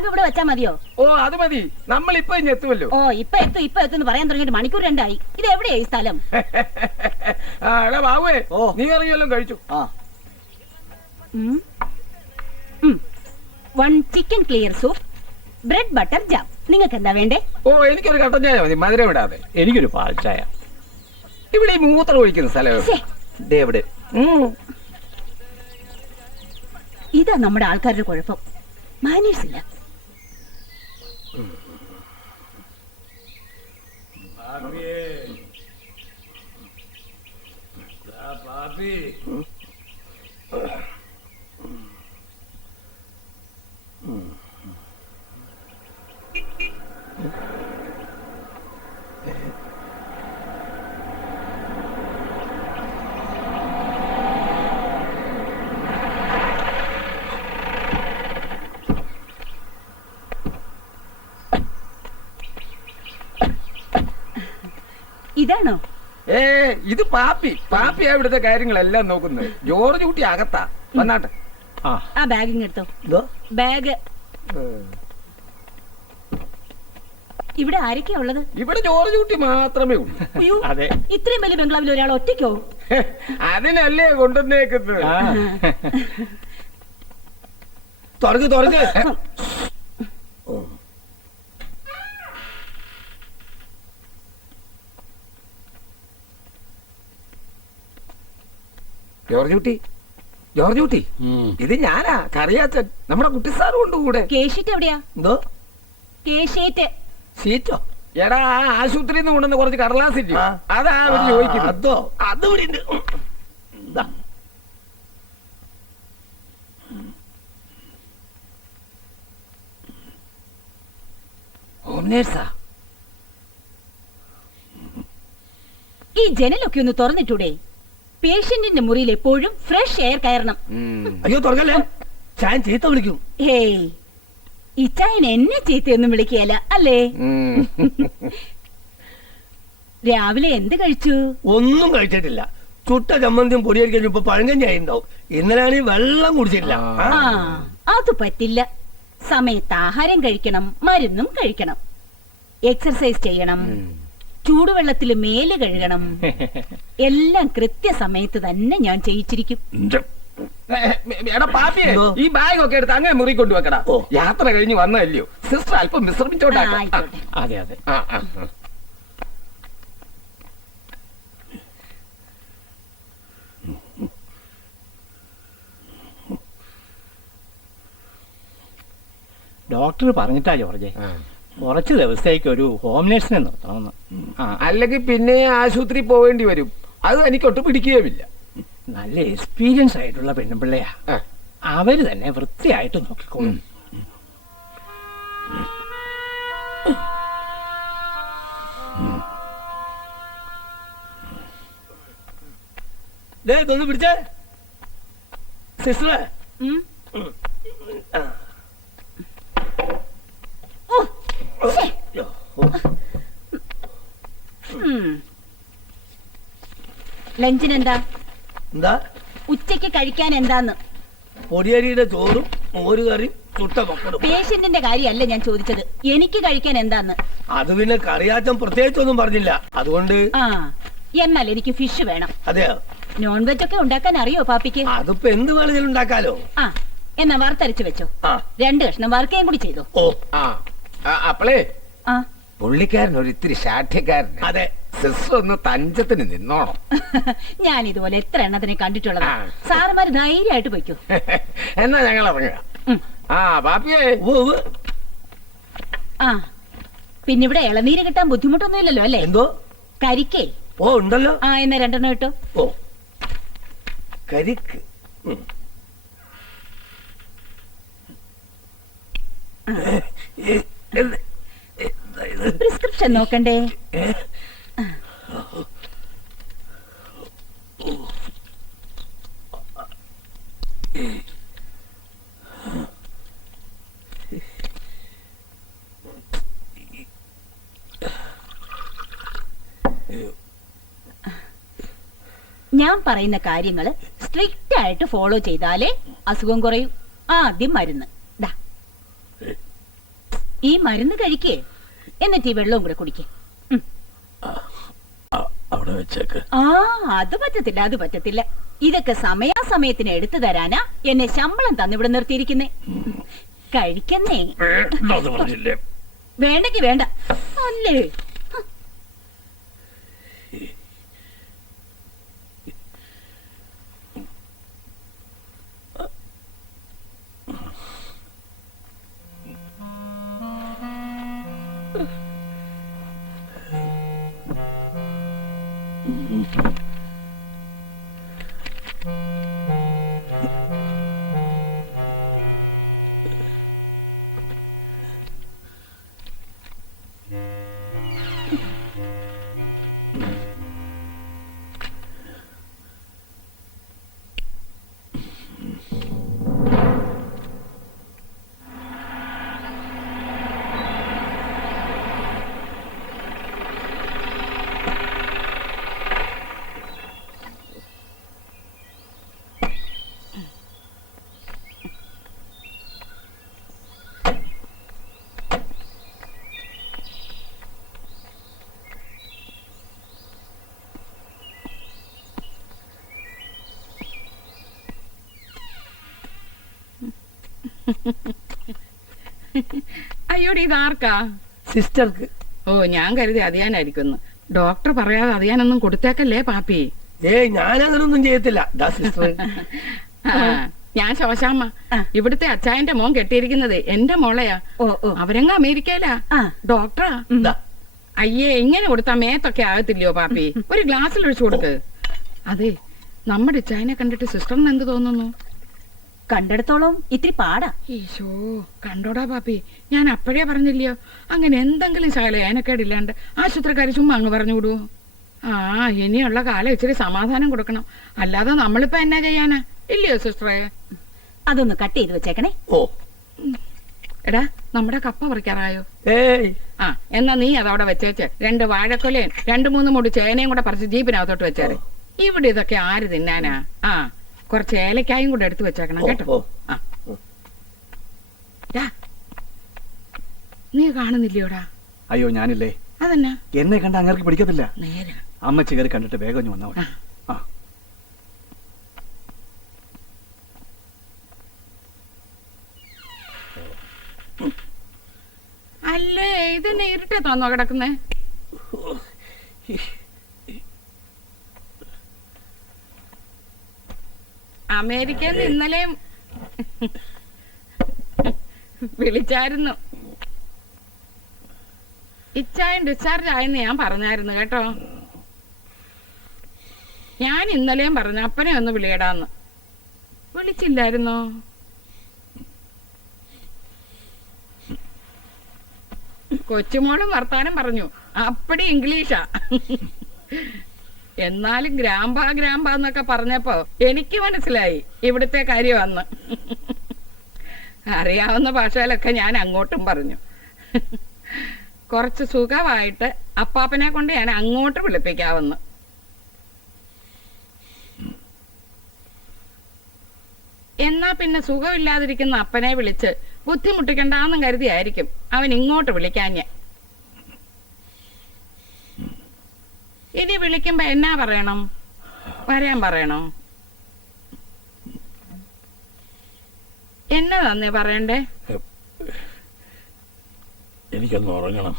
Bag ഇവിടെ വെച്ചാ മതിയോ? ഓ അത് മതി, നമ്മൾ ഇപ്പൊ ഇനി എത്തുമല്ലോ. ഓ ഇപ്പൊ എത്തും പറയാൻ തുടങ്ങിയിട്ട് മണിക്കൂർ 2 ആയി. ഇത് എവിടെയാ ഈ സ്ഥലം? എടാ ബാബുവേ, നീ ഇറങ്ങിയല്ലോ കഴിച്ചു. 1 chicken clear soup, bread butter jam. നിങ്ങൾക്ക് എന്താ വേണ്ടേ? ഓ എനിക്കൊരു കട്ടൻ ചായ മതി, മധുരം വിടാതെ. എനിക്കൊരു പാൽ ചായ. ഇവിടെ ഈ മൂത്രം ഒഴിക്കുന്ന സ്ഥലം എവിടെ? ഇതാ നമ്മുടെ ആൾക്കാരുടെ കുഴപ്പം, മാനേഴ്സ് ഇല്ല. ഇതാണോ? ഇത് പാപ്പിയാ ഇവിടുത്തെ കാര്യങ്ങളെല്ലാം നോക്കുന്നത്. ജോർജ് കുട്ടി അകത്താ, വന്നാട്ടെ. ആ ബാഗ് ഇങ്ങെടുത്തോ. ബാഗ് ഇവിടെ ആരൊക്കെയാ ഉള്ളത്? ഇവിടെ ജോർജ് കുട്ടി മാത്രമേ ഉള്ളൂ. അയ്യോ, ഇത്രയും വലിയ ബംഗ്ലാവിൽ ഒരാൾ ഒറ്റയ്ക്കോ? അതിനല്ലേ കൊണ്ടുവന്നേക്കുന്നത്. തുറക്ക് ജോർജ് കുട്ടി, ഇത് ഞാനാ കറിയാച്ചൻ, നമ്മുടെ കുട്ടിസാർ കൊണ്ടുകൂടെ. കേശീറ്റ് എവിടെയാ? എന്തോ കേശീറ്റ്? സീറ്റോ? എടാ ആശുപത്രിയിൽ നിന്ന് കൊണ്ടുവന്ന കുറച്ച് കടലാസിറ്റി, അതാ അവര് ചോദിക്കുന്നത്. അതോ അത് ഹോം നേഴ്സാ. ഈ ജനലൊക്കെ ഒന്ന് തുറന്നിട്ടൂടെ? പേഷ്യന്റിന്റെ മുറിയിൽ എപ്പോഴും ഫ്രഷ് എയർ കയറണം. അയ്യോ തുറക്കല്ലേ, ചാൻ ചീത്ത വിളിക്കും. ഹേയ്, ഇച്ചായൻ എന്നെ ചീത്തയൊന്നും വിളിക്കുകയല്ല അല്ലേ? രാവിലെ എന്ത് കഴിച്ചു? ഒന്നും കഴിച്ചിട്ടില്ല. ചുട്ട ചമ്മന്തിയും പൊടിയരി കഴിഞ്ഞപ്പോ പഴങ്കഞ്ഞായി ഉണ്ടാവും. ഇന്നലെയാണ് വെള്ളം കുടിച്ചിട്ടില്ല. അത് പറ്റില്ല. സമയത്ത് ആഹാരം കഴിക്കണം, മരുന്നും കഴിക്കണം, എക്സർസൈസ് ചെയ്യണം, ചൂടുവെള്ളത്തിൽ മേല് കഴുകണം. എല്ലാം കൃത്യസമയത്ത് തന്നെ ഞാൻ ചെയ്യിച്ചിരിക്കും. എടാ പാപ്പിയെ, ഈ ബാഗ് ഒക്കെ എടുത്ത് അങ്ങനെ മുറി കൊണ്ടുവെക്കടാ. യാത്ര കഴിഞ്ഞ് വന്നതല്ലയോ, സിസ്റ്റർ അല്പം വിശ്രമിച്ചോണ്ടാ. അതെ അതെ. ഡോക്ടർ പറഞ്ഞിട്ടാ ജോർജെ, കുറച്ച് ദിവസത്തേക്ക് ഒരു ഹോം നേഴ്സിനെ നിർത്തണമെന്ന്. അല്ലെങ്കിൽ പിന്നെ ആശുപത്രി പോവേണ്ടി വരും. അത് എനിക്കൊട്ട് പിടിക്കുകയുമില്ല. നല്ല എക്സ്പീരിയൻസ് ആയിട്ടുള്ള പെണ്ണുപിള്ളയാ, അവര് തന്നെ വൃത്തിയായിട്ട് നോക്കിക്കോളും. ഇതൊന്ന് പിടിച്ചേ സിസ്റ്ററെ. ലഞ്ചിനെന്താ? എന്താ ഉച്ചക്ക് കഴിക്കാൻ എന്താന്ന്? പൊടിയരിയുടെ ചോറും മോരുകറിയും ചുട്ട പപ്പടും. പേഷ്യന്റിന്റെ കാര്യമല്ല ഞാൻ ചോദിച്ചത്, എനിക്ക് കഴിക്കാൻ എന്താന്ന്. അത് പിന്നെ കറിയാച്ചൻ പ്രത്യേകിച്ചൊന്നും പറഞ്ഞില്ല, അതുകൊണ്ട്. എന്നാൽ എനിക്ക് ഫിഷ് വേണം. അതെയോ? നോൺ വെജ് ഒക്കെ ഉണ്ടാക്കാൻ അറിയോ പാപ്പിക്ക്? അതിപ്പോ എന്ത് വേണമെങ്കിലും ഉണ്ടാക്കാലോ. എന്നാ വറുത്തരച്ചു വെച്ചോ. 2 കഷ്ണം വറുക്കുകയും കൂടി ചെയ്തു. അപ്പളേ പുള്ളിക്കാരൻ ഒരു ഇത്തിരി ശാഠ്യക്കാരൻ. അതെ, സിസ്റ്റർ ഒന്ന് തഞ്ചത്തിന് നിന്നോണം. ഞാൻ ഇതുപോലെ എത്ര എണ്ണത്തിനെ കണ്ടിട്ടുള്ളതാ. സാറുമാര് ധൈര്യമായിട്ട് പോയിക്കോ. എന്നാ ഞങ്ങൾ ഇറങ്ങുക. പാപ്പിയേ. പിന്നെ ഇവിടെ ഇളനീര് കിട്ടാൻ ബുദ്ധിമുട്ടൊന്നും ഇല്ലല്ലോ അല്ലേ? എന്തോ കരിക്കേ? ഉണ്ടല്ലോ. എന്നാ 2 എണ്ണം കിട്ടോ. കരിക്ക്. പ്രിസ്ക്രിപ്ഷൻ നോക്കണ്ടേ? ഞാൻ പറയുന്ന കാര്യങ്ങള് സ്ട്രിക്റ്റ് ആയിട്ട് ഫോളോ ചെയ്താലേ അസുഖം കുറയും. ആദ്യം മരുന്ന്. ഈ മരുന്ന് കഴിക്കേ, എന്നിട്ട് ഈ വെള്ളവും കൂടെ കുടിക്കേ. അവിടെ വെച്ചേക്ക്. ആ, അത് പറ്റത്തില്ല, അത് പറ്റത്തില്ല. ഇതൊക്കെ സമയാസമയത്തിന് എടുത്തു തരാനാ എന്നെ ശമ്പളം തന്നിവിടെ നിർത്തിയിരിക്കുന്നേ. കഴിക്കുന്നേ. വേണ്ടെങ്കി വേണ്ട അല്ലേ. അയ്യോടി ഇതാർക്കാ? സിസ്റ്റർക്ക്. ഓ, ഞാൻ കരുതി അതിയാനായിരിക്കുന്നു. ഡോക്ടർ പറയാതെ അതിയാനൊന്നും കൊടുത്തേക്കല്ലേ പാപ്പി. ഞാനങ്ങനൊന്നും ചെയ്യത്തില്ല. സിസ്റ്റർ. ഞാൻ ശോശാമ്മ. ഇവിടുത്തെ അച്ചായന്റെ മോൻ കെട്ടിയിരിക്കുന്നത് എന്റെ മോളെയാ. അവരെങ്ങ അമേരിക്കയിലാ ഡോക്ടറാ. അയ്യേ, ഇങ്ങനെ കൊടുത്താ മേത്തൊക്കെ ആകത്തില്ലയോ പാപ്പി? ഒരു ഗ്ലാസ്സിൽ ഒഴിച്ചു കൊടുക്ക്. അതെ, നമ്മുടെ ഇച്ചായനെ കണ്ടിട്ട് സിസ്റ്ററിന് എന്ത് തോന്നുന്നു? കണ്ടെടുത്തോളം ഇത്തിരി പാടാ. ഈശോ, കണ്ടോടാ പാപ്പി, ഞാൻ അപ്പോഴേ പറഞ്ഞില്ലയോ, അങ്ങനെ എന്തെങ്കിലും ശകല ഏനക്കേടില്ലാണ്ട് ആശുപത്രിക്കാര് ചുമ്മാ അങ്ങ് പറഞ്ഞു വിടുവോ? ആ, ഇനിയുള്ള കാലം ഇച്ചിരി സമാധാനം കൊടുക്കണം. അല്ലാതെ നമ്മളിപ്പോ എന്നാ ചെയ്യാനാ, ഇല്ലയോ സിസ്റ്ററെ? അതൊന്ന് കട്ട് ചെയ്ത് വെച്ചേക്കണേ. ഓ, എടാ, നമ്മുടെ കപ്പ പറിക്കാറായോ? ഏയ്. ആ, എന്നാ നീ അതവിടെ വെച്ചേച്ച് 2 വാഴക്കൊലയും 2-3 മൂട് ചേനയും കൂടെ പറിച്ച് ജീപ്പിനകത്തോട്ട് വെച്ചേരെ. ഇവിടെ ഇതൊക്കെ ആര് തിന്നാനാ? ആ, കുറച്ച് ഏലക്കായും കൂടെ എടുത്തു വെച്ചേക്കണം കേട്ടോ. ആ, നീ കാണുന്നില്ലയോടാ? അയ്യോ, ഞാനില്ലേ. അതെന്നാ? എന്നെ കണ്ട അങ്ങേർക്ക് പിടിക്കത്തില്ല. നേരെ അമ്മച്ചി കയറി കണ്ടിട്ട് വേഗം വന്നാ മതി. ആ, അല്ലേ, ഇതെന്നെ ഇരുട്ടെ തന്നോ കിടക്കുന്നേ? അമേരിക്കയിൽ നിന്ന് ഇന്നലെയും വിളിച്ചായിരുന്നു. ഇച്ചായൻ ഡിസ്ചാർജ് ആയെന്ന് ഞാൻ പറഞ്ഞായിരുന്നു കേട്ടോ. ഞാൻ ഇന്നലെയും പറഞ്ഞു അപ്പനെ ഒന്ന് വിളിയടാന്ന്. വിളിച്ചില്ലായിരുന്നോ? കൊച്ചുമോളും വർത്താനം പറഞ്ഞു. അപ്പടി ഇംഗ്ലീഷാ. എന്നാലും ഗ്രാമ്പാന്നൊക്കെ പറഞ്ഞപ്പോ എനിക്ക് മനസ്സിലായി ഇവിടുത്തെ കാര്യമാന്ന്. അറിയാവുന്ന ഭാഷയിലൊക്കെ ഞാൻ അങ്ങോട്ടും പറഞ്ഞു. കുറച്ച് സുഖമായിട്ട് അപ്പാപ്പനെ കൊണ്ട് ഞാൻ അങ്ങോട്ട് വിളിപ്പിക്കാവുന്നു. എന്നാ പിന്നെ സുഖമില്ലാതിരിക്കുന്ന അപ്പനെ വിളിച്ച് ബുദ്ധിമുട്ടിക്കണ്ടെന്നും കരുതിയായിരിക്കും അവൻ ഇങ്ങോട്ട് വിളിക്കാഞ്ഞ. ഇനി വിളിക്കുമ്പോ എന്നാ പറയണം? വരാൻ പറയണോ? എന്നാ തന്നെ പറയണ്ടേ? എനിക്കൊന്ന് ഉറങ്ങണം.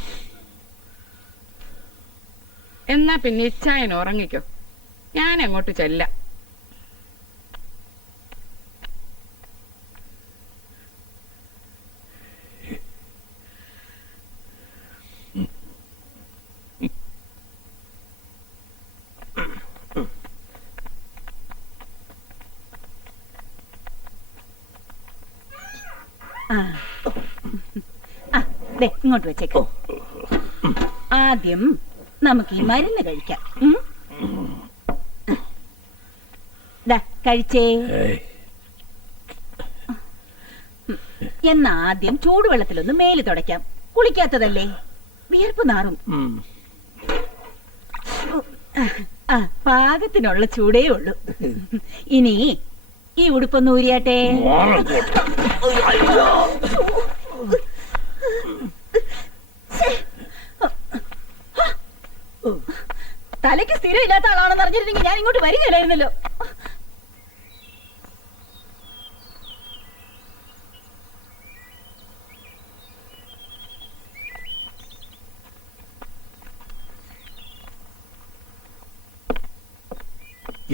എന്നാ പിന്നെ ഇച്ചായൻ ഉറങ്ങിക്കോ, ഞാൻ അങ്ങോട്ട് ചെല്ലാം. ഇങ്ങോട്ട് വെച്ചേക്കാം. ആദ്യം നമുക്ക് ഈ മരുന്ന് കഴിക്കാം. കഴിച്ചേ. എന്നാ ആദ്യം ചൂടുവെള്ളത്തിലൊന്ന് മേല് തുടയ്ക്കാം. കുളിക്കാത്തതല്ലേ, വിയർപ്പ് നാറും. പാകത്തിനുള്ള ചൂടേ ഉള്ളൂ. ഇനി ഈ ഉടുപ്പൊന്ന് ഊരിയാട്ടെ. തലയ്ക്ക് സ്ഥിരം ഇല്ലാത്ത ആളാണെന്ന് അറിഞ്ഞിരുന്നെങ്കിൽ ഞാൻ ഇങ്ങോട്ട് വരികയില്ലായിരുന്നല്ലോ.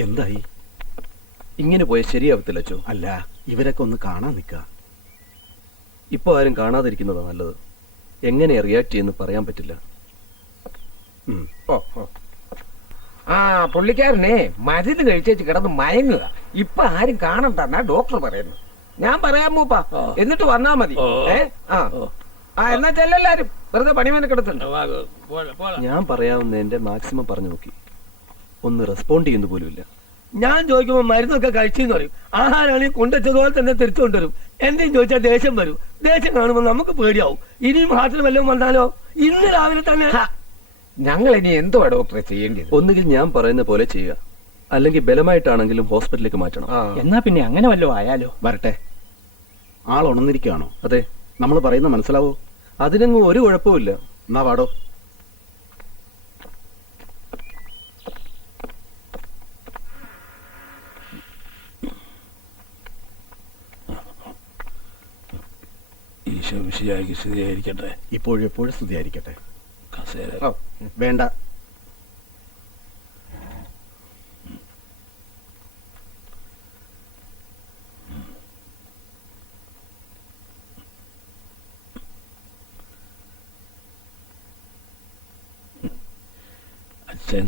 എന്തായി? ഇങ്ങനെ പോയ ശരിയാവത്തില്ല അച്ചോ. അല്ല, ഇവരൊക്കെ ഒന്ന് കാണാൻ നിൽക്കുക. ഇപ്പൊ ആരും കാണാതിരിക്കുന്നതാ നല്ലത്. എങ്ങനെ റിയാക്ട് ചെയ്യുന്നു പറയാൻ പറ്റില്ല. ആ പുള്ളിക്കാരനെ മരുന്ന് കഴിച്ചേച്ച് കിടന്ന് മയങ്ങുക. ഇപ്പൊ ആരും കാണണ്ടെന്നാ ഡോക്ടർ പറയുന്നു. ഞാൻ പറയാം മൂപ്പ, എന്നിട്ട് വന്നാ മതി. എന്നാ ചെല്ലെല്ലാരും, വെറുതെ പണിമേനെ കിടത്തുണ്ട്. ഞാൻ പറയാവുന്നതിന്റെ മാക്സിമം പറഞ്ഞു നോക്കി, ഒന്ന് റെസ്പോണ്ട് ചെയ്യുന്ന പോലുമില്ല. ഞാൻ ചോദിക്കുമ്പോ മരുന്നൊക്കെ കഴിച്ചെന്ന് പറയും. ആഹാരമാണെങ്കിൽ കൊണ്ടുവച്ചതുപോലെ തന്നെ തിരിച്ചു കൊണ്ടുവരും. എന്തെങ്കിലും ചോദിച്ചാൽ ദേഷ്യം വരും. ദേഷ്യം കാണുമ്പോൾ നമുക്ക് പേടിയാവും. ഇനിയും ഹാർട്ടിൽ വല്ലതും വന്നാലോ? ഇന്ന് രാവിലെ തന്നെ ഞങ്ങൾ ഇനി എന്തുവാ ഡോക്ടറെ ചെയ്യേണ്ടത്? ഒന്നുകിൽ ഞാൻ പറയുന്ന പോലെ ചെയ്യുക, അല്ലെങ്കിൽ ബലമായിട്ടാണെങ്കിലും ഹോസ്പിറ്റലിലേക്ക് മാറ്റണം. എന്നാ പിന്നെ അങ്ങനെ വല്ലതും ആയാലോ? വരട്ടെ. ആൾ ഉണർന്നിരിക്കുകയാണോ? അതെ. നമ്മൾ പറയുന്ന മനസ്സിലാവോ? അതിനങ്ങ് ഒരു കുഴപ്പമില്ല. എന്നാ വാടോ. ഈശോ മിശിഹായ്ക്ക് സ്ഥിരീകരിക്കട്ടെ. ഇപ്പോഴും എപ്പോഴും സ്തുതിയായിരിക്കട്ടെ. കസേര വേണ്ട. അച്ഛൻ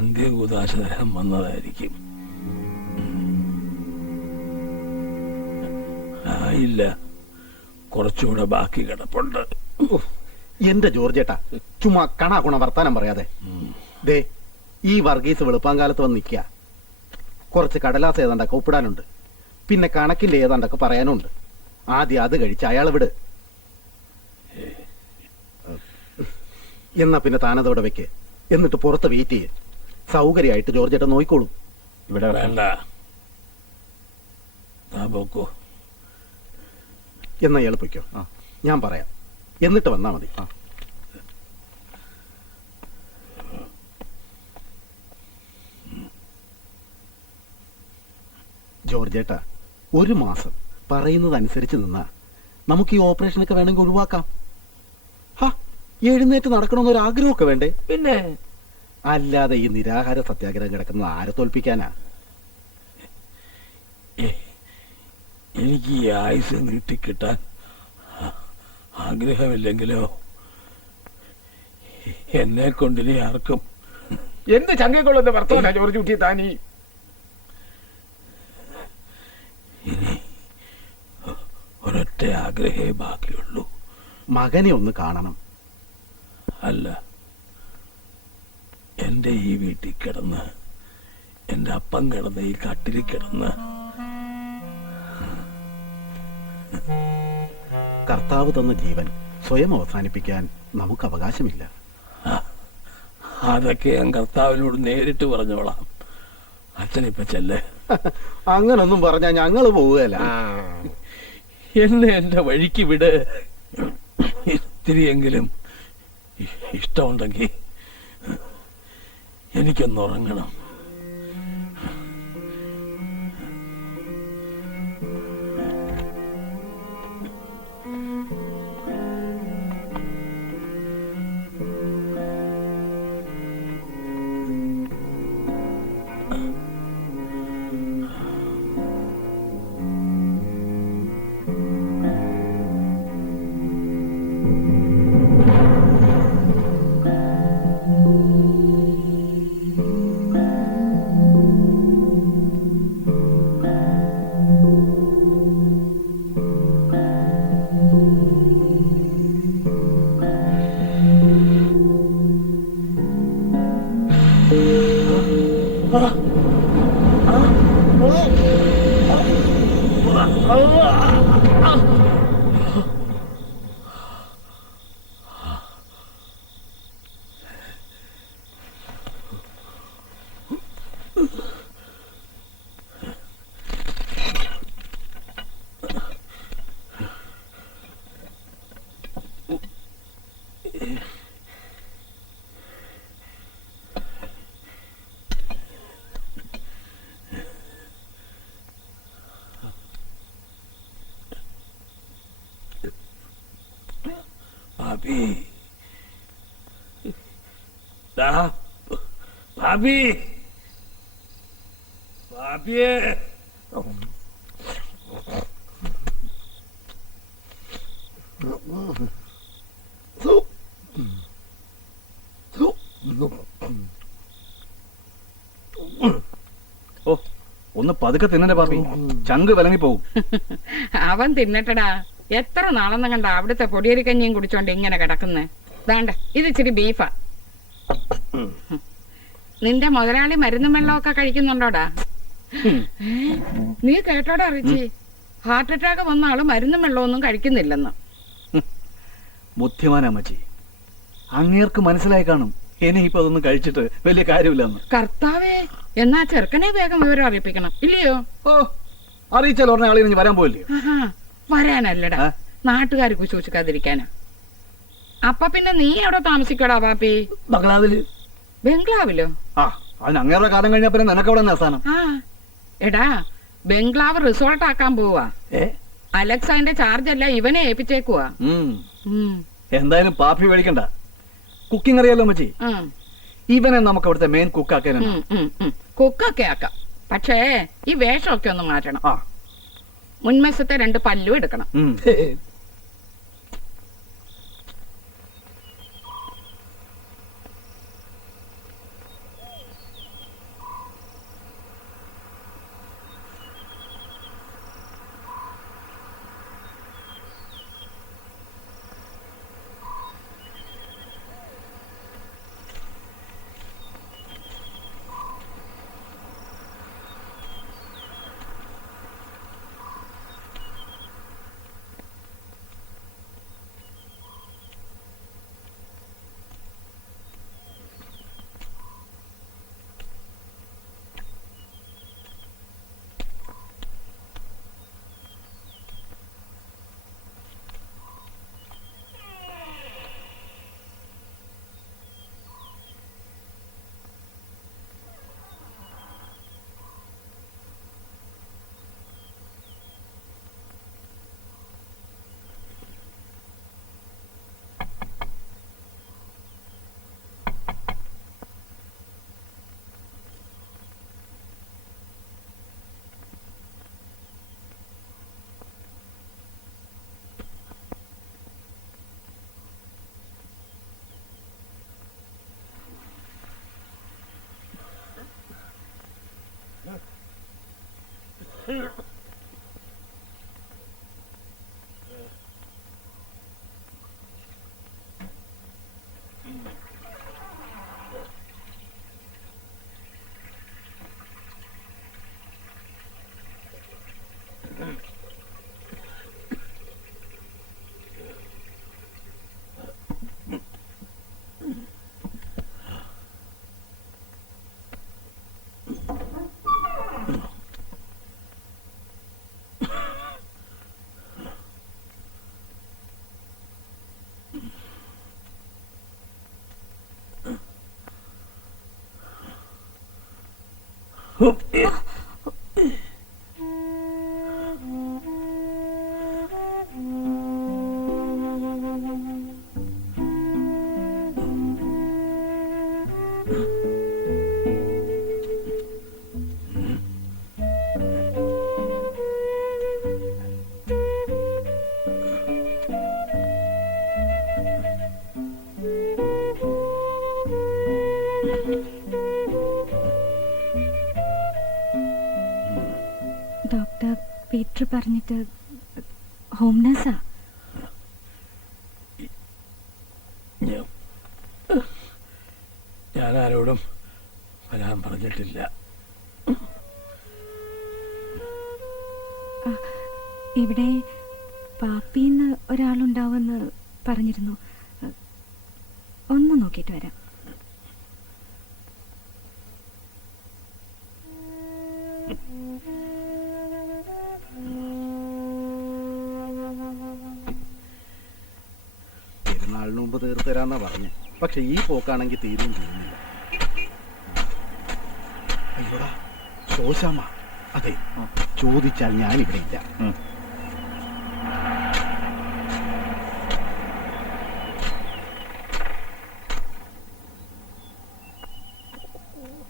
അന്ത്യകൂദാശ തരാൻ വന്നതായിരിക്കും. ആയില്ല, കുറച്ചുകൂടെ ബാക്കി കിടപ്പുണ്ട്. എന്റെ ജോർജേട്ടാ, ചുമ്മാ കണാകുണ വർത്താനം പറയാതെ. ദേ, ഈ വർഗീസ് വെളുപ്പാങ്കാലത്ത് വന്ന് നിൽക്കുക. കുറച്ച് കടലാസ് ഏതാണ്ടൊക്കെ ഒപ്പിടാനുണ്ട്, പിന്നെ കണക്കിന്റെ ഏതാണ്ടൊക്കെ പറയാനുണ്ട്. ആദ്യം അത് കഴിച്ച് അയാൾ വിട്. എന്നാ പിന്നെ താനതോടെ വെക്ക്. എന്നിട്ട് പുറത്ത് വെയിറ്റ് ചെയ്യ്. സൗകര്യമായിട്ട് ജോർജേട്ടൻ നോയിക്കോളൂ. ഇവിടെ വേണ്ട, പോക്കോ. എന്നാ ഇയാൾ പൊയ്ക്കോ, ഞാൻ പറയാം. എന്നിട്ട് വന്നാ മതി. ജോർജേട്ടാ, ഒരു മാസം പറയുന്നത് അനുസരിച്ച് നിന്നാ നമുക്ക് ഈ ഓപ്പറേഷനൊക്കെ വേണമെങ്കിൽ ഒഴിവാക്കാം. എഴുന്നേറ്റ് നടക്കണമെന്നൊരു ആഗ്രഹമൊക്കെ വേണ്ടേ? പിന്നെ അല്ലാതെ ഈ നിരാഹാര സത്യാഗ്രഹം കിടക്കുന്നത് ആരെ തോൽപ്പിക്കാനാ? എനിക്ക് ഈ ആയുസ് നീട്ടിക്കിട്ടാൻ ആഗ്രഹമില്ലെങ്കിലോ എന്നെ കൊണ്ടിനി ആർക്കും. എന്ത് ചങ്കക്കൊള്ളുന്ന വർത്തമാനാ ജോർജ് കുട്ടി താനീ? ഇനി ഒരൊറ്റ ആഗ്രഹേ ബാക്കിയുള്ളൂ. മകനെ ഒന്ന് കാണണം. അല്ല, എന്റെ ഈ വീട്ടിൽ കിടന്ന്, എന്റെ അപ്പം കിടന്ന് ഈ കട്ടിലിൽ കിടന്ന് കർത്താവ് തന്ന ജീവൻ സ്വയം അവസാനിപ്പിക്കാൻ നമുക്ക് അവകാശമില്ല. അതൊക്കെ ഞാൻ കർത്താവിനോട് നേരിട്ട് പറഞ്ഞോളാം. അച്ഛനിപ്പ ചെല്ലേ. അങ്ങനൊന്നും പറഞ്ഞാ ഞങ്ങള് പോവുകയല്ല. എന്നെ എന്റെ വഴിക്ക് വിട്. ഇത്തിരിയെങ്കിലും ഇഷ്ടമുണ്ടെങ്കിൽ എനിക്കൊന്ന് ഉറങ്ങണം. ഭാബി ദാ, ഭാബി ഭാബിയേ ഓ ഒന്ന് പതുക്കെ തിന്നെ പാപ്പി, ചങ്ക് വിലങ്ങി പോകും. അവൻ തിന്നട്ടടാ. എത്ര നാളെന്ന് കണ്ട അവിടുത്തെ പൊടിയരിക്കഞ്ഞിയും കുടിച്ചോണ്ട് ഇങ്ങനെ കിടക്കുന്നേ. ദാണ്ട ഇത് ഇച്ചിരി ബീഫാ. നിന്റെ മുതലാളി മരുന്നും വെള്ളമൊക്കെ കഴിക്കുന്നുണ്ടോടാ? നീ കേട്ടോടാ റിച്ചി, ഹാർട്ട് അറ്റാക്ക് വന്ന ആള് മരുന്നും വെള്ളമൊന്നും കഴിക്കുന്നില്ലെന്ന്. ബുദ്ധിമാനമ്മച്ചി, അങ്ങേർക്ക് മനസ്സിലായി കാണും ഇനിയിപ്പോ അതൊന്നും കഴിച്ചിട്ട് വലിയ കാര്യമില്ലെന്ന്. കർത്താവേ, എന്നാ ചെറുക്കനെ വേഗം വിവരം അറിയിപ്പിക്കണം ഇല്ലയോ? ഓ, അറിയിച്ചാൽ ഉടനെ ആളിന് വരാൻ പോയില്ലേ? ആഹാ, വരാനല്ലടാ, നാട്ടുകാർ കുശൂഷിക്കാതിരിക്കാനാ. അപ്പൊ പിന്നെ നീ എവിടെ താമസിക്കടാ പാപ്പി? ബംഗ്ലാവില്. ബംഗ്ലാവിലോ? ആ, അതിന് അങ്ങേരുടെ കാലം കഴിഞ്ഞാ പിന്നെ നിനക്ക് അവിടെ അവസാനം. ആ എടാ, ബംഗ്ലാവ് റിസോർട്ട് ആക്കാൻ പോവാ. അലക്സാന്റെ ചാർജ് അല്ല ഇവനെ ഏൽപ്പിച്ചേക്കുവാ. എന്തായാലും പാപ്പി മേടിക്കണ്ട. കുക്കിംഗ് അറിയാലോ അമ്മച്ചി. ഇവനെ നമുക്ക് അവിടുത്തെ മെയിൻ കുക്കാക്കാനാണ്. കുക്കൊക്കെ ആക്കാം, പക്ഷേ ഈ വേഷമൊക്കെ ഒന്ന് മാറ്റണം. മുൻവശത്തെ 2 പല്ലും എടുക്കണം. ഡോക്ടർ പീറ്റർ പറഞ്ഞിട്ട് ഹോം നഴ്സാ. ഞാൻ ആരോടും വരാൻ പറഞ്ഞിട്ടില്ല. ഇവിടെ പാപ്പിന്ന് ഒരാളുണ്ടാവുമെന്ന് പറഞ്ഞിരുന്നു. ഒന്ന് നോക്കിയിട്ട് വരാം. പെരുന്നാളിന് മുമ്പ് തീർത്തരാന്നാ പറഞ്ഞേ. പക്ഷെ ഈ പോക്കാണെങ്കിൽ തീരും ചെയ്യുന്നില്ല. അയ്യോടാ, ശോശാമ്മ. അതെ, ചോദിച്ചാൽ ഞാനിവിടെ ഇല്ല.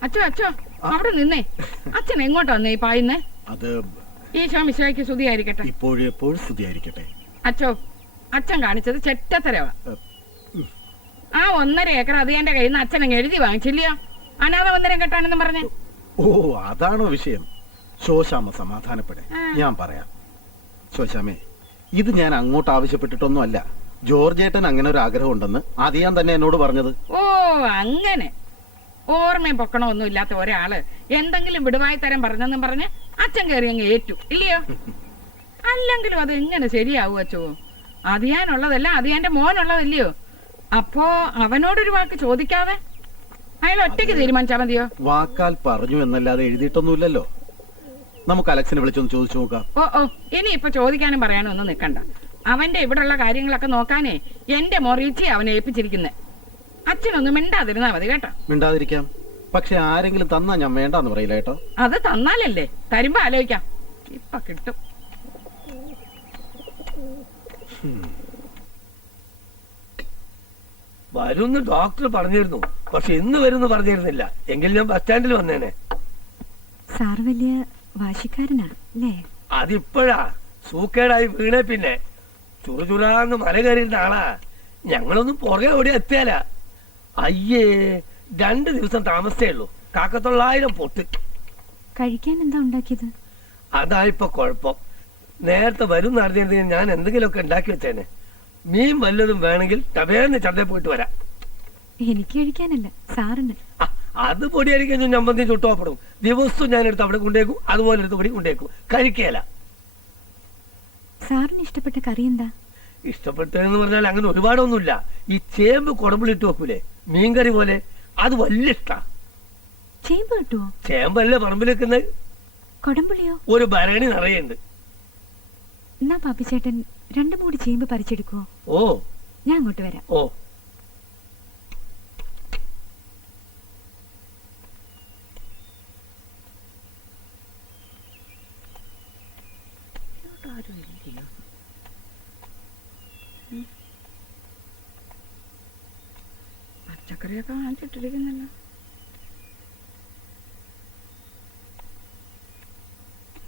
അച്ഛോ അച്ഛോ അവിടെ നിന്നേ. അച്ഛൻ എങ്ങോട്ടാ വന്നേ ഈ പായുന്നേ? അത് ഈശോ മിശിഹായ്ക്ക് സ്തുതിയായിരിക്കട്ടെ. ഇപ്പോഴും എപ്പോഴും സ്തുതിയായിരിക്കട്ടെ. അച്ഛോ, അച്ഛൻ കാണിച്ചത് ചെറ്റത്തരവാ. ആ 1.5 ഏക്കർ അത് എന്റെ കയ്യിൽ നിന്ന് അച്ഛൻ അങ്ങ് എഴുതി വാങ്ങിച്ചില്ലയോ? അനാഥ മന്ദിരം കെട്ടാനെന്ന് പറഞ്ഞേ. ഓ, അതാണോ വിഷയം? ശോശാമ്മ സമാധാനപ്പെടെ, ഞാൻ പറയാം. ശോശാമ്മേ, ഇത് ഞാൻ അങ്ങോട്ട് ആവശ്യപ്പെട്ടിട്ടൊന്നും അല്ല. ജോർജേട്ടൻ അങ്ങനെ ഒരു ആഗ്രഹം ഉണ്ടെന്ന് ആദ്യം തന്നെ എന്നോട് പറഞ്ഞത്. ഓ അങ്ങനെ ഓർമ്മയും പൊക്കണമൊന്നും ഇല്ലാത്ത ഒരാള് എന്തെങ്കിലും വിടുവായി തരം പറഞ്ഞെന്നും പറഞ്ഞ് അച്ഛൻ കയറി അങ്ങ് ഏറ്റു ഇല്ലയോ? അല്ലെങ്കിലും അത് എങ്ങനെ ശരിയാവൂ അച്ഛോ? അതിയാനുള്ളതല്ല, അതിയാന്റെ മോനുള്ളതല്ലയോ? അപ്പോ അവനോടൊരു വാക്ക് ചോദിക്കാതെ അയാൾ ഒറ്റയ്ക്ക് തീരുമാനിച്ചാ മതിയോ? വാക്കാൽ പറഞ്ഞു എന്നല്ലാതെ എഴുതിയിട്ടൊന്നുമില്ലല്ലോ. നമുക്ക് അലക്സിനെ വിളിച്ചൊന്ന് ചോദിച്ചു നോക്കാം. ഓ ഇനി ഇപ്പൊ ചോദിക്കാനും പറയാനും ഒന്നും നിക്കണ്ട. അവന്റെ ഇവിടെയുള്ള കാര്യങ്ങളൊക്കെ നോക്കാനേ എന്റെ മൊറീച്ചി അവനെ ഏൽപ്പിച്ചിരിക്കുന്നെ. അച്ഛനൊന്നും മിണ്ടാതിരുന്നാ മതി കേട്ടോ. മിണ്ടാതിരിക്കാം, പക്ഷെ ആരെങ്കിലും തന്നാ ഞാൻ വേണ്ടാന്ന് പറയില്ല കേട്ടോ. അത് തന്നാലല്ലേ, തരുമ്പോ ആലോചിക്കാം. ഇപ്പൊ കിട്ടും. വരുന്ന് ഡോക്ടർ പറഞ്ഞിരുന്നു, പക്ഷെ ഇന്ന് വരുന്ന് പറഞ്ഞിരുന്നില്ല. എങ്കിൽ ഞാൻ ബസ് സ്റ്റാൻഡിൽ വന്നേനെ. സാർ വലിയ വാശിക്കാരനാ അല്ലേ? അതിപ്പോഴാ സൂക്കേടായി വീണേ പിന്നെ ചുറുചുറാന്ന് മല കയറിയിരുന്ന ആളാ. ഞങ്ങളൊന്നും പുറകെ ഓടി എത്തിയാല. അയ്യേ, 2 ദിവസം താമസിച്ചേ ഉള്ളൂ. 1,900 പൊട്ട്. കഴിക്കാൻ എന്താ ഉണ്ടാക്കിയത്? അതായിപ്പൊ കുഴപ്പം. നേരത്തെ വരും നടന്നിരുന്നെങ്കിൽ ഞാൻ എന്തെങ്കിലുമൊക്കെ ഉണ്ടാക്കി വെച്ചേനെ. മീൻ വല്ലതും വേണമെങ്കിൽ ടബേന്ന് ചന്തയിൽ പോയിട്ട് വരാം. എനിക്ക് കഴിക്കാനല്ല, സാറിന്. അത് പൊടിയരിക്കും ഞമ്പന്തി ചുട്ടോപ്പെടും. ദിവസവും ഞാൻ എടുത്ത് അവിടെ കൊണ്ടേക്കും, അതുപോലെ എടുത്ത് പൊടി കൊണ്ടേക്കും. കഴിക്കേല. സാറിന് ഇഷ്ടപ്പെട്ട കറി എന്താ? ഇഷ്ടപ്പെട്ടതെന്ന് പറഞ്ഞാൽ അങ്ങനെ ഒരുപാടൊന്നുമില്ല. ഈ ചേമ്പ് കുടമ്പിളിട്ട് വെക്കൂലേ, മീൻകറി പോലെ, അത് വലിയ ഇഷ്ടാ. ചേമ്പ് കിട്ടുവോ? ചേമ്പല്ലേ പറമ്പിൽ വെക്കുന്നത്. കൊടമ്പുളിയോ? ഒരു ഭരണി നിറയുണ്ട്. എന്നാ പാപ്പിച്ചേട്ടൻ 2 മൂടി ചേമ്പ് പറിച്ചെടുക്കുവോ? ഓ, ഞാൻ അങ്ങോട്ട് വരാം. ഓ, പച്ചക്കറിയൊക്കെ വാങ്ങിച്ചിട്ടിരിക്കുന്നല്ലോ.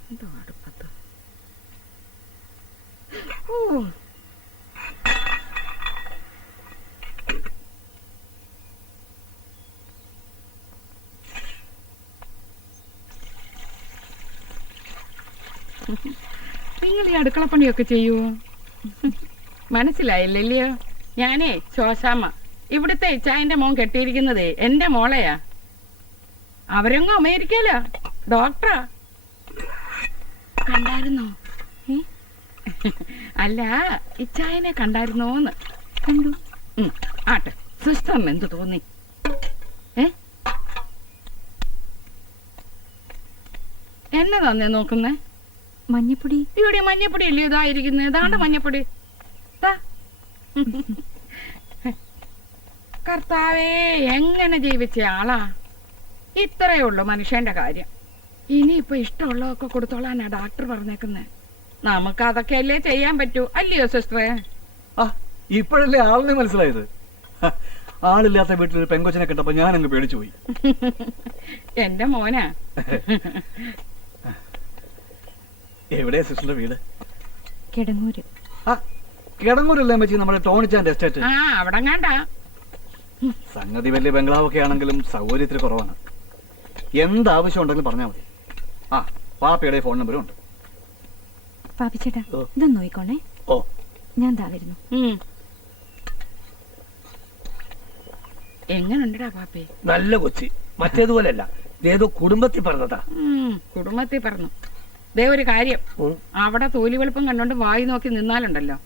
എന്തോ അടുപ്പത്ത്. ഓ, നിങ്ങൾ ഈ അടുക്കളപ്പണിയൊക്കെ ചെയ്യുവോ? മനസ്സിലായില്ലല്ലയോ? ഞാനേ ശോശാമ്മ. ഇവിടുത്തെ ഇച്ചായന്റെ മോൻ കെട്ടിയിരിക്കുന്നതേ എന്റെ മോളെയാ. അവരെങ്ങും അമേരിക്കയിലാ, ഡോക്ടറാ. കണ്ടായിരുന്നോ? അല്ല, ഇച്ചായനെ കണ്ടായിരുന്നോന്ന്. കണ്ടു. ആട്ടെ, സിസ്റ്ററിന് എന്ത് തോന്നി? എന്നതാന്നേ നോക്കുന്നേ? മഞ്ഞപ്പൊടി. ഇവിടെ മഞ്ഞപ്പൊടി അല്ലേ ഇതായിരിക്കുന്നേ? ഏതാണ്ട് മഞ്ഞപ്പൊടി. കർത്താവേ, എങ്ങനെ ജീവിച്ച ആളാ! ഇത്രയേ ഉള്ളൂ മനുഷ്യന്റെ കാര്യം. ഇനിയിപ്പൊ ഇഷ്ടമുള്ളതൊക്കെ കൊടുത്തോളാനാ ഡോക്ടർ പറഞ്ഞേക്കുന്നേ. നമുക്ക് അതൊക്കെ അല്ലേ ചെയ്യാൻ പറ്റൂ, അല്ലയോ സിസ്റ്ററെ? ഇപ്പോഴല്ലേ ആളിനെ മനസ്സിലായത്. ആളില്ലാത്ത വീട്ടിൽ പെങ്കൊച്ചിനെ കിട്ടപ്പോ ഞാൻ അങ്ങ് പേടിച്ചു പോയി. എന്റെ മോനാ. എവിടെയാ സിസ്റ്ററിന്റെ വീട്? കിടങ്ങൂര്. കിടങ്ങൂരല്ലേ മച്ചി നമ്മുടെ ടോണിച്ചാന്റെ എസ്റ്റേറ്റ്? അവിടെ കണ്ടാ. സംഗതി വലിയ ബംഗ്ലാവൊക്കെ ആണെങ്കിലും സൗകര്യത്തിന് കുറവാണ്. എന്താവശ്യം ഉണ്ടെങ്കിലും പറഞ്ഞാൽ മതി. പാപ്പയുടെ ഫോൺ നമ്പറും ഉണ്ട്. പാപ്പിച്ചേട്ടാ, ഇതൊന്ന് നോയിക്കോണേ. ഓ, ഞാൻ ദാ വരുന്നു. എങ്ങനുണ്ടടാ പാപ്പേ? നല്ല കൊച്ചി. മറ്റേതുപോലെയല്ല, ഏതോ കുടുംബത്തിൽ പറഞ്ഞതാ. കുടുംബത്തിൽ പറഞ്ഞു. ദേ ഒരു കാര്യം, അവിടെ തോലി വെളുപ്പം കണ്ടോണ്ട് വായി നോക്കി നിന്നാലുണ്ടല്ലോ.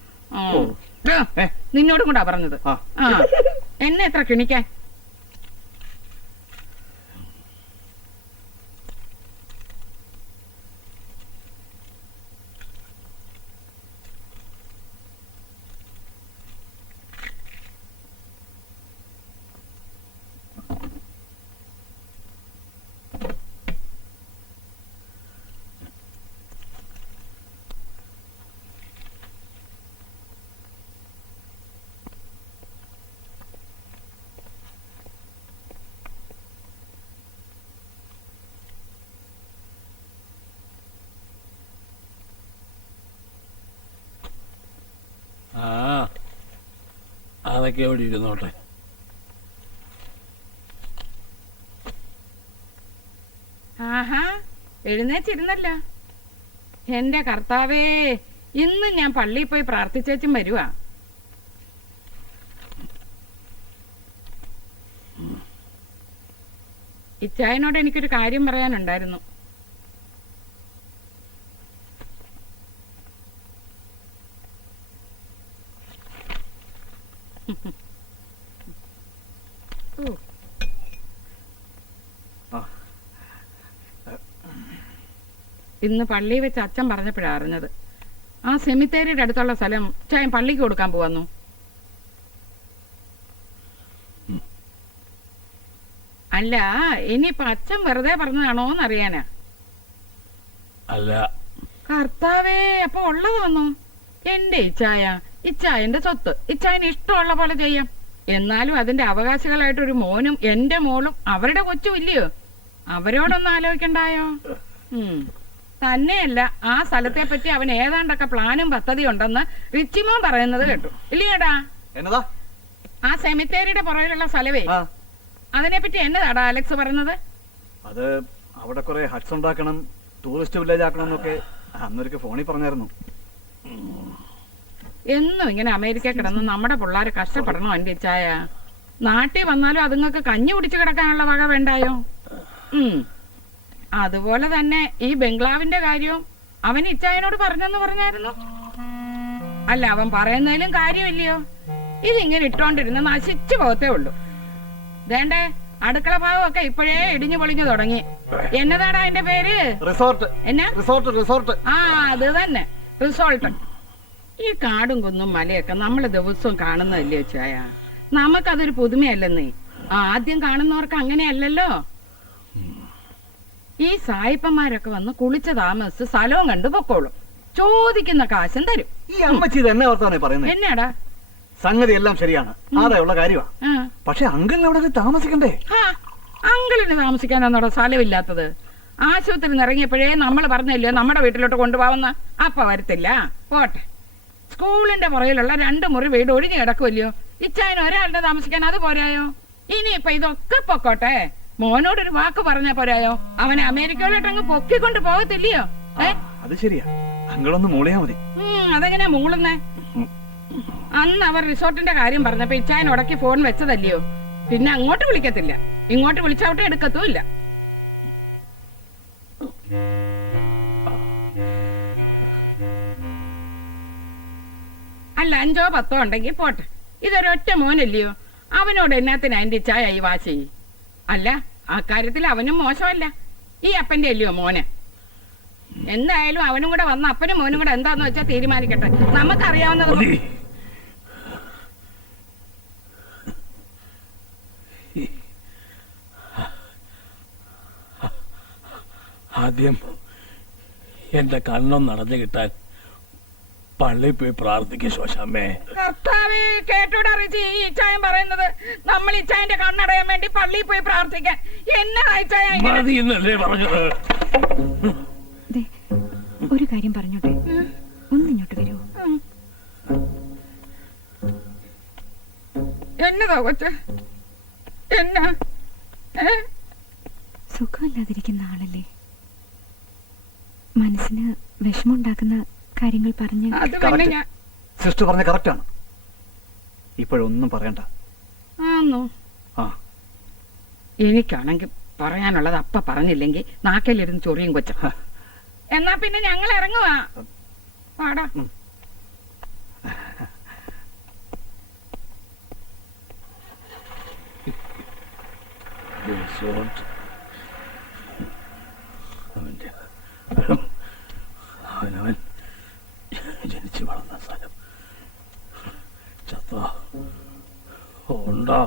നിന്നോടും കൂടാ പറഞ്ഞത്. എന്നെ എത്ര കിണിക്കാൻ. അതൊക്കെ അവിടെ ഇരുന്നോട്ടെ. ആഹാ, എഴുന്നേച്ചിരുന്നല്ല. എന്റെ കർത്താവേ, ഇന്ന് ഞാൻ പള്ളിയിൽ പോയി പ്രാർത്ഥിച്ചേച്ചും വരുവാ. ഇച്ചായനോട് എനിക്കൊരു കാര്യം പറയാനുണ്ടായിരുന്നു. ഇന്ന് പള്ളിയിൽ വെച്ച് അച്ഛൻ പറഞ്ഞപ്പോഴാ അറിഞ്ഞത്. ആ സെമിത്തേരിയുടെ അടുത്തുള്ള സ്ഥലം ചായൻ പള്ളിക്ക് കൊടുക്കാൻ പോവാന്നു. അല്ല, ഇനിയിപ്പൊ അച്ഛൻ വെറുതെ പറഞ്ഞതാണോന്നറിയാനാ. അല്ല. കർത്താവേ, അപ്പൊ ഉള്ളത് വന്നു. എന്റെ ഇച്ചായന്റെ സ്വത്ത് ഇച്ചായന് ഇഷ്ടമുള്ള പോലെ ചെയ്യാം. എന്നാലും അതിന്റെ അവകാശികളായിട്ടൊരു മോനും എന്റെ മോളും അവരുടെ കൊച്ചും ഇല്ലയോ? അവരോടൊന്നും ആലോചിക്കണ്ടായോ? തന്നെയല്ല, ആ സ്ഥലത്തെ പറ്റി അവൻ ഏതാണ്ടൊക്കെ പ്ലാനും പദ്ധതി ഉണ്ടെന്ന് റിച്ചിമോൻ പറയുന്നത് കേട്ടു. ഇല്ലയോടാ? എന്നതാ? ആ സെമിത്തേരിയുടെ പുറകിലുള്ള സ്ഥലവേ, അതിനെപ്പറ്റി എന്നതാടാ അലക്സ് പറഞ്ഞത്? അത് അവിടെ കുറെ ഹട്ട്സ് ഉണ്ടാക്കണം, ടൂറിസ്റ്റ് വില്ലേജ് ആക്കണം എന്നൊക്കെ അന്നൊരിക്കൽ ഫോണിൽ പറഞ്ഞായിരുന്നു. എന്നും ഇങ്ങനെ അമേരിക്ക കിടന്ന് നമ്മുടെ പിള്ളേര് കഷ്ടപ്പെടണോ എന്റെ ഇച്ചായ? നാട്ടിൽ വന്നാലും അതുങ്ങൾക്ക് കഞ്ഞി കുടിച്ചു കിടക്കാനുള്ള വക വേണ്ടായോ? അതുപോലെ തന്നെ ഈ ബംഗ്ലാവിന്റെ കാര്യവും അവൻ ഇച്ചായനോട് പറഞ്ഞെന്ന് പറഞ്ഞായിരുന്നു. അല്ല, അവൻ പറയുന്നതിലും കാര്യമില്ലയോ? ഇതിങ്ങനെ ഇട്ടോണ്ടിരുന്ന നശിച്ചു പോകത്തേ ഉള്ളൂ. വേണ്ടേ, അടുക്കള ഭാഗമൊക്കെ ഇപ്പോഴേ ഇടിഞ്ഞു പൊളിഞ്ഞു തുടങ്ങി. എന്നതാടാ അതിന്റെ പേര്? റിസോർട്ട്. എന്നാ? റിസോർട്ട്. ആ, അത് തന്നെ, റിസോർട്ട്. ഈ കാടും കുന്നും മലയൊക്കെ നമ്മള് ദിവസവും കാണുന്നതല്ലേ ചായ? നമുക്കതൊരു പുതുമയല്ലെന്നേ. ആദ്യം കാണുന്നവർക്ക് അങ്ങനെയല്ലല്ലോ. ഈ സായിപ്പന്മാരൊക്കെ വന്ന് കുളിച്ച് താമസിച്ച് സ്ഥലവും കണ്ടു പൊക്കോളും. ചോദിക്കുന്ന കാശും തരും. ഈ അമ്മച്ചി ഇത് എന്നെ ഓർത്താണ് പറയുന്നത്. എന്നാടാ? സംഗതി എല്ലാം ശരിയാണ്, ആദായുള്ള കാര്യമാണ്. പക്ഷെ അങ്കിളിന് അവിടെ താമസിക്കണ്ടേ? അങ്കിളിന് താമസിക്കാനാന്നോടാ സ്ഥലമില്ലാത്തത്? ആശുപത്രി ഇറങ്ങിയപ്പോഴേ നമ്മൾ പറഞ്ഞല്ലോ നമ്മുടെ വീട്ടിലോട്ട് കൊണ്ടുപോകുന്ന. അപ്പ വരത്തില്ല, പോട്ടെ. സ്കൂളിന്റെ പുറകിലുള്ള 2 മുറി വീട് ഒഴിഞ്ഞു കിടക്കുമല്ലയോ? ഇച്ചായന് ഒരാളുടെ താമസിക്കാൻ അത് പോരായോ? ഇനിയിപ്പൊ ഇതൊക്കെ പൊക്കോട്ടെ, മോനോടൊരു വാക്ക് പറഞ്ഞാ പോരായോ? അവനെ അമേരിക്കയിലോട്ട് അങ്ങ് പൊക്കിക്കൊണ്ട് പോകത്തില്ലയോ? അത് ശരിയാ, അങ്കിളൊന്ന് മൂളിയാ മതി. അതെങ്ങനെ മൂളുന്നേ? അന്ന് അവർ റിസോർട്ടിന്റെ കാര്യം പറഞ്ഞപ്പോ ഇച്ചായൻ ഉടക്കി ഫോൺ വെച്ചതല്ലയോ? പിന്നെ അങ്ങോട്ട് വിളിക്കത്തില്ല, ഇങ്ങോട്ട് വിളിച്ചോട്ടെ എടുക്കത്തുമില്ല. അല്ല, 5ഓ 10ഓ ഉണ്ടെങ്കിൽ പോട്ടെ. ഇതൊരൊറ്റ മോനല്ലയോ? അവനോട് എന്നാത്തിന് അതിന്റെ ഇച്ചായ ഈ വാശി? അല്ല, ആ കാര്യത്തിൽ അവനും മോശമല്ല. ഈ അപ്പന്റെ അല്ലയോ മോന്? എന്തായാലും അവനും കൂടെ വന്ന അപ്പനും മോനും കൂടെ എന്താന്ന് വെച്ചാൽ തീരുമാനിക്കട്ടെ. നമുക്കറിയാവുന്നത് ആദ്യം എന്റെ കണ്ണൊന്ന് നടന്നു കിട്ടാൻ പള്ളിയിൽ പോയി പ്രാർത്ഥിക്കും ശോശാമ്മേ. കർത്താവേ, കേട്ടോടാ റിജി ഈ ഇച്ചായൻ പറയുന്നത്? നമ്മൾ ഇച്ചായന്റെ കണ്ണടയാൻ വേണ്ടി പള്ളിയിൽ പോയി പ്രാർത്ഥിക്കാൻ. എന്നാ എന്നല്ലേ പറഞ്ഞത്? ഒരു കാര്യം പറഞ്ഞോട്ടെ, ഒന്നിങ്ങോട്ട് വരൂ. എന്നതാ കൊച്ച്? എന്നാ? സുഖമില്ലാതിരിക്കുന്ന ആളല്ലേ, മനസ്സിന് വിഷമമുണ്ടാക്കുന്ന കാര്യങ്ങൾ പറഞ്ഞ്. സിസ്റ്റർ പറഞ്ഞ കറക്റ്റ് ആണ്. ഇപ്പോഴൊന്നും പറയണ്ട. എനിക്കാണെങ്കിൽ പറയാനുള്ളത് അപ്പ പറഞ്ഞില്ലെങ്കിൽ നാക്കലിരുന്ന് ചൊറിയും കൊച്ച. എന്നാ പിന്നെ ഞങ്ങൾ ഇറങ്ങുവാ. പാടാ. അവനവൻ ജനിച്ചു വളർന്ന സ്ഥലം ചത്ത ഉണ്ടോ?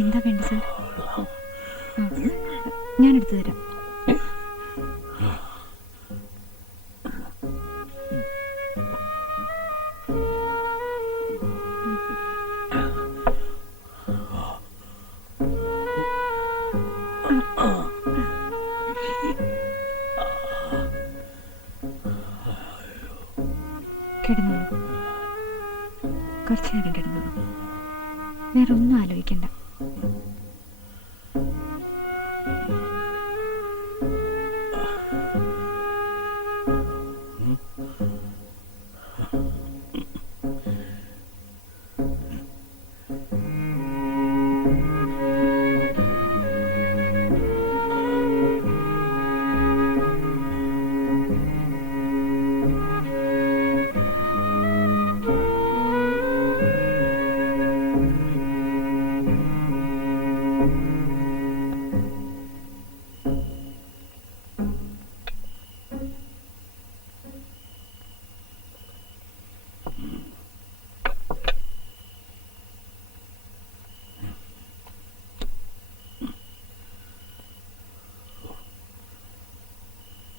എന്താ വേണ്ട സാർ? ഞാൻ എടുത്തു തരാം. വേറെ ഒന്നും ആലോചിക്കണ്ട.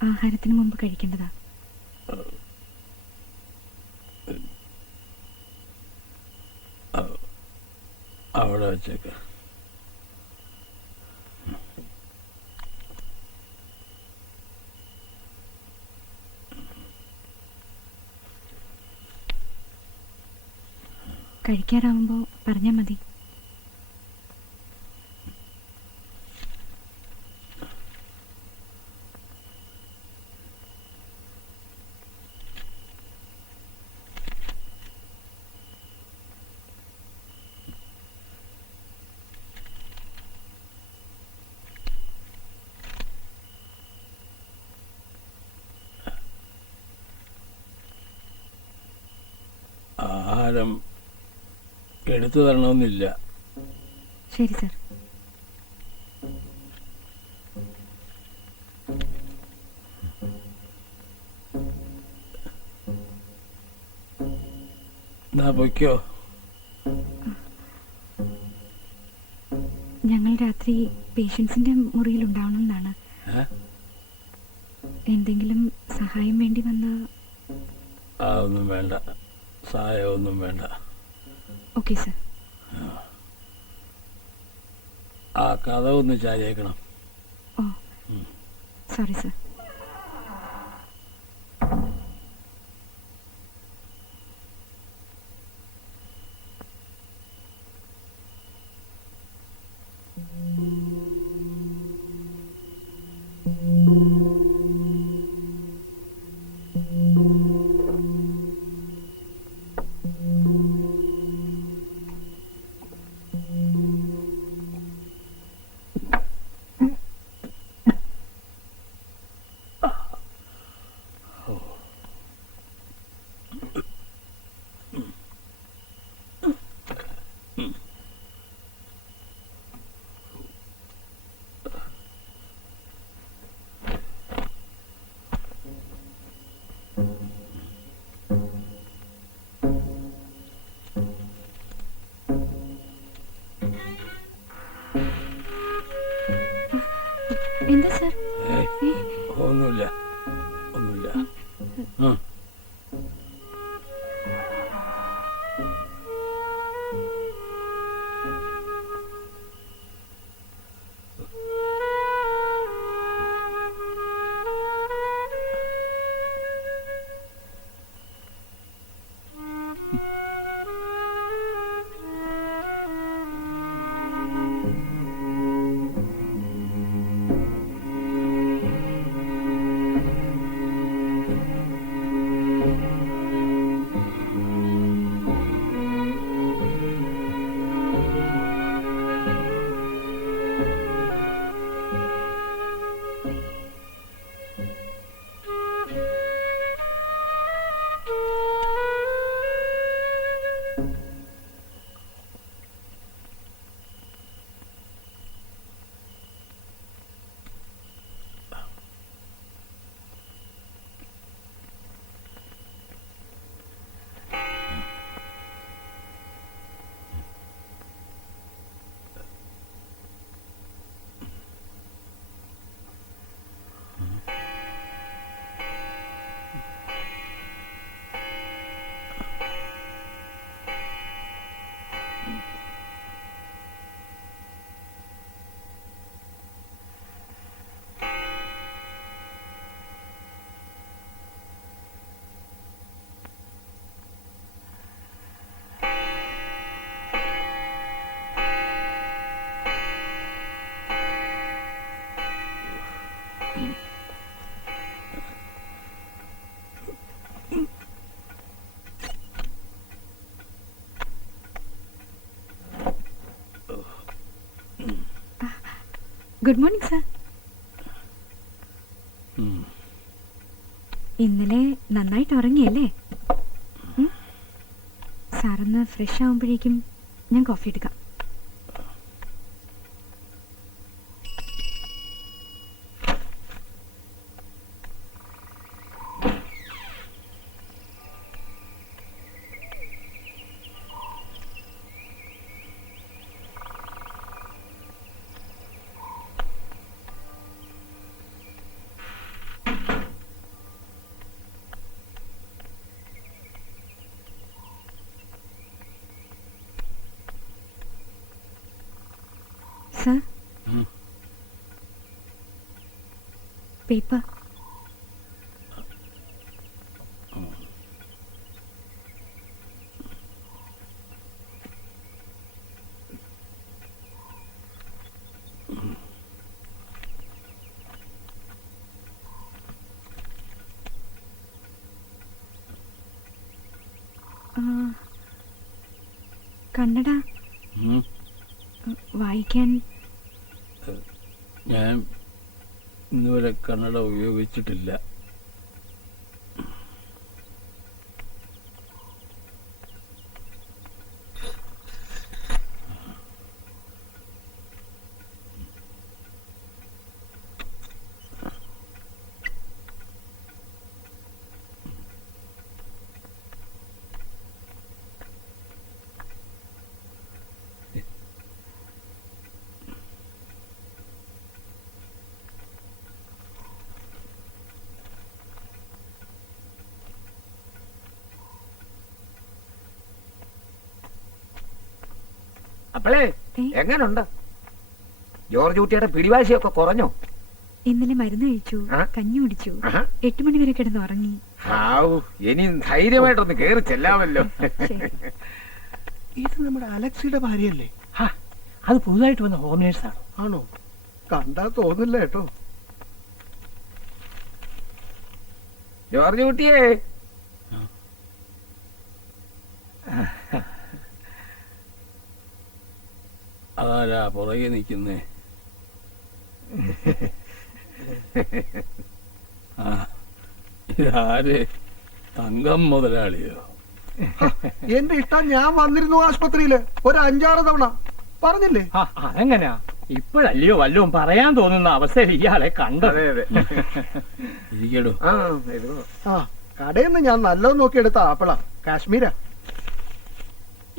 ആഹാരത്തിന് മുമ്പ് കഴിക്കേണ്ടതാ. അവിടെ വെച്ചേക്ക. കഴിക്കാറാവുമ്പോ പറഞ്ഞാ മതി. ആഹാരം എടുത്തു തരണമെന്നില്ല. ശരി സർ. എന്നാ പൊയ്ക്കോ. ഞങ്ങൾ രാത്രി പേഷ്യൻസിന്റെ മുറിയിൽ ഉണ്ടാവണമെന്നാണ്. എന്തെങ്കിലും സഹായം വേണ്ടി വന്ന? അതൊന്നും വേണ്ട, സഹായമൊന്നും വേണ്ട. Okay sir. ആ കഥ ഒന്ന് ചാരിയേക്കണം. ഓ സോറി സർ. എന്താ സർ? ഒന്നുമില്ല, ഒന്നുമില്ല. Good morning sir. ഇന്നലെ നന്നായിട്ട് ഉറങ്ങിയല്ലേ? സാറൊന്ന് ഫ്രഷ് ആവുമ്പോഴേക്കും ഞാൻ കോഫി എടുക്കാം. Sir? Paper. കന്നഡ വായിക്കാൻ ഞാൻ ഇന്നുവരെ കന്നഡ ഉപയോഗിച്ചിട്ടില്ല. അപ്പളേ എങ്ങനുണ്ട്? ജോർജ് കുട്ടിയുടെ പിടിവാശിയൊക്കെ കുറഞ്ഞോ? ഇന്നലെ മരുന്ന് കഴിച്ചു, കഞ്ഞി കുടിച്ചു, 8 മണി വരെ കിടന്ന് ഉറങ്ങി. ഇനി ധൈര്യമായിട്ടൊന്ന് കേറി ചെല്ലാമല്ലോ. ഇത് നമ്മുടെ അലക്സിയുടെ ഭാര്യയല്ലേ? അത് പുതുതായിട്ട് വന്ന ഹോം നേഴ്സാണ്. ആണോ? കണ്ടാ തോന്നില്ല കേട്ടോ. ജോർജ് കുട്ടിയെ അതാരാ പുറകെ നിൽക്കുന്നേ? ഇതാര്? തങ്കം മുതലാളിയോ? എന്റെ ഇഷ്ടം ഞാൻ വന്നിരുന്നു ആശുപത്രിയില് ഒരു 5-6 തവണ. പറഞ്ഞില്ലേ? അതെങ്ങനെയാ? ഇപ്പോഴല്ലയോ വല്ലതും പറയാൻ തോന്നുന്ന അവസ്ഥയിൽ ഇയാളെ കണ്ടത്. ഇരിക്കടോ. കടയിൽ നിന്ന് ഞാൻ നല്ലത് നോക്കിയെടുത്ത ആപ്പിളാ, കാശ്മീരാ.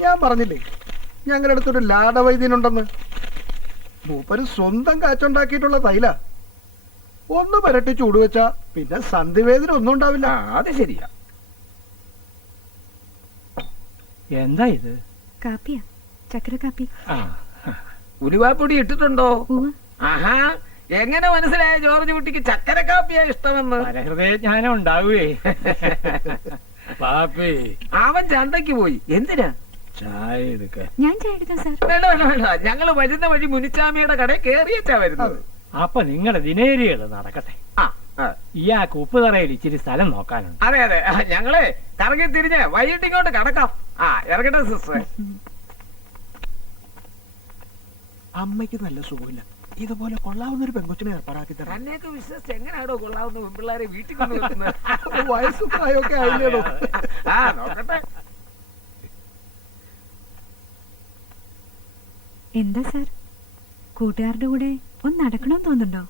ഞാൻ പറഞ്ഞില്ലേ ഞങ്ങളുടെ അടുത്തൊരു ലാടവൈദ്യനുണ്ടെന്ന്. മൂപ്പര് സ്വന്തം കാച്ചുണ്ടാക്കിയിട്ടുള്ള തൈല. ഒന്ന് പരട്ടി ചൂടുവെച്ചാ പിന്നെ സന്ധിവേദന ഒന്നും ഉണ്ടാവില്ല. അത് ശരിയാ. എന്താ ഇത്? കാപ്പിയാ, ചക്കര കാപ്പി. ഉലുവാപ്പൊടി ഇട്ടിട്ടുണ്ടോ? ആഹാ, എങ്ങനെ മനസ്സിലായ ജോർജ് കുട്ടിക്ക് ചക്കര കാപ്പിയാ ഇഷ്ടമെന്ന്? ഹൃദയജ്ഞാനം ഉണ്ടാവുകയെ. പാപ്പി, അവൻ ചന്തയ്ക്ക് പോയി. എന്തിനാ? ചായ എടുക്കാൻ. ഞാൻ ചായ എടുക്കാം സാർ. വേണ്ട വേണ്ട വേണ്ട, ഞങ്ങള് വരുന്ന വഴി മുനിച്ചാമിയുടെ കടയിൽ കേറിയച്ചാ വരുന്നത്. അപ്പൊ നിങ്ങളുടെ ദിനേരികള് നടക്കട്ടെ. ഇയാൾക്ക് ഉപ്പുതറയിൽ ഇച്ചിരി സ്ഥലം നോക്കാനുണ്ട്. അതെ അതെ, ഞങ്ങള് കറങ്ങി തിരിഞ്ഞ് വൈകിട്ട് ഇങ്ങോട്ട് കടക്കാം. ഇറങ്ങട്ടെ സിസ്റ്ററെ. അമ്മയ്ക്ക് നല്ല സുഖമില്ല. ഇതുപോലെ കൊള്ളാവുന്ന ഒരു പെൺകൊച്ചിനെ ഏർപ്പാടാക്കി തരാം. തന്നെയൊക്കെ വിശ്വസിച്ച് എങ്ങനെയാണോ കൊള്ളാവുന്ന പെൺപിള്ളേരെ വീട്ടിൽ കൊണ്ടുവെക്കുന്നത്? വയസ്സും പ്രായമൊക്കെ ആയില്ലേടോ. നോക്കട്ടെ. എന്താ സാർ, കൂട്ടുകാരുടെ കൂടെ ഒന്ന് നടക്കണമെന്ന് തോന്നുന്നുണ്ടോ?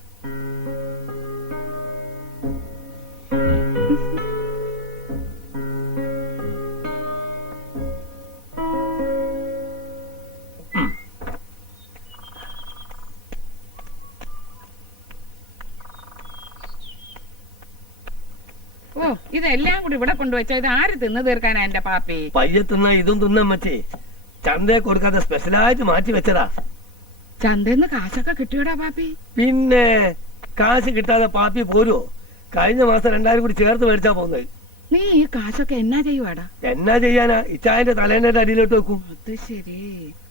ഓ, ഇതെല്ലാം കൂടി ഇവിടെ കൊണ്ടുവച്ചാ ഇത് ആര് തിന്നു തീർക്കാനാ എന്റെ പാപ്പി? പയ്യെ തിന്നാ ഇതും തിന്നാൻ മച്ചേ. ചന്തയെ കൊടുക്കാതെ സ്പെഷ്യലായിട്ട് മാറ്റി വെച്ചതാ. ചന്തന്ന് കാശൊക്കെ കിട്ടിയോടാ പാപ്പി? പിന്നെ കാശ് കിട്ടാതെ പാപ്പി പോരുവോ? കഴിഞ്ഞ മാസം 2000 കൂടി ചേർത്ത് മേടിച്ചാ പോകുന്നത്. നീ ഈ കാശൊക്കെ എന്നാ ചെയ്യുവാടാ? എന്നാ ചെയ്യാനാ? ഇച്ചായന്റെ തലേന്റെ അടിയിലോട്ട് വെക്കും. അത് ശരി.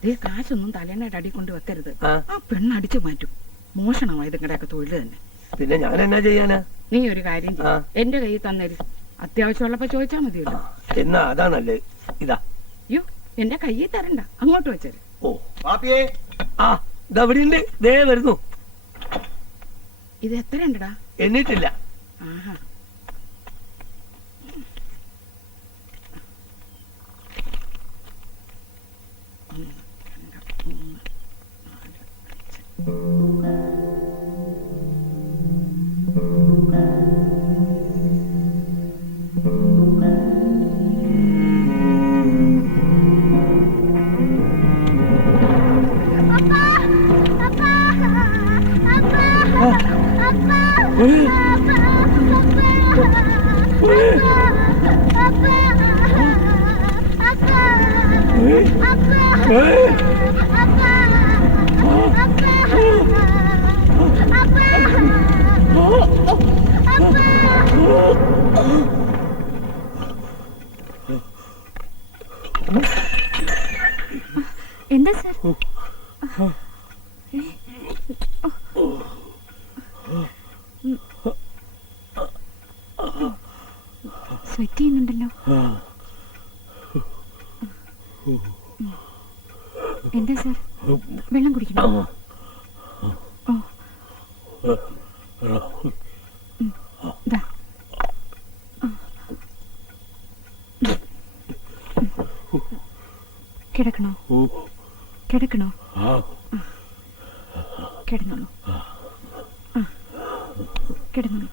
ഈ കാശൊന്നും തലേനായിട്ട് അടി കൊണ്ട് വെക്കരുത്. ആ പെണ്ണടിച്ചു മാറ്റും. മോഷണമായി ഇതുങ്ങളുടെയൊക്കെ തൊഴിൽ തന്നെ. പിന്നെ ഞാൻ എന്നാ ചെയ്യാനാ? നീ ഒരു കാര്യം ചെയ്യ, എന്റെ കയ്യിൽ തന്നേര്. അത്യാവശ്യമുള്ളപ്പോ ചോദിച്ചാ മതിയല്ലോ. എന്നാ അതാ നല്ലത്. ഇതാ. അയ്യോ, എന്റെ കയ്യിൽ തരണ്ട, അങ്ങോട്ട് വെച്ചേര്. ഓ പാപ്പിയേ, ഇതവിടെയുണ്ട്. ദേ വരുന്നു. ഇത് എത്ര ഉണ്ടടാ? എന്നിട്ടില്ല. ആഹാ. എന്താ സർ? സ്വെറ്റ് ചെയ്യുന്നുണ്ടല്ലോ. എന്താ സർ? വെള്ളം കുടിക്കണോ? ഓ ദാ. കിടക്കണോ? കിടക്കണോ? കിടന്നോളൂ. കിടന്നോളൂ.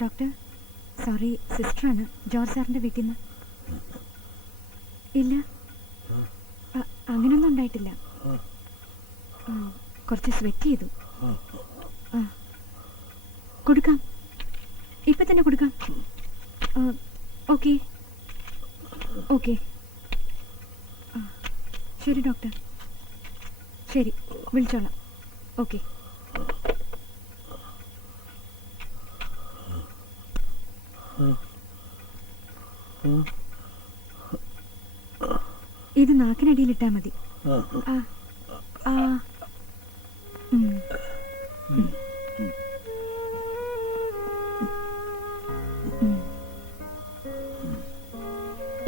Doctor, sorry, സിസ്റ്ററാണ്. ജോർജ് സാറിന്റെ വീട്ടിൽ നിന്ന്. ഇല്ല, അങ്ങനൊന്നും ഉണ്ടായിട്ടില്ല. കുറച്ച് സ്വെറ്റ് ചെയ്തു. കൊടുക്കാം, ഇപ്പൊ തന്നെ കൊടുക്കാം. ഓക്കെ ഓക്കെ, ശരി ഡോക്ടർ, ശരി, വിളിച്ചോളാം. ഓക്കെ. ഇത് നാക്കിനടിയിലിട്ടാ മതി.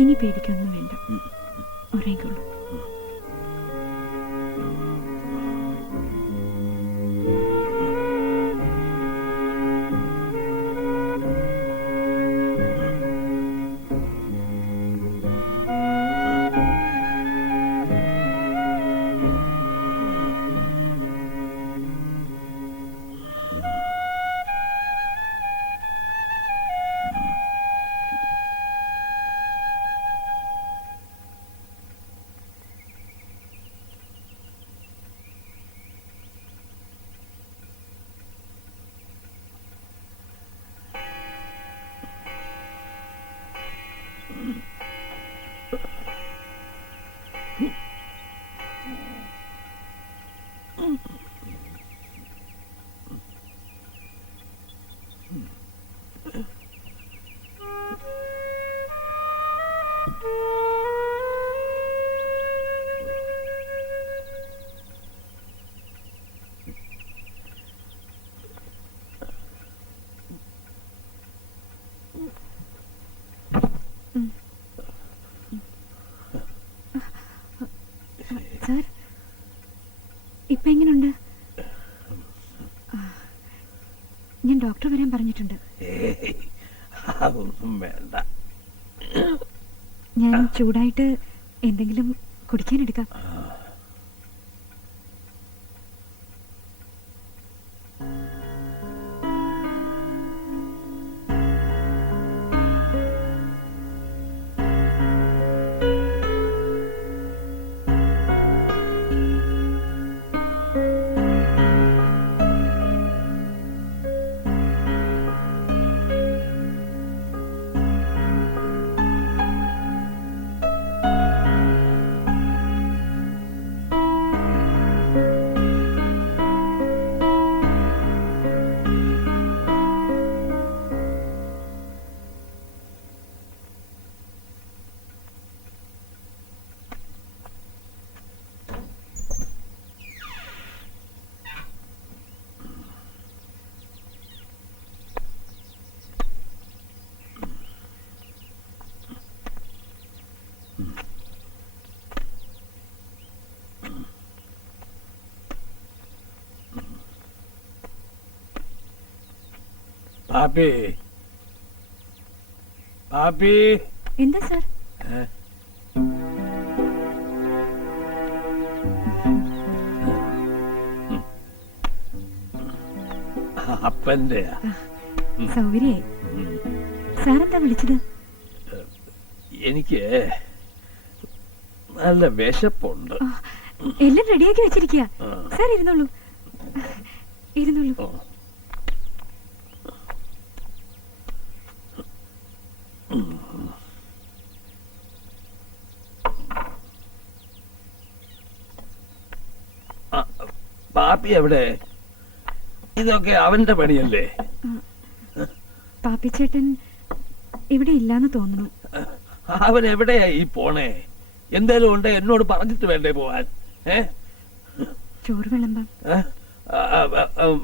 ഇനി പേടിക്കൊന്നും വേണ്ട, ഉറങ്ങിക്കോളൂ. സാർ, ഇപ്പൊ എങ്ങനെയുണ്ട്? ഞാൻ ഡോക്ടർ വരാൻ പറഞ്ഞിട്ടുണ്ട്. അതൊന്നും വേണ്ട. ഞാൻ ചൂടായിട്ട് എന്തെങ്കിലും കുടിക്കാൻ എടുക്കാം. പാപ്പി പാപ്പി എന്താ സാർ? അപ്പന്റെ സൗകര്യായി. സാറെന്താ വിളിച്ചത്? എനിക്ക് നല്ല വിശപ്പുണ്ട്. എല്ലാം റെഡിയാക്കി വെച്ചിരിക്കുക. സാർ ഇരുന്നോളൂ, ഇരുന്നോളൂ. പാപ്പി എവിടെ? ഇതൊക്കെ അവന്റെ പണിയല്ലേ? പാപ്പിച്ചേട്ടൻ ഇവിടെ ഇല്ലാന്ന് തോന്നുന്നു. അവൻ എവിടെയാ ഈ പോണേ? എന്തേലും ഉണ്ട് എന്നോട് പറഞ്ഞിട്ട് വേണ്ടേ പോവാൻ? ചോറ് വിളമ്പാം.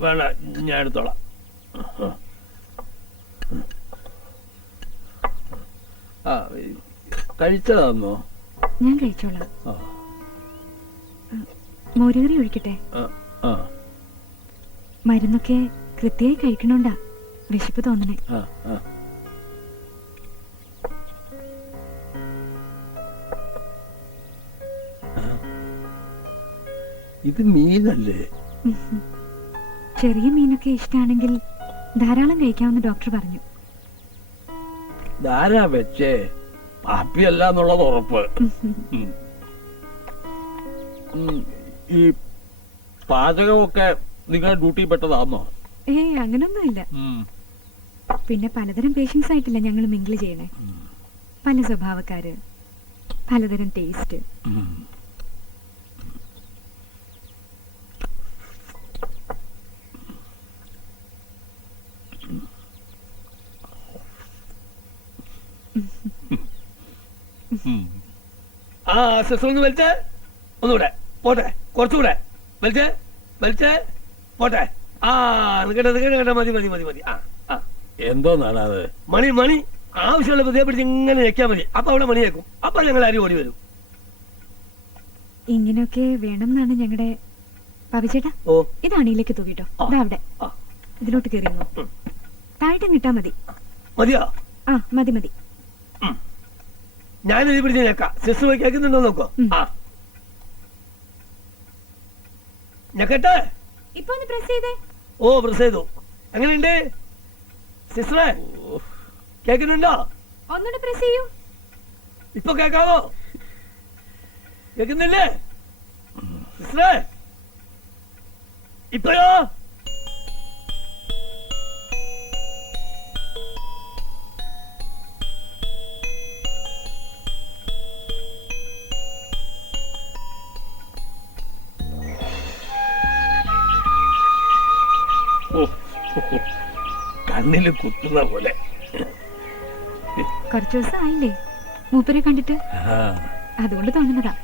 വേണ്ട, ഞാൻ എടുത്തോളാം. കഴിച്ചതാന്നോ? ഞാൻ കഴിച്ചോളാം. മോരുകറി ഒഴിക്കട്ടെ? മരുന്നൊക്കെ കൃത്യമായി കഴിക്കണോണ്ടാ വിശപ്പ് തോന്നണേ. ഇത് മീനല്ലേ? ചെറിയ മീനൊക്കെ ഇഷ്ടാണെങ്കിൽ ധാരാളം കഴിക്കാമെന്ന് ഡോക്ടർ പറഞ്ഞു. ധാരാ വെച്ചേ പാപ്പിയല്ല എന്നുള്ളത് ഉറപ്പ്. ഈ പാചകമൊക്കെ നിങ്ങളുടെ ഡ്യൂട്ടി പെട്ടതാണോ? അങ്ങനൊന്നുമില്ല. പിന്നെ പലതരം പേഷ്യൻസ് ആയിട്ടില്ല ഞങ്ങൾ മിങ്കിൾ ചെയ്യണേ. പല സ്വഭാവക്കാര്, പലതരം ടേസ്റ്റ്. ഒന്ന് വലിച്ചേ, ഒന്നുകൂടെ പോട്ടെ, കുറച്ചുകൂടെ വലിച്ചേ വലിച്ചേ പോട്ടെ. കേട്ടോ, മതി മതി മതി മതി. എന്തോന്നാണ് അത്? മണി മണി ആവശ്യമുള്ള പുതിയ പിടിച്ച് ഇങ്ങനെ ഞെക്കിയാൽ മതി. അപ്പൊ അവിടെ മണി ഞെക്കും. അപ്പൊ ഞങ്ങൾ ആരും ഓടി വരും. ഇങ്ങനെയൊക്കെ വേണം എന്നാണ് ഞങ്ങളുടെ പാപിച്ചേട്ടാ. ഇത് അണിയിലേക്ക് തൂക്കിട്ടോ. ഇതാ അവിടെ ഇതിലോട്ട് കയറിയോ. താഴെ കിട്ടാ മതി. മതിയോ? മതി മതി. ഞാനിത് പിടിച്ച് ഞെക്കാം. സിസ്റ്റർ പോയി കേൾക്കുന്നുണ്ടോ നോക്കോ. ഞെക്കട്ടെ? ഇപ്പൊ ഒന്ന് പ്രസ് ചെയ്തേ. പ്രസ് ചെയ്തു. എങ്ങനെയുണ്ട് സിസ്റ്ററെ? കേൾക്കുന്നുണ്ടോ? ഒന്നുകൂടെ പ്രസ് ചെയ്യൂ. ഇപ്പൊ കേൾക്കാവോ? കേൾക്കുന്നില്ലേ സിസ്റ്ററെ? ഇപ്പോഴോ? കണ്ണില് കുത്തുന്ന പോലെ. കുറച്ചു ദിവസം ആയില്ലേ മൂപ്പരെ കണ്ടിട്ട്, അതുകൊണ്ട് തോന്നുന്നതാ.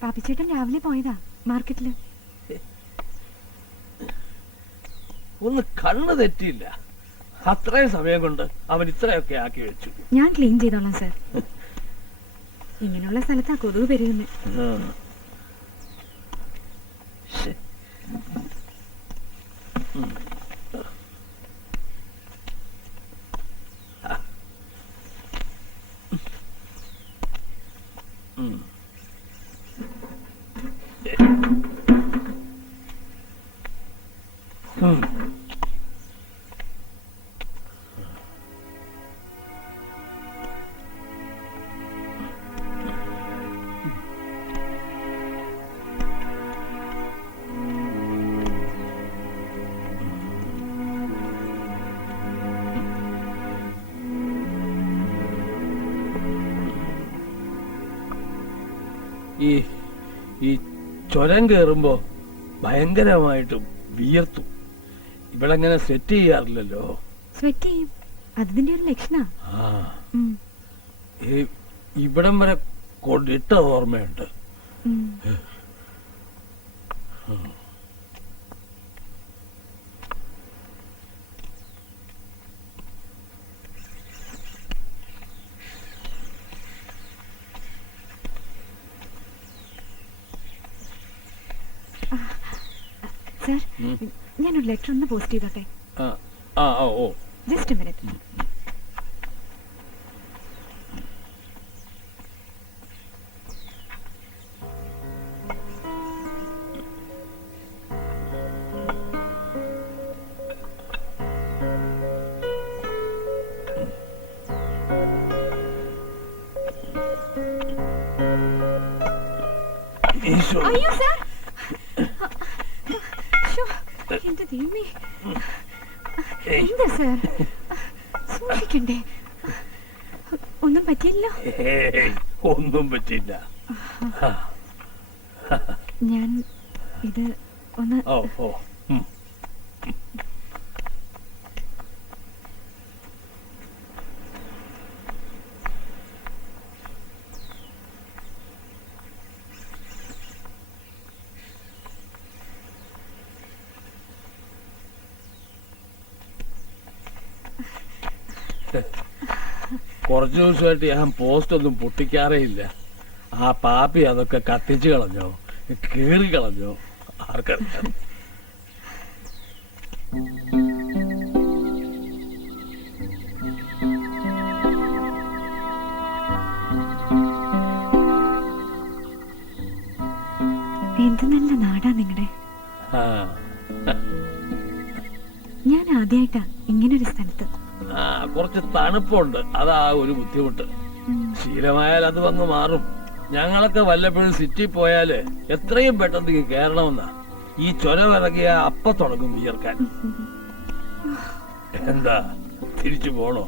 പാപ്പിച്ചേട്ടൻ രാവിലെ പോയതാ മാർക്കറ്റില്. ഒന്ന് കണ്ണ് തെറ്റിയില്ല. അത്രയും സമയം കൊണ്ട് അവൻ ഇത്രയൊക്കെ ആക്കി വെച്ചു. ഞാൻ ക്ലീൻ ചെയ്തോളാം സാർ. ഇങ്ങനെയുള്ള സ്ഥലത്താ കൊതുക് പെരുകുന്നത്. ഈ ചുരം കേറുമ്പോ ഭയങ്കരമായിട്ടും വിയർത്തു. ഇവിടെ അങ്ങനെ സെറ്റ് ചെയ്യാറില്ലല്ലോ. സ്വെറ്റ് ചെയ്യും, അതിന്റെ ഒരു ലക്ഷണ. ആ ഇവിടം വരെ കൊണ്ടിട്ട ഓർമ്മയുണ്ട്. സർ, ഞാനൊരു ലെറ്റർ ഒന്ന് പോസ്റ്റ് ചെയ്തോട്ടെ? ഓ ജസ്റ്റ് മിനിറ്റ്. അയ്യോ സർ, എന്റെ ദൈവമേ, എന്താ സർ? സൂക്ഷിക്കണ്ടേ? ഒന്നും പറ്റിയില്ല? ഒന്നും പറ്റില്ല. ഞാൻ ഇത് ഒന്ന് കുറച്ചു ദിവസമായിട്ട് ഞാൻ പോസ്റ്റ് ഒന്നും പൊട്ടിക്കാറേ ഇല്ല. ആ പാപ്പി അതൊക്കെ കത്തിച്ചു കളഞ്ഞോ, കീറി കളഞ്ഞോ, ആർക്കറിയാം. എന്ത് നല്ല നാടാ നിങ്ങളുടെ. ഞാൻ ആദ്യമായിട്ടാ ഇങ്ങനൊരു സ്ഥലത്ത്. കുറച്ച് തണുപ്പുണ്ട്, അതാ ഒരു ബുദ്ധിമുട്ട്. ശീലമായാൽ അത് വന്ന് മാറും. ഞങ്ങളൊക്കെ വല്ലപ്പോഴും സിറ്റി പോയാല് എത്രയും പെട്ടെന്ന് കയറണമെന്നാ. ഈ ചുരമിറങ്ങിയ അപ്പ തുടങ്ങും വിയർക്കാൻ. എന്താ തിരിച്ചു പോണോ?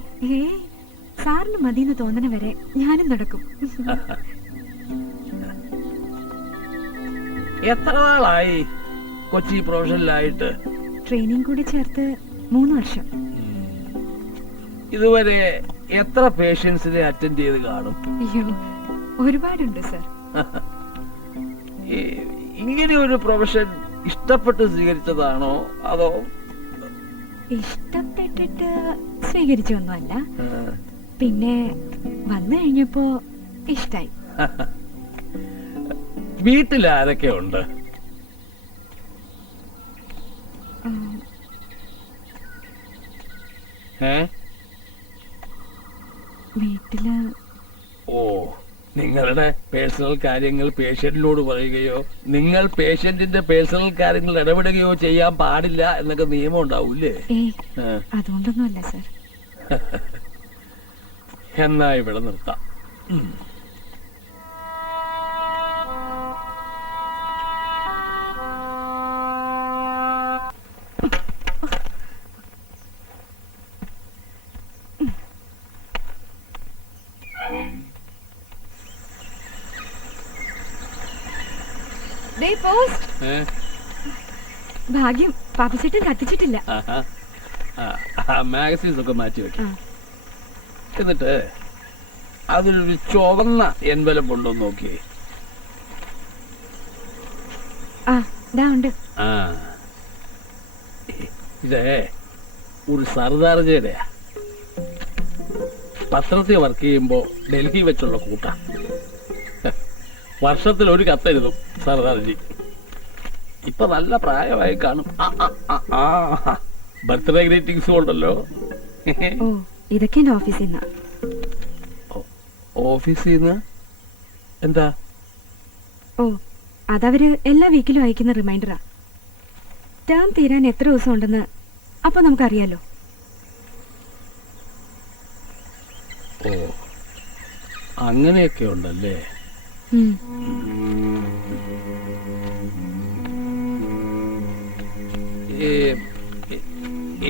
സാറിന് മതിയെന്ന് തോന്നണ വരെ ഞാനും നടക്കും. എത്ര നാളായി കൊച്ചി പ്രൊഫഷണലായിട്ട്? ട്രെയിനിങ് കൂടി ചേർത്ത് 3 വർഷം. ഇതുവരെ എത്ര പേഷ്യൻസിനെ അറ്റൻഡ് ചെയ്ത് കാണും? അയ്യോ, ഒരുപാടുണ്ട് സർ. ഇങ്ങനെ ഒരു പ്രൊഫഷൻ ഇഷ്ടപ്പെട്ട് സ്വീകരിച്ചതാണോ അതോ? ഇഷ്ടപ്പെട്ടിട്ട് സ്വീകരിച്ചൊന്നുമല്ല, പിന്നെ വന്നു കഴിഞ്ഞപ്പോ ഇഷ്ടായി. വീട്ടിൽ ആരൊക്കെ ഉണ്ട്? വീട്ടില് നിങ്ങളുടെ പേഴ്സണൽ കാര്യങ്ങൾ പേഷ്യന്റിനോട് പറയുകയോ നിങ്ങൾ പേഷ്യന്റിന്റെ പേഴ്സണൽ കാര്യങ്ങൾ ഇടപെടുകയോ ചെയ്യാൻ പാടില്ല എന്നൊക്കെ നിയമം ഉണ്ടാവൂല്ലേ? അതുകൊണ്ടൊന്നുമല്ല സർ. എന്നാ ഇവിടെ നിർത്താം. ഭാഗ്യം, പാപ്പച്ചേട്ടൻ കത്തിച്ചിട്ടില്ല. മാഗസീൻസ് ഒക്കെ മാറ്റി വെക്കാം. എന്നിട്ട് അതിലൊരു ചുവന്ന എൻവലപ്പ് ഉണ്ടോ നോക്കിയേ. ഇതേ ഒരു സർദാർജിയുടെയാ. പത്രത്തിൽ വർക്ക് ചെയ്യുമ്പോ ഡൽഹി വെച്ചുള്ള കൂട്ടാ. വർഷത്തിൽ ഒരു കത്തെഴുതും സർദാർജി. ഇപ്പൊ നല്ല പ്രായമായി കാണും. ബർത്ത്ഡേ ഗ്രീറ്റിംഗ്സും ഉണ്ടല്ലോ. ഇതൊക്കെ എന്റെ ഓഫീസിൽ നിന്ന്. ഓഫീസിൽ നിന്ന് എന്താ? അതവര് എല്ലാ വീക്കിലും അയക്കുന്ന റിമൈൻഡറാ. ടേം തീരാൻ എത്ര ദിവസം ഉണ്ടെന്ന് അപ്പൊ നമുക്കറിയാലോ. അങ്ങനെയൊക്കെ ഉണ്ടല്ലേ.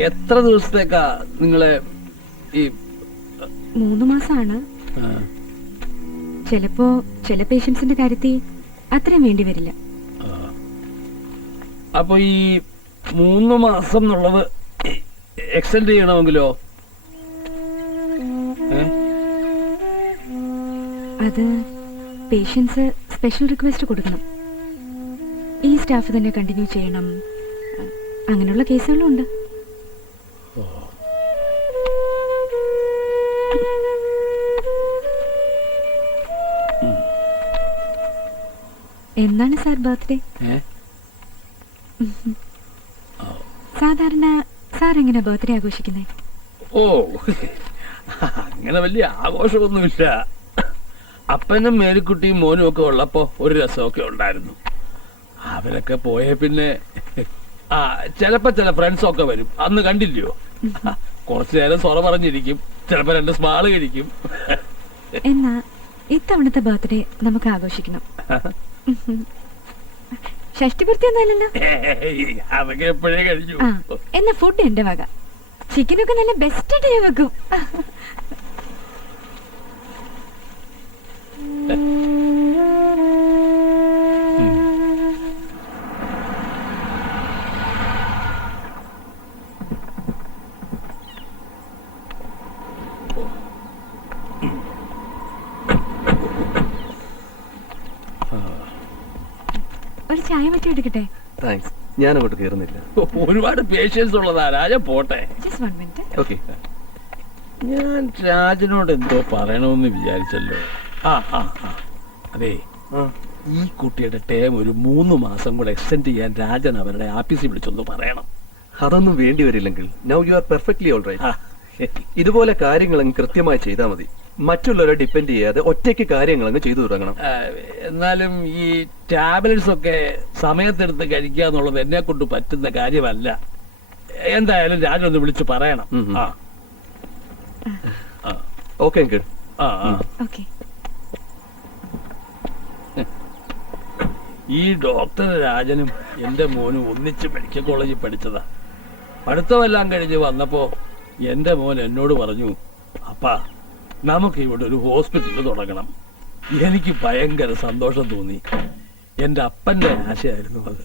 എത്ര ദിവസത്തേക്കാ നിങ്ങളെ? 3 മാസമാണ്. ചിലപ്പോ ചില പേഷ്യൻസിന്റെ കാര്യത്തിൽ അത്രയും വേണ്ടി വരില്ല. അപ്പൊ ഈ 3 മാസം എന്നുള്ളത് എക്സ്റ്റെൻഡ് ചെയ്യണമെങ്കിലോ? അത് പേഷ്യൻസ് സ്പെഷ്യൽ റിക്വസ്റ്റ് കൊടുക്കണം. ഈ സ്റ്റാഫ് തന്നെ കണ്ടിന്യൂ ചെയ്യണം, അങ്ങനെയുള്ള കേസുകളും ഉണ്ട്. എന്നാണ് സാർ ബർത്ത്ഡേ? സാധാരണ സാർ എങ്ങനെ ബർത്ത്ഡേ ആഘോഷിക്കുന്നത്? ഓ, അങ്ങനെ വലിയ ആഘോഷമൊന്നുമില്ല. അപ്പനും മേരിക്കുട്ടിയും മോനും ഒക്കെ ഉള്ളപ്പോ ഒരു രസമൊക്കെ ഉണ്ടായിരുന്നു. അവരൊക്കെ പോയ പിന്നെ ചിലപ്പോ ചില ഫ്രണ്ട്സ് ഒക്കെ വരും. അന്ന് കണ്ടില്ലയോ, കുറച്ചു നേരം സൊറ പറഞ്ഞിരിക്കും, ചിലപ്പോ 2 സ്മാള് കഴിക്കും. എന്നാ ഇത്തവണത്തെ ബർത്ത്ഡേ നമുക്ക് ആഘോഷിക്കണം. ഷഷ്ടിപൂർത്തി ഒന്നുമല്ലല്ലോ. അതൊക്കെ എപ്പോഴേ കഴിഞ്ഞു. എന്നാ ഫുഡ് എന്റെ വക. ചിക്കനൊക്കെ നല്ല ബെസ്റ്റ് ആയിട്ട് ഞാൻ വെക്കും. ഒരു ചായ പറ്റി എടുക്കട്ടെ? താങ്ക്സ്, ഞാൻ അങ്ങോട്ട് കയറുന്നില്ല. ഒരുപാട് പേഷ്യൻസ് ഉള്ളതാ. രാജ പോട്ടെ. Just 1 minute. ഓക്കെ. ഞാൻ രാജനോട് എന്തോ പറയണമെന്ന് വിചാരിച്ചല്ലോ. അതെ, ഈ കുട്ടിയുടെ ടേം ഒരു 3 മാസം കൂടെ എക്സ്റ്റെൻഡ് ചെയ്യാൻ രാജൻ അവരുടെ ആഫീസിൽ വിളിച്ചൊന്ന് പറയണം. അതൊന്നും വേണ്ടി വരില്ലെങ്കിൽ now you are perfectly all right. ഇതുപോലെ കാര്യങ്ങൾ അങ്ങ് കൃത്യമായി ചെയ്താൽ മതി. മറ്റുള്ളവരെ ഡിപ്പെൻഡ് ചെയ്യാതെ ഒറ്റയ്ക്ക് കാര്യങ്ങൾ അങ്ങ് ചെയ്തു തുടങ്ങണം. എന്നാലും ഈ ടാബ്ലറ്റ്സ് ഒക്കെ സമയത്തെടുത്ത് കഴിക്കുക എന്നുള്ളത് എന്നെ കൊണ്ട് പറ്റുന്ന കാര്യമല്ല. എന്തായാലും രാജനൊന്ന് വിളിച്ച് പറയണം. Okay uncle. ഓക്കെ. ഈ ഡോക്ടർ രാജനും എന്റെ മോനും ഒന്നിച്ച് മെഡിക്കൽ കോളേജിൽ പഠിച്ചതാ. പഠിത്തമെല്ലാം കഴിഞ്ഞ് വന്നപ്പോ എന്റെ മോൻ എന്നോട് പറഞ്ഞു, അപ്പാ നമുക്ക് ഇവിടെ ഒരു ഹോസ്പിറ്റൽ തുടങ്ങണം. എനിക്ക് ഭയങ്കര സന്തോഷം തോന്നി. എന്റെ അപ്പന്റെ ആശയായിരുന്നു അത്.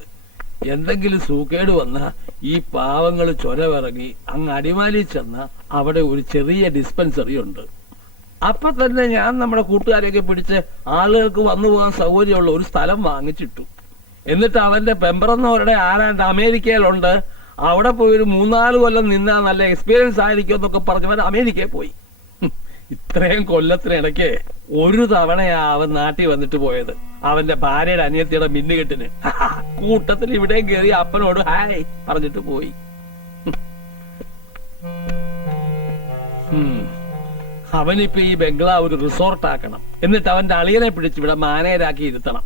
എന്തെങ്കിലും സൂക്കേട് വന്ന ഈ പാവങ്ങൾ ചൊരവിറങ്ങി അങ്ങ് അടിമാലി ചെന്ന അവിടെ ഒരു ചെറിയ ഡിസ്പെൻസറി ഉണ്ട്. അപ്പൊ തന്നെ ഞാൻ നമ്മുടെ കൂട്ടുകാരെയൊക്കെ പിടിച്ച് ആളുകൾക്ക് വന്നു പോകാൻ സൗകര്യമുള്ള ഒരു സ്ഥലം വാങ്ങിച്ചിട്ടു. എന്നിട്ട് അവന്റെ പെമ്പറന്നവരുടെ ആരാണ്ട് അമേരിക്കയിലുണ്ട്, അവിടെ പോയി ഒരു 3-4 കൊല്ലം നിന്നാ നല്ല എക്സ്പീരിയൻസ് ആയിരിക്കും എന്നൊക്കെ പറഞ്ഞവൻ അമേരിക്കയിൽ പോയി. ഇത്രയും കൊല്ലത്തിനിടയ്ക്ക് ഒരു തവണയാ അവൻ നാട്ടിൽ വന്നിട്ട് പോയത്. അവന്റെ ഭാര്യയുടെ അനിയത്തിയുടെ മിന്നുകെട്ടിന് കൂട്ടത്തിൽ ഇവിടെയും കയറി അപ്പനോട് ഹായ് പറഞ്ഞിട്ട് പോയി. അവനിപ്പോ ഈ ബംഗ്ലാവ് ഒരു റിസോർട്ട് ആക്കണം. എന്നിട്ട് അവന്റെ അളിയനെ പിടിച്ച് ഇവിടെ മാനേജരാക്കി ഇരുത്തണം.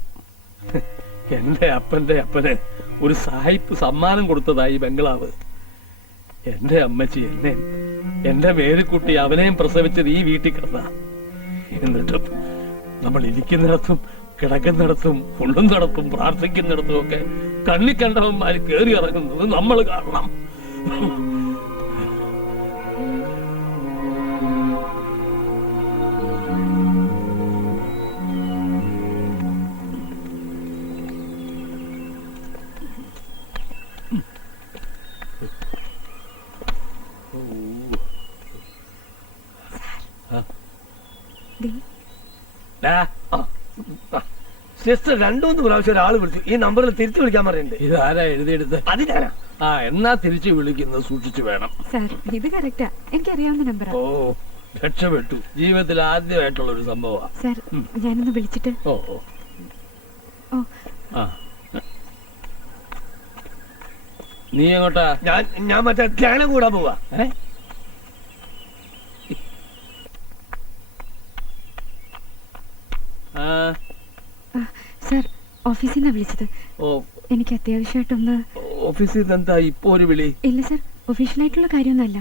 എന്റെ അപ്പന്റെ അപ്പന് ഒരു സാഹിബ് സമ്മാനം കൊടുത്തതായി ബംഗ്ലാവ്. എന്റെ അമ്മച്ചി എന്നെ, എന്റെ മേരിക്കുട്ടി അവനെയും പ്രസവിച്ചത് ഈ വീട്ടിൽ കിടന്ന. എന്നിട്ടും നമ്മൾ ഇരിക്കുന്നിടത്തും കിടക്കുന്നിടത്തും ഉള്ളുന്നിടത്തും പ്രാർത്ഥിക്കുന്നിടത്തും ഒക്കെ കണ്ണിക്കണ്ടവന്മാര് കയറി ഇറങ്ങുന്നത് നമ്മൾ കാണണം. സിസ്റ്റർ 2-3 പ്രാവശ്യം ഒരാൾ വിളിച്ചു. ഈ നമ്പറിൽ തിരിച്ചു വിളിക്കാൻ പറയുന്നുണ്ട്. ഇതാരാ എഴുതിയെടുത്ത്? അത് ഞാനാ. എന്നാ തിരിച്ചു വിളിക്കുന്നത് സൂക്ഷിച്ചു വേണം. സാർ ഇത് കറക്റ്റാ, എനിക്കറിയാവുന്ന നമ്പറാ. ഓ, രക്ഷപ്പെട്ടു. ജീവിതത്തിൽ ആദ്യമായിട്ടുള്ള ഒരു സംഭവമാ. സാർ ഞാനൊന്ന് വിളിച്ചിട്ട്. ഓ ഓ ഓ നീ എങ്ങോട്ടാ? ഞാൻ മറ്റേ ധ്യാനം കൂടാൻ പോവാ. സാർ ഓഫീസിൽ നിന്നാ വിളിച്ചത്. എനിക്ക് അത്യാവശ്യമായിട്ടൊന്ന്. ഓഫീസിൽ എന്താ ഇപ്പൊ ഒരു വിളി? ഇല്ല സാർ, ഒഫീഷ്യലായിട്ടുള്ള കാര്യമൊന്നുമല്ല.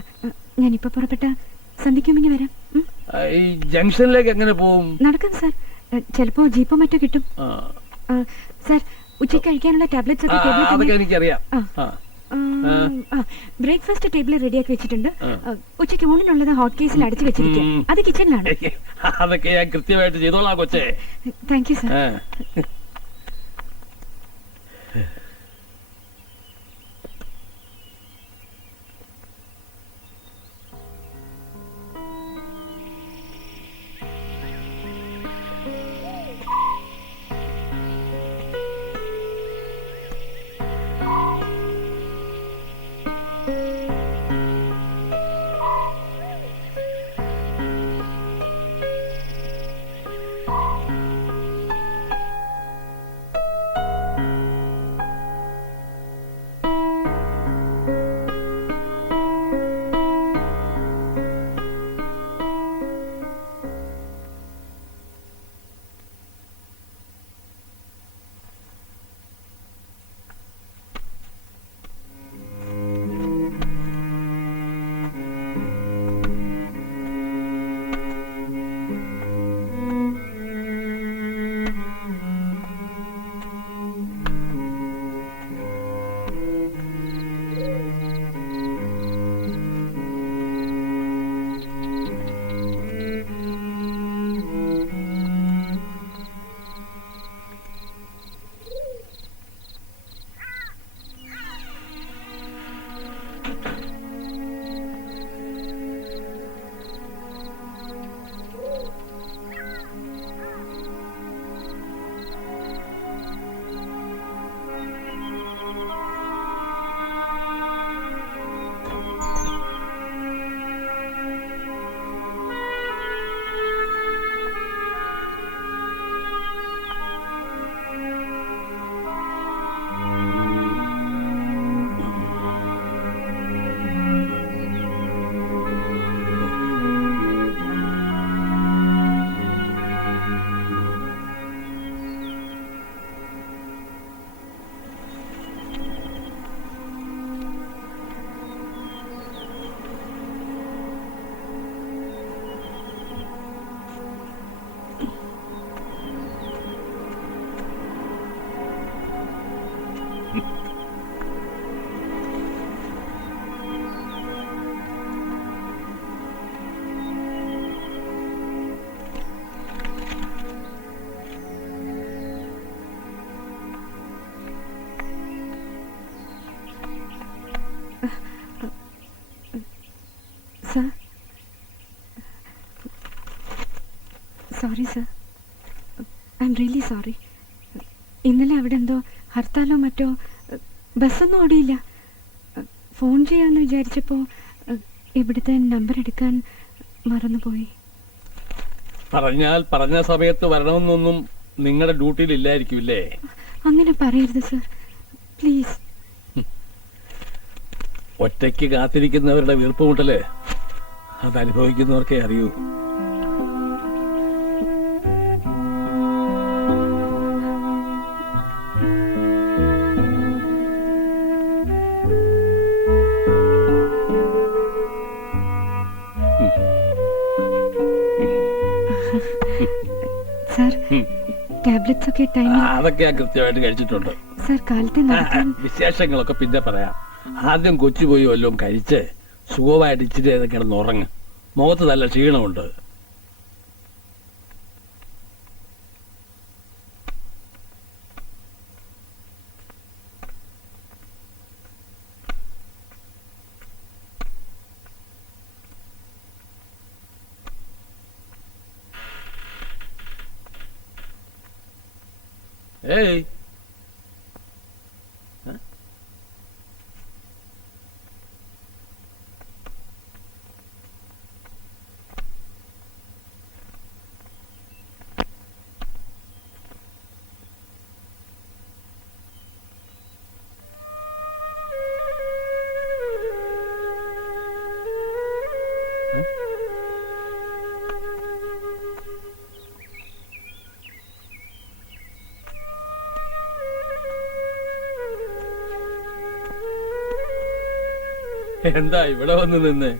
ഞാനിപ്പോ പുറപ്പെട്ട സന്ധിക്കുമ്പോ വരാം. ഈ ജംഗ്ഷനിലേക്ക് എങ്ങനെ പോവും? നടക്കാം സാർ, ചിലപ്പോ ജീപ്പോ മറ്റോ കിട്ടും. സാർ ഉച്ചയ്ക്ക് കഴിക്കാനുള്ള ടാബ്ലറ്റ്സ് ഒക്കെ എനിക്കറിയാം. ബ്രേക്ക്ഫാസ്റ്റ് ടേബിളിൽ റെഡിയാക്കി വെച്ചിട്ടുണ്ട്. ഉച്ചയ്ക്ക് ഊണിനുള്ളത് ഹോട്ട് കേസിൽ അടച്ചു വെച്ചിരിക്കും. അത് കിച്ചണിലാണ്. അതൊക്കെ ഞാൻ കൃത്യമായിട്ട് ചെയ്തോളാം കൊച്ചേ. Thank you sir. Sir, sorry sir, I am really sorry. ഇന്നലെ അവിടെ എന്തോ ഹർത്താലോ മറ്റോ, ബസ്സൊന്നും ഓടിയില്ല. ഫോൺ ചെയ്യാമെന്ന് വിചാരിച്ചപ്പോൾ ഇവിടുത്തെ നമ്പർ എടുക്കാൻ മറന്നുപോയി. പറഞ്ഞാൽ പറഞ്ഞ സമയത്ത് വരണമെന്നൊന്നും നിങ്ങളുടെ ഡ്യൂട്ടിയിൽ ഇല്ലായിരിക്കില്ലേ? അങ്ങനെ പറയരുത് സർ, പ്ലീസ്. ഒറ്റയ്ക്ക് കാത്തിരിക്കുന്നവരുടെ വീർപ്പുമുട്ടല് അത് അനുഭവിക്കുന്നവർക്കേ അറിയൂ. സർ, ടാബ്ലറ്റ്സ് ഒക്കെ ടൈമിൽ അതൊക്കെ ഞാൻ കൃത്യമായിട്ട് കഴിച്ചിട്ടുണ്ട്. സർ, കാലത്തെ നടക്കാൻ വിശേഷങ്ങളൊക്കെ പിന്നെ പറയാം. ആദ്യം കൊച്ചു പോയി വല്ലതും കഴിച്ച് സുഖമായിട്ട് ഇച്ചിരി കിടന്ന് ഉറങ്ങ്. മുഖത്ത് നല്ല ക്ഷീണമുണ്ട്. ഏയ്, എന്താ ഇവിടെ വന്ന് നിന്ന്?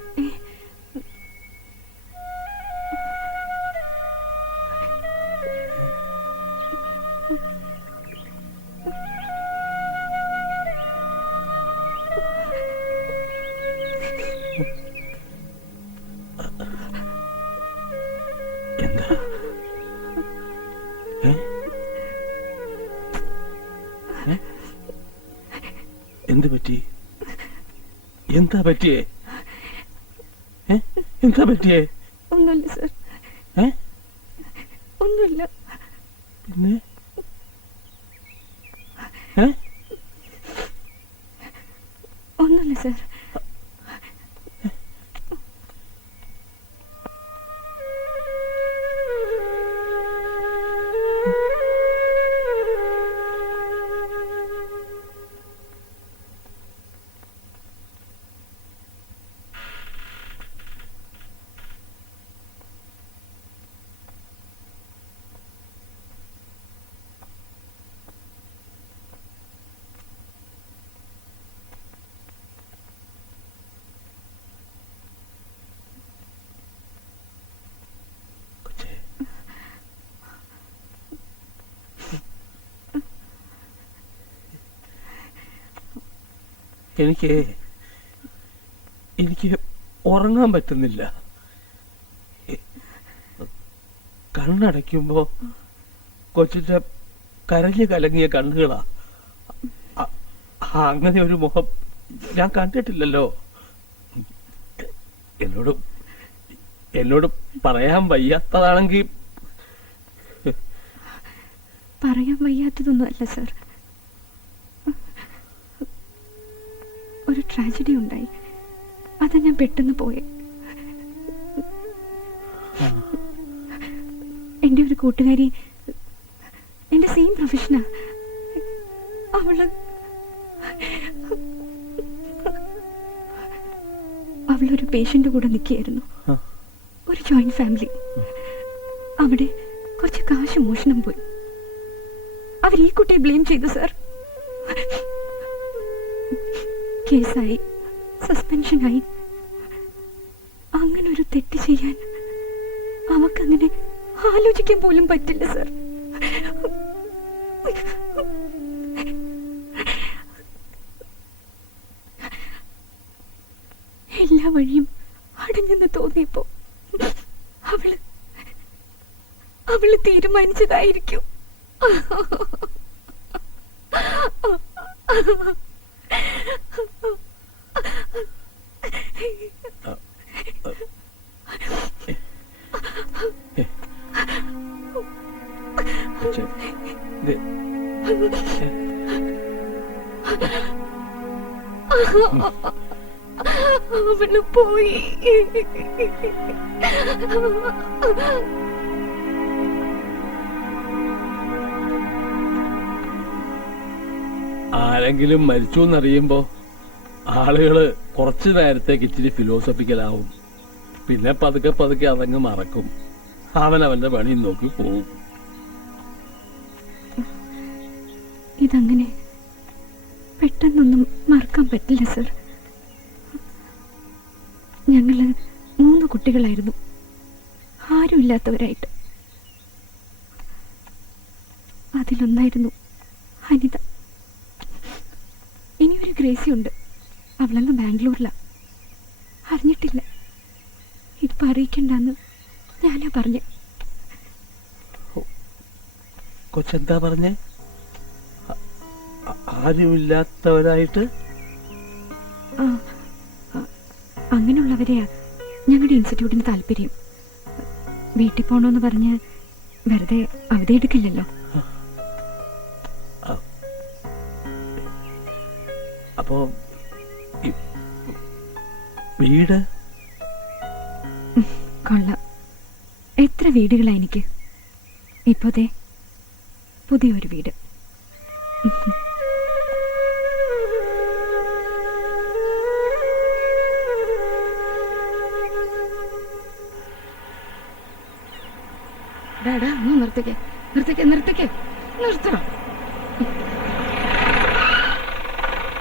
എന്താ? എന്ത് പറ്റി? എന്താ പറ്റിയേ? എന്താ പറ്റിയേ? ഒന്നുമില്ല സർ, ഒന്നുമില്ല. പിന്നെ ഒന്നുമില്ല സർ. എനിക്ക് ഉറങ്ങാൻ പറ്റുന്നില്ല. കണ്ണടയ്ക്കുമ്പോ കൊച്ചിന്റെ കരഞ്ഞു കലങ്ങിയ കണ്ണുകളാ. അങ്ങനെ ഒരു മുഖം ഞാൻ കണ്ടിട്ടില്ലല്ലോ. എന്നോട് പറയാൻ വയ്യാത്തതാണെങ്കിൽ പറയാൻ വയ്യാത്തതൊന്നും അല്ല സർ. ഒരു ട്രാജഡി ഉണ്ടായി, അതാ ഞാൻ പെട്ടെന്ന് പോയെ. എൻ്റെ ഒരു കൂട്ടുകാരി, എൻ്റെ സെയിം പ്രൊഫഷനാ. അവളൊരു പേഷ്യന്റ് കൂടെ നിൽക്കുകയായിരുന്നു. ഒരു ജോയിന്റ് ഫാമിലി. അവിടെ കുറച്ച് കാശ് മോഷണം പോയി. അവർ ഈ കുട്ടിയെ ബ്ലെയിം ചെയ്തു സർ. കേസായി, സസ്പെൻഷനായി. അങ്ങനെ ഒരു തെറ്റ് ചെയ്യാൻ അവക്കങ്ങനെ ആലോചിക്കാൻ പോലും പറ്റില്ല സർ. എല്ലാ വഴിയും അടഞ്ഞെന്ന് തോന്നിയപ്പോ അവള് തീരുമാനിച്ചതായിരിക്കും. അവള് പോയി. ആരെങ്കിലും മരിച്ചു എന്നറിയുമ്പോ ആളുകള് കുറച്ചു നേരത്തേക്ക് ഇച്ചിരി ഫിലോസഫിക്കലാവും. പിന്നെ പതുക്കെ പതുക്കെ അതങ്ങ് മറക്കും. അവനവന്റെ പണി നോക്കി പോവും. ഇതങ്ങനെ പെട്ടെന്നൊന്നും മറക്കാൻ പറ്റില്ല സർ. ഞങ്ങള് 3 കുട്ടികളായിരുന്നു, ആരുമില്ലാത്തവരായിട്ട്. അതിലൊന്നായിരുന്നു അനിത. ഇനിയൊരു ഗ്രേസി ഉണ്ട്, അവളങ്ങ് ബാംഗ്ലൂരിലാ. അറിഞ്ഞിട്ടില്ല. ഇതിപ്പോ അറിയിക്കണ്ടെന്ന് ഞാനാ പറഞ്ഞേ. കൊച്ചെന്താ പറഞ്ഞേ? ആരുമില്ലാത്തവരായിട്ട്? അങ്ങനെയുള്ളവരെയാ ഞങ്ങളുടെ ഇൻസ്റ്റിറ്റ്യൂട്ടിന് താല്പര്യം. വീട്ടിൽ പോണോന്ന് പറഞ്ഞ് വെറുതെ അവധി എടുക്കില്ലല്ലോ. അപ്പോ വീട് കൊള്ളാം. എത്ര വീടുകളാ എനിക്ക്. ഇപ്പോതേ പുതിയൊരു വീട്. ഒന്ന് നിർത്തിക്കേ, നിർത്തിക്കേ, നിർത്തിക്കേ, നിർത്തണം.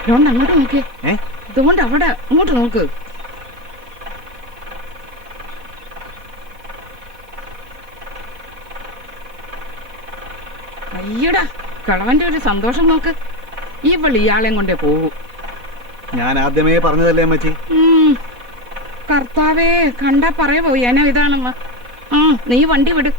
ഇതുകൊണ്ട് അങ്ങോട്ട് നോക്കിയേ. ഇതുകൊണ്ട് അവിടെ അങ്ങോട്ട് നോക്ക്. അയ്യടാ, കളവന്റെ ഒരു സന്തോഷം നോക്ക്. ഇവൾ ഇയാളെയും കൊണ്ടേ പോകൂ. ഞാൻ ആദ്യമേ പറഞ്ഞതല്ലേ അമ്മച്ചി. കർത്താവേ, കണ്ടാ പറയുമോ ഏനോ ഇതാണെന്ന്. നീ വണ്ടി വിട്.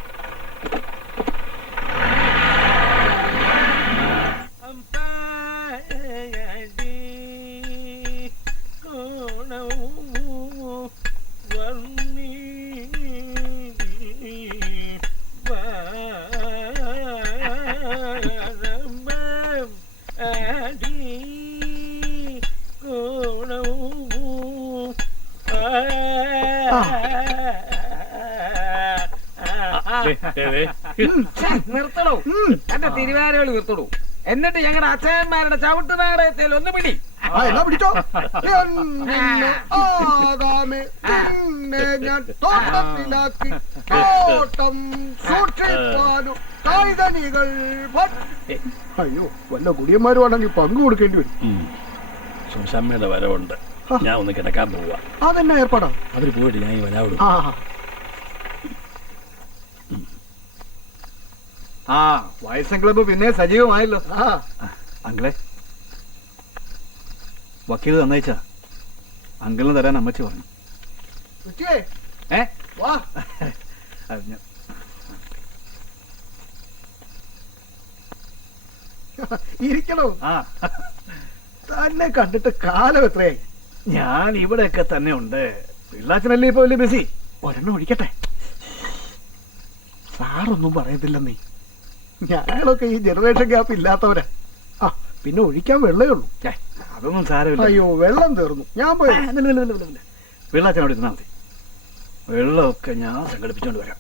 നിർത്തണോ? എന്റെ തിരുവാരകളി നിർത്തണോ? എന്നിട്ട് ഞങ്ങളുടെ അച്ഛന്മാരുടെ ചവിട്ടുനാടകത്തിൽ ഒന്ന് പിടി. പിടിച്ചോ. ഞാൻ തോട്ടത്തിലാക്കി തോട്ടം സൂക്ഷിപ്പാനും കായ്തനികൾ. അയ്യോ, വല്ല കുടിയന്മാരുമാണെങ്കിൽ പങ്കു കൊടുക്കേണ്ടി വരും. ശോശാമ്മയുടെ വരവുണ്ട്. ഞാൻ ഒന്ന് കിടക്കാൻ പോവാ. അതെന്നെ ഏർപ്പാടാ. അവര് പോയിട്ട് ഞാൻ വരാവിടും. ആ, വയസ്സൻ ക്ലബ്ബ് പിന്നെ സജീവമായല്ലോ. അങ്ങളെ, വക്കീൽ തന്നയച്ചാ അങ്കിളിന് തരാൻ അമ്മച്ചി പറഞ്ഞു. ഏ വാ. അത് ഞാൻ- ഇരിക്കണോ? ആ തന്നെ കണ്ടിട്ട് കാലം എത്രയായി? ഞാൻ ഇവിടെയൊക്കെ തന്നെ ഉണ്ട്. പിള്ളാച്ചനല്ലേ ഇപ്പൊ വലിയ ബിസി. ഒരെണ്ണം ഒഴിക്കട്ടെ. സാറൊന്നും പറയത്തില്ലെന്നേ. ഞങ്ങളൊക്കെ ഈ ജനറേഷൻ ഗ്യാപ്പ് ഇല്ലാത്തവരാ. ആ പിന്നെ ഒഴിക്കാൻ വെള്ളേ ഉള്ളൂ. ഛേ, അതൊന്നും സാരമില്ല. അയ്യോ വെള്ളം തീർന്നു. ഞാൻ പോയി. പിള്ളാച്ചനോട് ഇരുന്നാ മതി. വെള്ളമൊക്കെ ഞാൻ സംഘടിപ്പിച്ചോണ്ട് വരാം.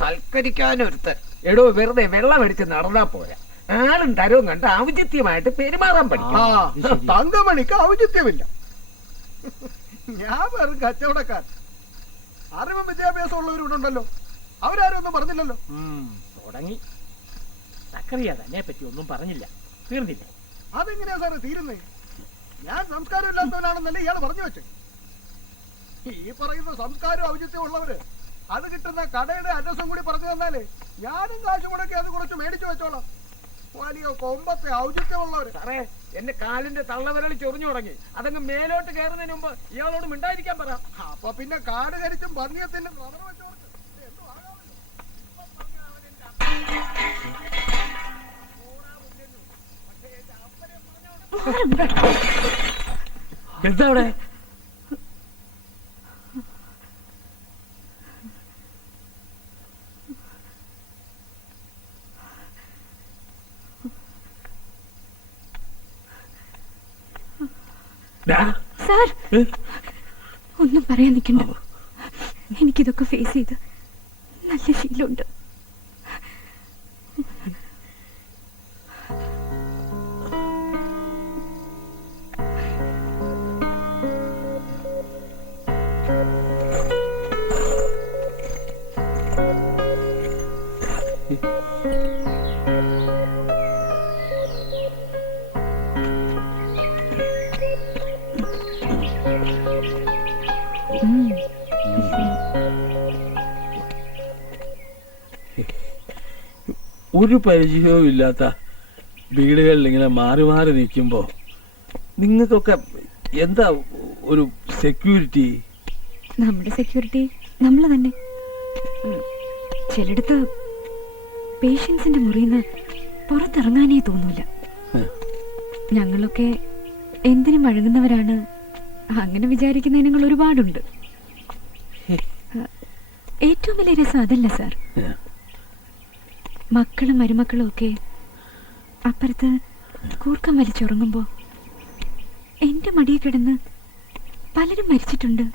സൽക്കരിക്കാനൊരുത്തൻ. എടോ വെറുതെ വെള്ളം അടിച്ച് നടന്നാ പോരാ. ആളും തരവും കണ്ട് ഔചിത്യമായിട്ട് പെരുമാറാൻ ആ പഠിക്കും. തങ്കമണിക്ക് ഔചിത്യമില്ല. ഞാൻ വെറും കച്ചവടക്കാരൻ. അറിവും വിദ്യാഭ്യാസം ഉള്ളവരുണ്ടല്ലോ. അവരാരും ഒന്നും പറഞ്ഞില്ലല്ലോ. തുടങ്ങി. സക്കറിയ തന്നെ പറ്റി ഒന്നും പറഞ്ഞില്ല. തീർന്നില്ലേ? അതെങ്ങനെയാ സാറേ തീരുന്നേ? ഞാൻ സംസ്കാരം ഇല്ലാത്തവനാണെന്നല്ലേ ഇയാൾ പറഞ്ഞു വെച്ചേ. ഈ പറയുന്ന സംസ്കാരം ഔചിത്യം ഉള്ളവര് അത് കിട്ടുന്ന കടയുടെ അഡ്രസ്സും കൂടി പറഞ്ഞു തന്നാലേ ഞാനും കാശ് മുടക്കി അത് കുറച്ച് മേടിച്ചു വെച്ചോളാം. വലിയ കൊമ്പത്തെ ഔചിത്യമുള്ളവര്. സാറേ എന്റെ കാലിന്റെ തള്ളവിരൽ ചൊറിഞ്ഞു തുടങ്ങി. അതങ്ങ് മേലോട്ട് കയറുന്നതിന് മുമ്പ് ഇയാളോട് മിണ്ടായിരിക്കാൻ പറ. അപ്പൊ പിന്നെ കാട് കരിച്ചും പന്നിയത്തിന്റെ റബ്ബർ വെച്ചു കൊടുക്ക്. എന്തോ ആകാമല്ലോ. എന്താ അവിടെ? സാർ ഒന്നും പറയാൻ നിൽക്കണ്ട. എനിക്കിതൊക്കെ ഫേസ് ചെയ്ത് നല്ല ശീലമുണ്ട്. ഒരു പരിചയവും ഇല്ലാത്ത വീടുകളിൽ ഇങ്ങനെ മാറി മാറി നിൽക്കുമ്പോ നിങ്ങൾക്കൊക്കെ എന്താ ഒരു സെക്യൂരിറ്റി? നമ്മുടെ സെക്യൂരിറ്റി നമ്മൾ തന്നെ. ചിലടത്ത് പേഷ്യൻസിന്റെ മുറിയിന്ന് പുറത്തിറങ്ങാനേ തോന്നൂല. ഞങ്ങളൊക്കെ എന്തിനും വഴങ്ങുന്നവരാണ്. അങ്ങനെ വിചാരിക്കുന്ന ഇനങ്ങൾ ഒരുപാടുണ്ട്. ഏറ്റവും വലിയ രസം അതല്ല സാർ. മക്കളും മരുമക്കളും ഒക്കെ അപ്പുറത്ത് കൂർക്കം വലിച്ചുറങ്ങുമ്പോ എന്റെ മടിയിൽ കിടന്ന് പലരും മരിച്ചിട്ടുണ്ട്.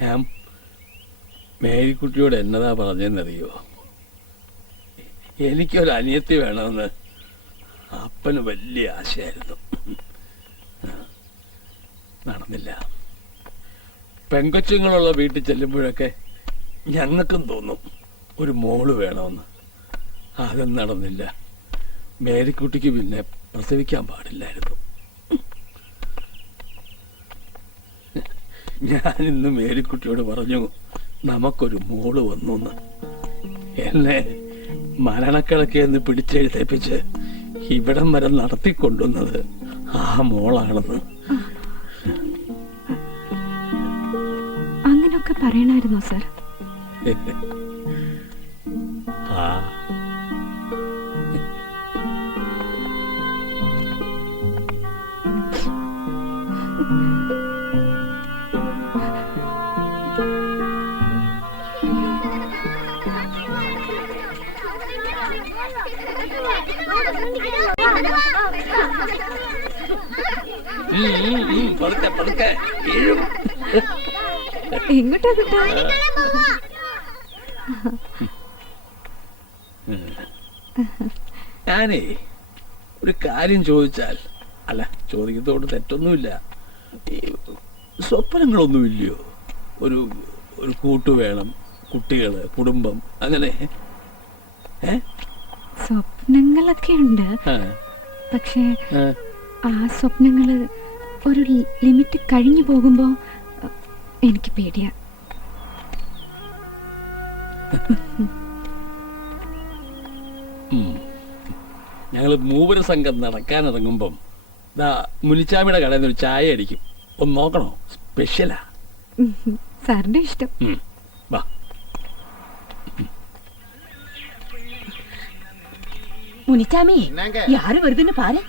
ഞാൻ മേരിക്കുട്ടിയോട് എന്നതാ പറഞ്ഞെന്നറിയോ? എനിക്കൊരു അനിയത്തി വേണമെന്ന് അപ്പന് വലിയ ആശയായിരുന്നു. നടന്നില്ല. പെങ്കൊച്ചുങ്ങളുള്ള വീട്ടിൽ ചെല്ലുമ്പോഴൊക്കെ ഞങ്ങൾക്കും തോന്നും ഒരു മോള് വേണമെന്ന്. അതും നടന്നില്ല. മേരിക്കുട്ടിക്ക് പിന്നെ പ്രസവിക്കാൻ പാടില്ലായിരുന്നു. ഞാനിന്ന് മേരിക്കുട്ടിയോട് പറഞ്ഞു നമുക്കൊരു മോള് വന്നു. എന്നെ മരണക്കിടക്കെന്ന് പിടിച്ചെഴുതേപ്പിച്ച് ഇവിടം വരെ നടത്തിക്കൊണ്ടുവന്നത് ആ മോളാണെന്ന്. ഇതൊക്കെ പറയണായിരുന്നോ സർ? ആ പതുക്കെ പതുക്കെ വീഴും. എങ്ങോട്ടാ കുട്ടാ? ഞാനേ ഒരു കാര്യം ചോദിച്ചാൽ, അല്ല ചോദിക്കുന്നതുകൊണ്ട് തെറ്റൊന്നുമില്ല, ഈ സ്വപ്നങ്ങളൊന്നുമില്ലയോ? ഒരു ഒരു കൂട്ടു വേണം, കുട്ടികള്, കുടുംബം, അങ്ങനെ സ്വപ്നങ്ങളൊക്കെ ഉണ്ട്. ആ, പക്ഷേ ആ. ആ സ്വപ്നങ്ങള് ഒരു ലിമിറ്റ് കഴിഞ്ഞു പോകുമ്പോ എനിക്ക് പേടിയാ. ഞങ്ങള് മൂവര സംഘം നടക്കാനിറങ്ങുമ്പം മുനിച്ചാമിയുടെ കടയിൽ നിന്ന് ഒരു ചായ അടിക്കും. ഒന്ന് നോക്കണോ? സ്പെഷ്യലാ. സാറിന്റെ ഇഷ്ടം. വാ. முனிச்சாமி யாரு வருதுன்னு பாரு.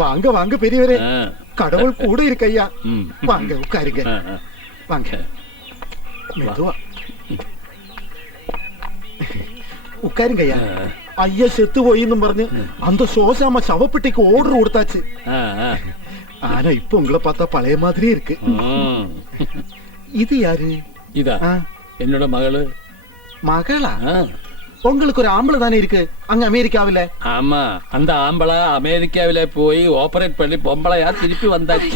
வாங்க வாங்க பெரியவரே, கடவுள் கூட இருக்கையா. வாங்க உட்காருங்க. வாங்க மெதுவா உட்காருங்க ஐயா. ஐயா செத்து போயின்னு പറഞ്ഞ് அந்த சோசாம ശവപ്പെട്ടിക്ക് ഓർഡർ കൊടുത്താச்சு. ஆனா இப்ப உங்களை பார்த்தா பழைய மாதிரி இருக்கு. இது யாரு? இதா என்னோட மகளு. மகளா? உங்களுக்கு ஒரு ஆம்பளை தானே இருக்கு அங்க அமெரிக்காவில? ஆமா, அந்த ஆம்பளை அமெரிக்காவில போய் ஆபரேட் பண்ணி பொம்பளையா திருப்பி வந்தாச்சு.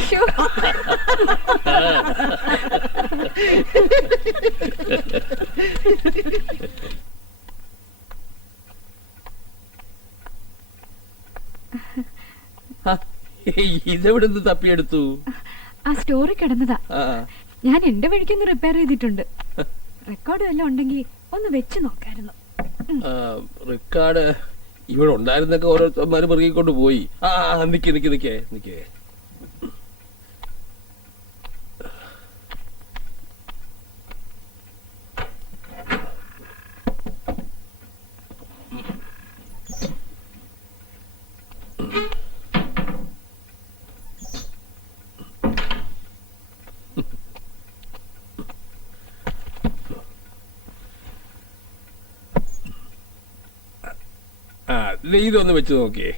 ഇതെവിടുന്ന് തപ്പിയെടുത്തു? ആ സ്റ്റോറി കിടന്നതാ. ഞാൻ എന്റെ വഴിക്കൊന്ന് റിപ്പയർ ചെയ്തിട്ടുണ്ട്. റെക്കോർഡ് വല്ലതും ഉണ്ടെങ്കിൽ ഒന്ന് വെച്ച് നോക്കായിരുന്നു. റെക്കോർഡ് ഇവിടെ ഉണ്ടായിരുന്നൊക്കെ ഓരോരുത്തന്മാര് പെറുകിക്കൊണ്ട് പോയി. നിക്കേ നിക്കേ നിക്കേ നിക്കേ. ഇതൊന്ന് വെച്ച് നോക്കിയേ.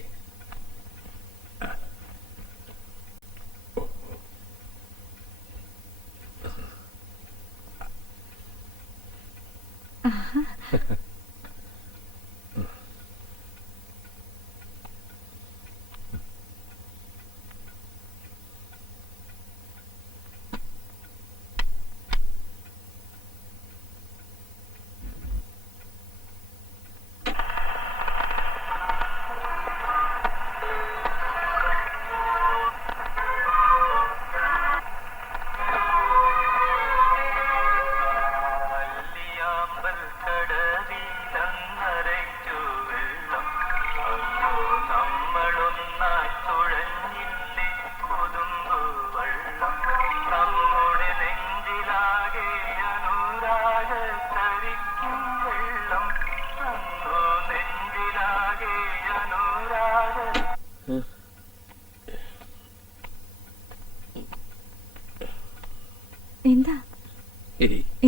എന്താ?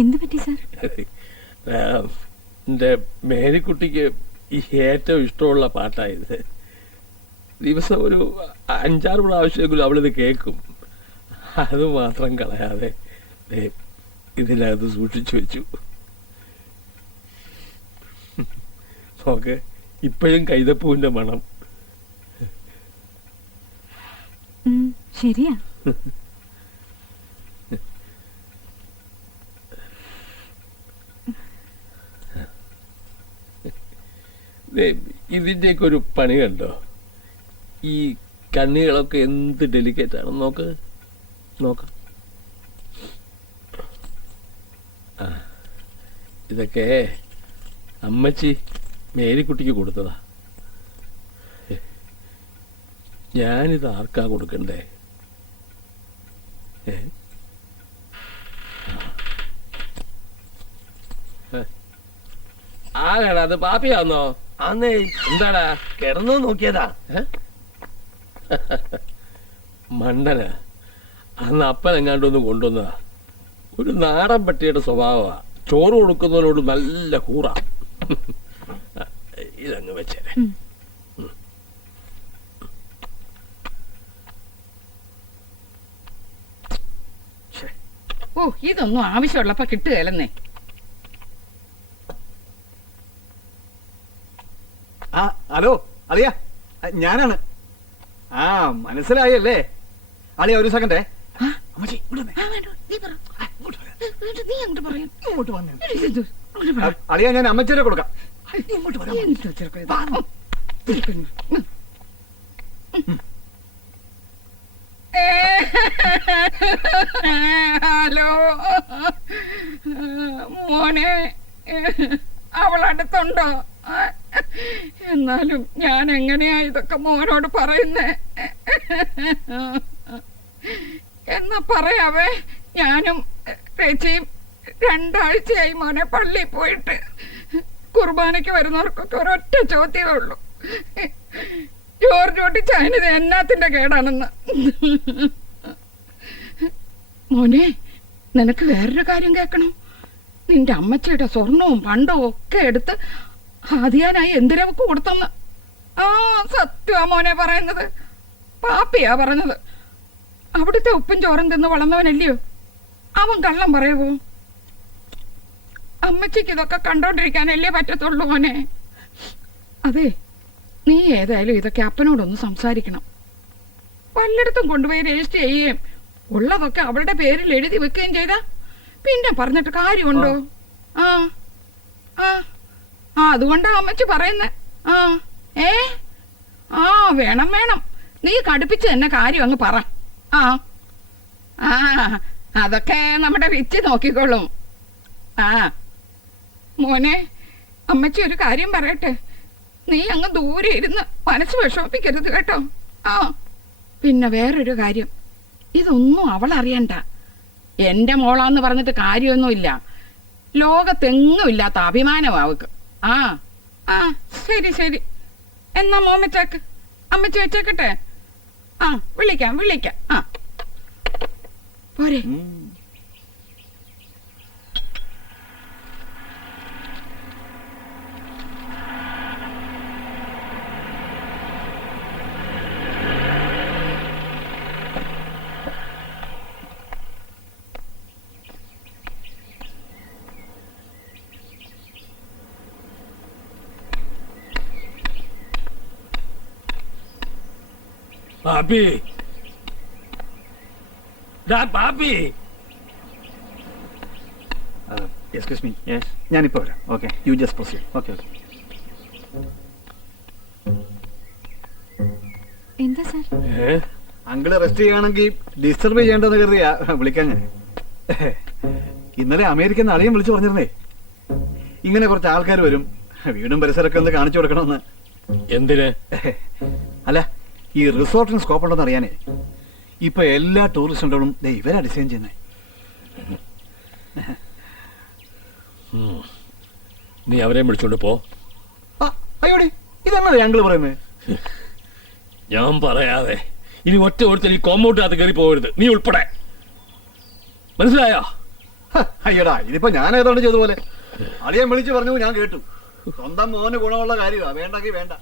എന്ത് പറ്റി സാർ? എന്റെ മേരിക്കുട്ടിക്ക് ഏറ്റവും ഇഷ്ടമുള്ള പാട്ടായത്. ദിവസം ഒരു 5-6 പ്രാവശ്യമെങ്കിലും അവളിത് കേൾക്കും. അത് മാത്രം കളയാതെ ഇതിനകത്ത് സൂക്ഷിച്ചു വെച്ചു. നോക്ക്, ഇപ്പോഴും കൈതപ്പൂവിന്റെ മണം. ശരിയാ. ഇതിന്റെയൊക്കെ ഒരു പണി കണ്ടോ? ഈ കണ്ണികളൊക്കെ എന്ത് ഡെലിക്കേറ്റ് ആണ്. നോക്ക് നോക്ക്. ഇതൊക്കെ അമ്മച്ചി മേരിക്കുട്ടിക്ക് കൊടുത്തതാ. ഞാനിത് ആർക്കാ കൊടുക്കണ്ടേ? ആകടാ അത് പാപ്പിയാന്നോ? ആന്നേ. എന്താടാ കിടന്നു നോക്കിയതാ. മണ്ടന. അന്ന് അപ്പനെങ്ങാണ്ടൊന്നും കൊണ്ടുവന്നതാ. ഒരു നാടൻ പട്ടിയുടെ സ്വഭാവമാ. ചോറ് കൊടുക്കുന്നതിനോട് നല്ല കൂറ. ഇതങ്ങ് വെച്ചേ. ഓ, ഇതൊന്നും ആവശ്യമുള്ളപ്പോ കിട്ടുകയല്ലെന്നേ. ആ ഹലോ അളിയ, ഞാനാണ്. ആ മനസ്സിലായല്ലേ അളിയ? ഒരു സെക്കൻഡേ. അമ്മച്ചി ഇങ്ങോട്ട് വന്നേ. ഇങ്ങോട്ട് വന്നേ. അളിയ ഞാൻ അമ്മച്ചിയെ കൊടുക്കാം. ഇങ്ങോട്ട് വരാം. ഹലോ മോനെ, അവളടുത്തുണ്ടോ? എന്നാലും ഞാൻ എങ്ങനെയാ ഇതൊക്കെ മോനോട് പറയുന്നേ? എന്നാ പറയാവേ. ഞാനും ചേച്ചിയും 2 ആഴ്ചയായി മോനെ പള്ളിയിൽ പോയിട്ട്. കുർബാനയ്ക്ക് വരുന്നവർക്കൊക്കെ ഒരൊറ്റ ചോദ്യമേ ഉള്ളൂ, ജോർജ് ഓട്ടിച്ചായനിത് എന്നാത്തിന്റെ കേടാണെന്ന്. മോനെ, നിനക്ക് വേറൊരു കാര്യം കേൾക്കണം. നിന്റെ അമ്മച്ചിയുടെ സ്വർണവും പണ്ടവും ഒക്കെ എടുത്ത് ആദ്യാനായി എന്തിനവക്ക് കൊടുത്തെന്ന്. ആ സത്യമാ മോനെ പറയുന്നത്. പാപ്പിയാ പറഞ്ഞത്. അവിടുത്തെ ഉപ്പും ചോറും തിന്ന് വളർന്നവനല്ലയോ അവൻ? കള്ളം പറയുവോ? അമ്മച്ചിക്ക് ഇതൊക്കെ കണ്ടോണ്ടിരിക്കാനല്ലേ പറ്റത്തുള്ളൂ മോനെ. അതെ, നീ ഏതായാലും ഇതൊക്കെ അപ്പനോടൊന്ന് സംസാരിക്കണം. പലയിടത്തും കൊണ്ടുപോയി രജിസ്റ്റർ ചെയ്യുകയും ഉള്ളതൊക്കെ അവളുടെ പേരിൽ എഴുതി വെക്കുകയും ചെയ്താ പിന്നെ പറഞ്ഞിട്ട് കാര്യമുണ്ടോ? ആ ആ ആ അതുകൊണ്ടാ അമ്മച്ചി പറയുന്നേ. വേണം വേണം, നീ കടുപ്പിച്ച് തന്നെ കാര്യം അങ്ങ് പറ. ആ ആ അതൊക്കെ നമ്മുടെ വിച്ച് നോക്കിക്കോളും. ആ മോനെ, അമ്മച്ചി ഒരു കാര്യം പറയട്ടെ. നീ അങ്ങ് ദൂരെ ഇരുന്ന് മനസ്സ് വിഷമിപ്പിക്കരുത് കേട്ടോ. ആ പിന്നെ വേറൊരു കാര്യം, ഇതൊന്നും അവളറിയണ്ട. എന്റെ മോളാന്ന് പറഞ്ഞിട്ട് കാര്യമൊന്നുമില്ല. ലോകത്തെങ്ങും ഇല്ലാത്ത അഭിമാനം അവക്ക്. ആ ആ ശരി ശരി, എന്നാ മോൻ വെച്ചേക്ക്. അമ്മച്ചി വെച്ചേക്കട്ടെ. ആ വിളിക്കാം വിളിക്കാം. ആ പോരെ. പാപ്പി, പാപ്പി. Excuse me. ഞാനിപ്പോ വരാം. Okay, you just proceed. Okay okay. എന്താ സാർ? അങ്കിള് റെസ്റ്റ് ചെയ്യുകയാണെങ്കിൽ ഡിസ്റ്റർബ് ചെയ്യേണ്ടെന്ന് കരുതിയാ വിളിക്കാൻ ഞാൻ. ഇന്നലെ അമേരിക്കൻ അളിയൻ വിളിച്ചു പറഞ്ഞിരുന്നേ, ഇങ്ങനെ കുറച്ച് ആൾക്കാർ വരും, വീടും പരിസരമൊക്കെ ഒന്ന് കാണിച്ചു കൊടുക്കണമെന്ന്. എന്തിന്? അല്ല, ഈ റിസോർട്ടിന് സ്കോപ്പ് ഉണ്ടെന്ന് അറിയാനേ. ഇപ്പൊ എല്ലാ ടൂറിസ്റ്റുകളും ഇവരാ ഡിസൈൻ ചെയ്യുന്നേ. നീ അവരെ വിളിച്ചോണ്ട് പോ. അയ്യോടി, ഇതെന്നാ അങ്കിള് പറയുന്നത്? ഞാൻ പറയാതെ ഇനി ഒറ്റ ഒരുത്തൽ ഈ കോമ്പൗണ്ടിനകത്ത് കയറി പോകരുത്, നീ ഉൾപ്പെടെ. മനസ്സിലായോ? അയ്യടാ, ഇതിപ്പോ ഞാൻ ഏതാണ്ട് ചെയ്തപോലെ. അളിയൻ വിളിച്ചു പറഞ്ഞു, ഞാൻ കേട്ടു. സ്വന്തം മോന് ഗുണമുള്ള കാര്യമാ, വേണ്ടെങ്കിൽ വേണ്ട.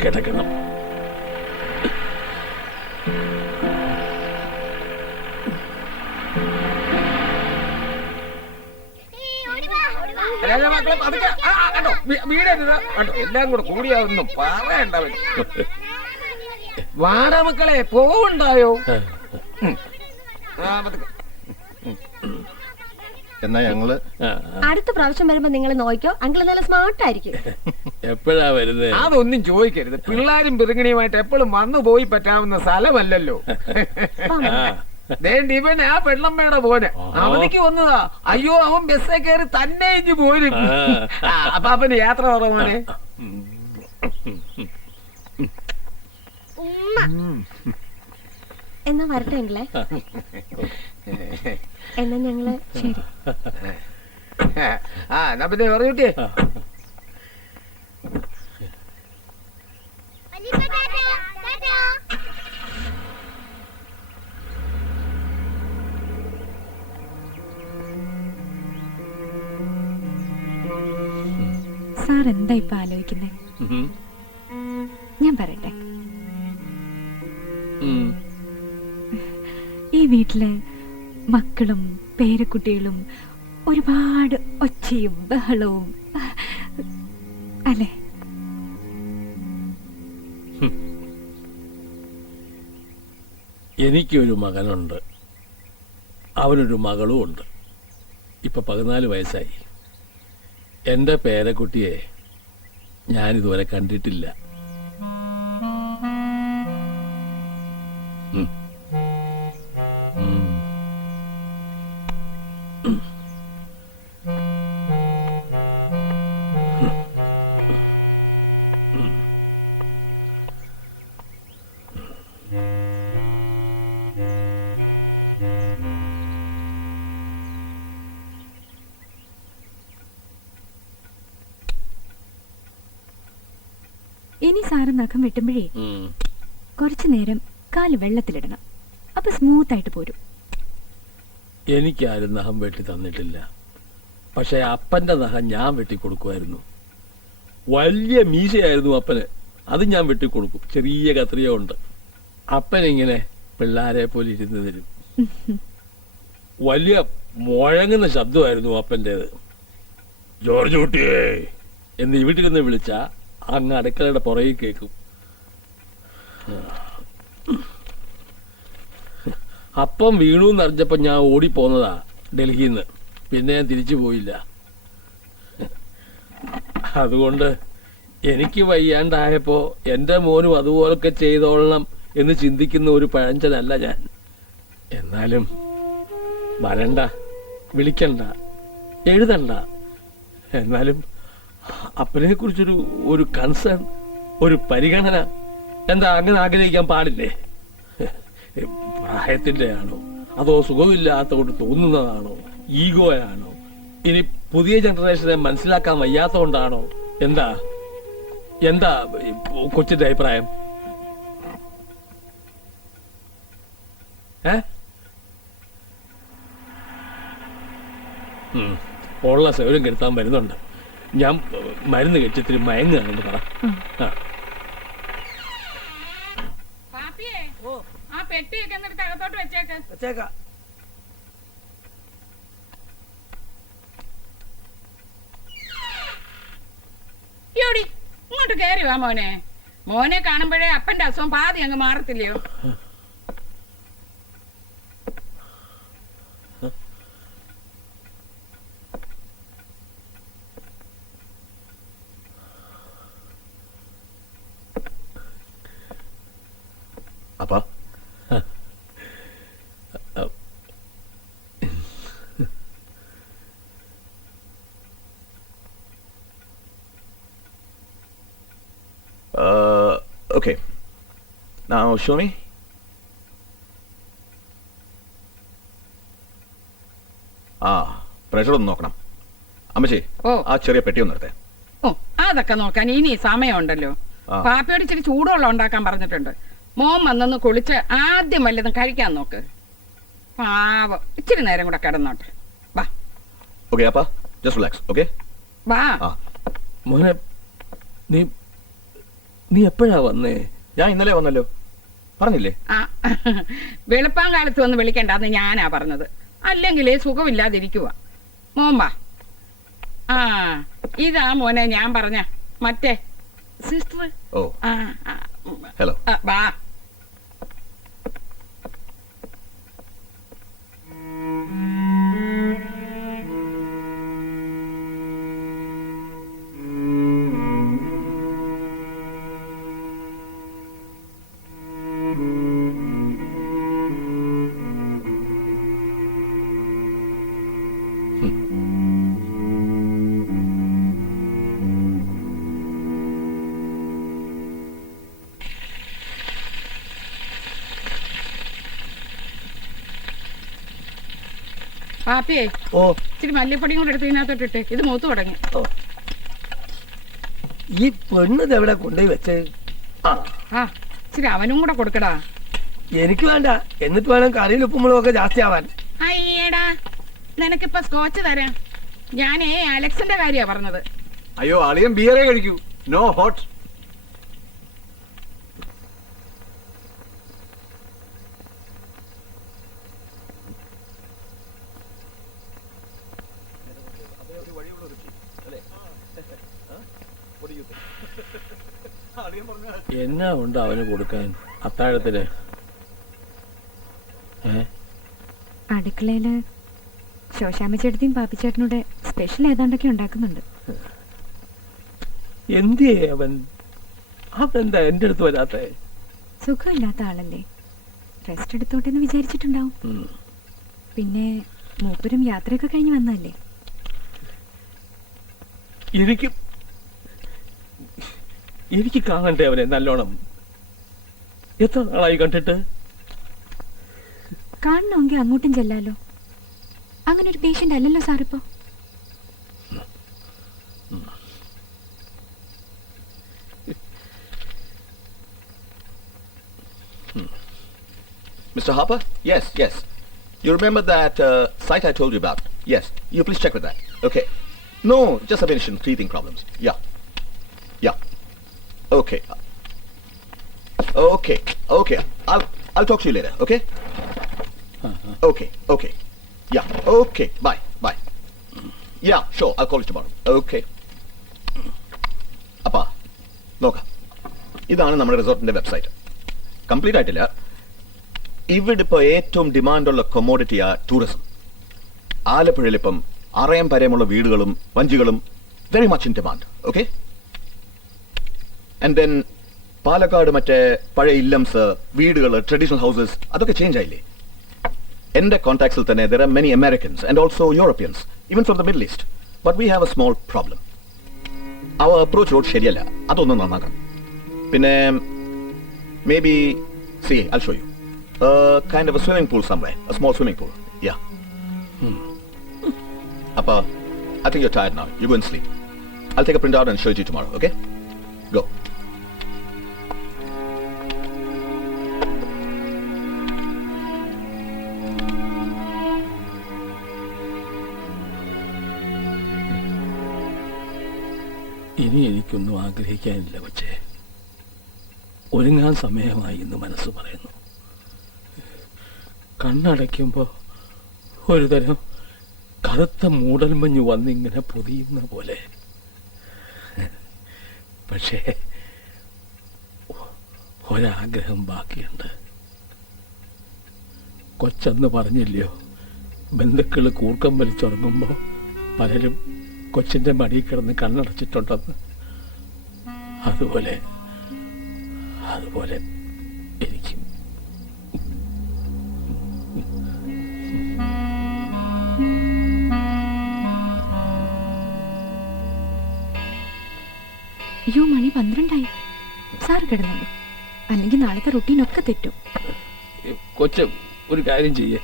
കിടക്കണം. മക്കളെ പതുക്കെ. കണ്ടോ, വീടരുത് കണ്ടോ, എല്ലാം കൂടെ കൂടിയാതൊന്നും പറയണ്ടാവില്ല. വാടാ മക്കളെ, പോവുണ്ടായോ? എന്നാ ഞങ്ങള് അടുത്ത പ്രാവശ്യം വരുമ്പോ നിങ്ങൾ നോക്കിയോ, അങ്കിൾ നല്ല സ്മാർട്ട് ആയിരിക്കും. എപ്പോഴാ വരുന്നത്? അതൊന്നും ചോദിക്കരുത്. പിള്ളേരും പിറുങ്ങണിയുമായിട്ട് എപ്പോഴും വന്നു പോയി പറ്റാവുന്ന സ്ഥലമല്ലല്ലോ. ഇവൻ ആ പെണ്ണമ്മയുടെ പോനെ അവധിക്ക് വന്നതാ. അയ്യോ, അവൻ ബസ്സേ കയറി തന്നെ ഇഞ്ഞു പോരും. അപ്പൊ അവന് യാത്ര കുറവാണ്. എന്നാ വരട്ടെ അങ്കിളെ. എന്നാ ഞങ്ങള് ശരി. ആ എന്നാ പിന്നെ പറഞ്ഞിട്ടേ. സാർ എന്താ ഇപ്പൊ ആലോചിക്കുന്നേ? ഞാൻ പറയട്ടെ. ഈ വീട്ടില് മക്കളും പേരക്കുട്ടികളും ഒരുപാട് ഒച്ചയും ബഹളവും അല്ലേ? എനിക്കൊരു മകനുണ്ട്, അവനൊരു മകളും ഉണ്ട്. ഇപ്പൊ 14 വയസ്സായി. എന്റെ പേരക്കുട്ടിയെ ഞാനിതുവരെ കണ്ടിട്ടില്ല. ഇനി സാറ് നഖം വെട്ടുമ്പോഴേ കുറച്ചു നേരം കാല് വെള്ളത്തിലിടണം. അപ്പൊ സ്മൂത്ത് ആയിട്ട് പോരും. എനിക്കാരും നഖം വെട്ടി തന്നിട്ടില്ല. പക്ഷെ അപ്പന്റെ നഖം ഞാൻ വെട്ടിക്കൊടുക്കുമായിരുന്നു. വലിയ മീശയായിരുന്നു അപ്പന്, അത് ഞാൻ വെട്ടിക്കൊടുക്കും. ചെറിയ കത്രിക ഉണ്ട്. അപ്പനിങ്ങനെ പിള്ളാരെ പോലെ ഇരുന്ന് തരും. വലിയ മുഴങ്ങുന്ന ശബ്ദമായിരുന്നു അപ്പൻ്റെത്. ജോർജ് കുട്ടിയേ എന്ന് വീട്ടിൽ വിളിച്ച അങ്ങ് അടുക്കളയുടെ പുറകിൽ കേൾക്കും. അപ്പം വീണു എന്നറിഞ്ഞപ്പോ ഞാൻ ഓടിപ്പോന്നതാ ഡൽഹിയിൽ നിന്ന്. പിന്നെ ഞാൻ തിരിച്ചു പോയില്ല. അതുകൊണ്ട് എനിക്ക് വയ്യാണ്ടായപ്പോ എന്റെ മോനും അതുപോലൊക്കെ ചെയ്തോളണം എന്ന് ചിന്തിക്കുന്ന ഒരു പഴഞ്ചനല്ല ഞാൻ. എന്നാലും വരണ്ട, വിളിക്കണ്ട, എഴുതണ്ട. എന്നാലും അപ്പനെ കുറിച്ചൊരു കൺസേൺ, ഒരു പരിഗണന എന്താ അങ്ങനെ ആഗ്രഹിക്കാൻ പാടില്ലേ? പ്രായത്തിന്റെ ആണോ, അതോ സുഖമില്ലാത്തതുകൊണ്ട് തോന്നുന്നതാണോ, ഈഗോയാണോ, ഇനി പുതിയ ജനറേഷനെ മനസ്സിലാക്കാൻ വയ്യാത്തതുകൊണ്ടാണോ? എന്താ എന്താ കൊച്ചിന്റെ അഭിപ്രായം? ഉള്ള സൗകര്യം കരുത്താൻ വരുന്നുണ്ട്. ഞാൻ മരുന്ന് കഴിച്ചിത്തിരി മയങ്ങുകയാണെന്ന് പറ. ആ പെട്ടിയൊക്കെ എന്നിട്ട് അകത്തോട്ട് വെച്ചേക്ക. ഇങ്ങോട്ട് കയറി വാ മോനെ. മോനെ കാണുമ്പോഴേ അപ്പന്റെ അസുഖം പാതി അങ്ങ് മാറത്തില്ലയോ? അപ്പാ okay. Now show me. Pressure ഒന്ന് നോക്കണം. അമ്മച്ചി ആ ചെറിയ പെട്ടി ഒന്ന് എടുത്തേ. ഓ അതൊക്കെ നോക്കാൻ ഇനി സമയമുണ്ടല്ലോ. പാപ്പയോട് ഇച്ചിരി ചൂടുവെള്ളം ഉണ്ടാക്കാൻ പറഞ്ഞിട്ടുണ്ട്. മോൻ വന്നൊന്ന് കുളിച്ച് ആദ്യം വല്ലതും കഴിക്കാൻ നോക്ക്. പാവം ഇച്ചിരി നേരം കൂടെ കിടന്നോട്ടെ. വാ. ഓക്കേ അപ്പാ, ജസ്റ്റ് റിലാക്സ്. ഓക്കേ വാ. മോനെ നീ എപ്പോഴാ വന്നേ? ഞാൻ ഇന്നലെ വന്നല്ലോ, പറഞ്ഞില്ലേ? വെളുപ്പാൻ കാലത്ത് വന്ന് വിളിക്കണ്ടെന്ന് ഞാനാ പറഞ്ഞത്. അല്ലെങ്കിൽ സുഖമില്ലാതിരിക്കുക. മോൻ വാ. ഇതാ മോനെ ഞാൻ പറഞ്ഞ മറ്റേ സിസ്റ്റർ. ഓ ഹലോ. വാ. പാപ്പിയേ ഓ ഇച്ചിരി മല്ലിപ്പൊടിയും കൂടെ എടുത്ത് ഇതിനകത്തോട്ടിട്ട് ഇത് മൂത്ത് തുടങ്ങി. ഓ ഈ പെണ്ണ് എവിടെ കൊണ്ടുപോയി വെച്ച്? ആ ഇച്ചിരി അവനും കൂടെ കൊടുക്കടാ. എനിക്ക് വേണ്ട, എന്നിട്ട് വേണം കറിയിൽ ഉപ്പുമുളകും ഒക്കെ ജാസ്തി ആവാൻ. അയ്യേടാ നിനക്കിപ്പൊ സ്കോച്ച് തരാം. ഞാനേ അലക്സിന്റെ കാര്യാ പറഞ്ഞത്. അയ്യോ അളിയൻ ബിയറേ കഴിക്കൂ, നോ ഹോട്ട്. എന്നാ ഉണ്ട് അവന് കൊടുക്കാൻ അത്താഴത്തിന്? അടുക്കളയില് ശോശാമ്മച്ചേട്ടത്തിയും പാപ്പിച്ചേട്ടനൂടെ സ്പെഷ്യൽ ഏതാണ്ടൊക്കെ ഉണ്ടാക്കുന്നുണ്ട്. എന്തിയേ അവൻ അവനെന്താ എന്റെ അടുത്ത് വരാത്തെ? സുഖമില്ലാത്ത ആളല്ലേ, റെസ്റ്റ് എടുത്തോട്ടെന്ന് വിചാരിച്ചിട്ടുണ്ടാവും. പിന്നെ മൂപ്പരും യാത്രയൊക്കെ കഴിഞ്ഞ് വന്നതല്ലേ. എനിക്ക് കാണണ്ടേ അവനെ നല്ലോണം? എത്ര നാളായി കണ്ടിട്ട്? കാണണമെങ്കിൽ അങ്ങോട്ടും ചെല്ലാലോ. അങ്ങനെ ഒരു പേഷ്യന്റ് അല്ലല്ലോ സാറിപ്പോ. Mr. Harper? Yes, yes. You remember that site I told you about? Yes. You please check with that. Okay. No, just some initial breathing problems. Yeah. Yeah. Okay. Okay. Okay. I'll talk to you later. Okay. Okay. Okay. Yeah. Okay. Bye. Bye. Yeah. Sure. I'll call you tomorrow. Okay. Appa. നോക്കാം. ഇതാണ് നമ്മുടെ റിസോർട്ടിന്റെ website. Complete ആയിട്ടില്ല. ഇവിടെ ഇപ്പോൾ ഏറ്റവും ഡിമാൻഡുള്ള കൊമോഡിറ്റിയാ tourism. ആലപ്പുഴയിൽ ഇപ്പം അറയം പരയമുള്ള വീടുകളും വഞ്ചികളും very much in demand. Okay. And then Palakkad മറ്റേ പഴയ ഇല്ലംസ്, വീടുകൾ, ട്രഡീഷണൽ ഹൗസസ് അതൊക്കെ ചേഞ്ച് ആയില്ലേ? എന്റെ കോൺടാക്ട്സിൽ തന്നെ there are many Americans and also Europeans, even from the Middle East. But we have a small problem. Our approach road ശരിയല്ല. അതൊന്നും നന്നാക്കാം. പിന്നെ maybe see, I'll show you. Kind of a swimming pool somewhere, a small swimming pool. Yeah. Appa, I think you're tired now. You go and sleep. I'll take a printout and show it to you tomorrow, okay? Go. ഇനി എനിക്കൊന്നും ആഗ്രഹിക്കാനില്ല കൊച്ചേ. ഒരുങ്ങാൻ സമയമായി എന്ന് മനസ്സ് പറയുന്നു. കണ്ണടയ്ക്കുമ്പോ ഒരു തരം കറുത്ത മൂടൽമഞ്ഞ് വന്നിങ്ങനെ പൊതിയുന്ന പോലെ. പക്ഷേ ഒരാഗ്രഹം ബാക്കിയുണ്ട്. കൊച്ചെന്ന് പറഞ്ഞില്ലയോ, ബന്ധുക്കള് കൂർക്കം വലിച്ചുറങ്ങുമ്പോ പലരും കൊച്ചിന്റെ മടിയിൽ കിടന്ന് കണ്ണടച്ചിട്ടുണ്ടെന്ന്. അതുപോലെ എനിക്കും. അയ്യോ, മണി 12 സാർ കിടന്നുള്ളൂ, അല്ലെങ്കിൽ നാളത്തെ റുട്ടീനൊക്കെ തെറ്റും. കൊച്ച് ഒരു കാര്യം ചെയ്യേ,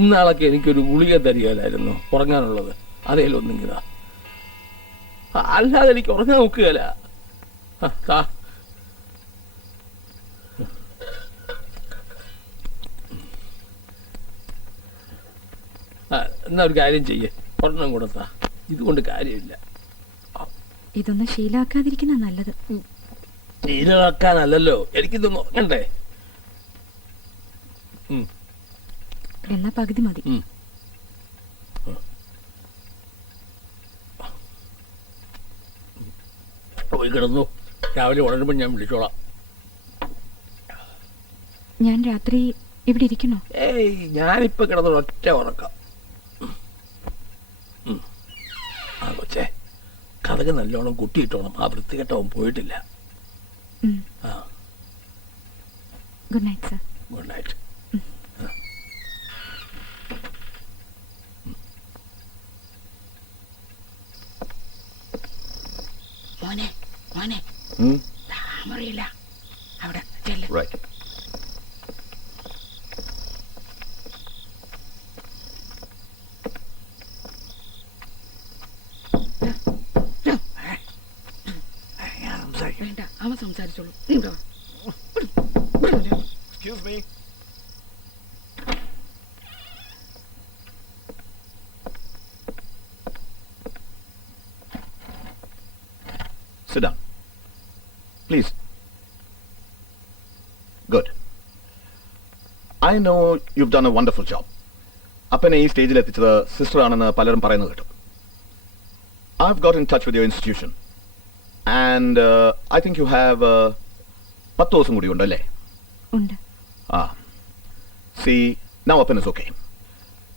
ഇന്നാളൊക്കെ എനിക്കൊരു ഗുളിക തരികയില്ലായിരുന്നു ഉറങ്ങാനുള്ളത്. അതേലൊന്നിങ്ങതാ, അല്ലാതെ എനിക്ക് ഉറങ്ങാൻ നോക്കുകയല്ല. എന്നാ ഒരു കാര്യം ചെയ്യേ, ഒരെണ്ണം കൊടുത്താ. ഇതുകൊണ്ട് കാര്യമില്ല. ഇതൊന്നും ശീലാക്കാതിരിക്കുന്ന നല്ലത്. ശീലമാക്കാനല്ലോ, എനിക്കിതൊന്നും ഉറങ്ങണ്ടേ. എന്നാ പകുതി മതി. പോയി കിടന്നു, രാവിലെ ഉണരുമ്പോ ഞാൻ വിളിച്ചോളാം. ഞാൻ രാത്രി ഇവിടെ ഇരിക്കണോ? ഏയ്, ഞാനിപ്പോ കിടന്നു ഒറ്റ ഉറക്കാം. ആ കൊച്ചേ, കഥക് നല്ലോണം കുട്ടിയിട്ടോണം. ആ വൃത്തികെട്ടവൻ പോയിട്ടില്ല. Good night sir. Good night. മോനെ മോനെ, താമറിയില്ല അവിടെ ചെല്ല്. Right. സംസാരിക്കാം. വേണ്ട, അവൻ സംസാരിച്ചോളൂ. നീ ഇവിടെ വാ. Excuse me. Sit down. Please. Good. I know you've done a wonderful job. അപ്പനെ ഈ സ്റ്റേജിൽ എത്തിച്ചത് സിസ്റ്റർ ആണെന്ന് പലരും പറയുന്നത് കേട്ടു. I've got in touch with your institution. And I think you have 10 ദിവസം കൂടി ഉണ്ടല്ലേ? ഉണ്ട്. See, now Appan is okay.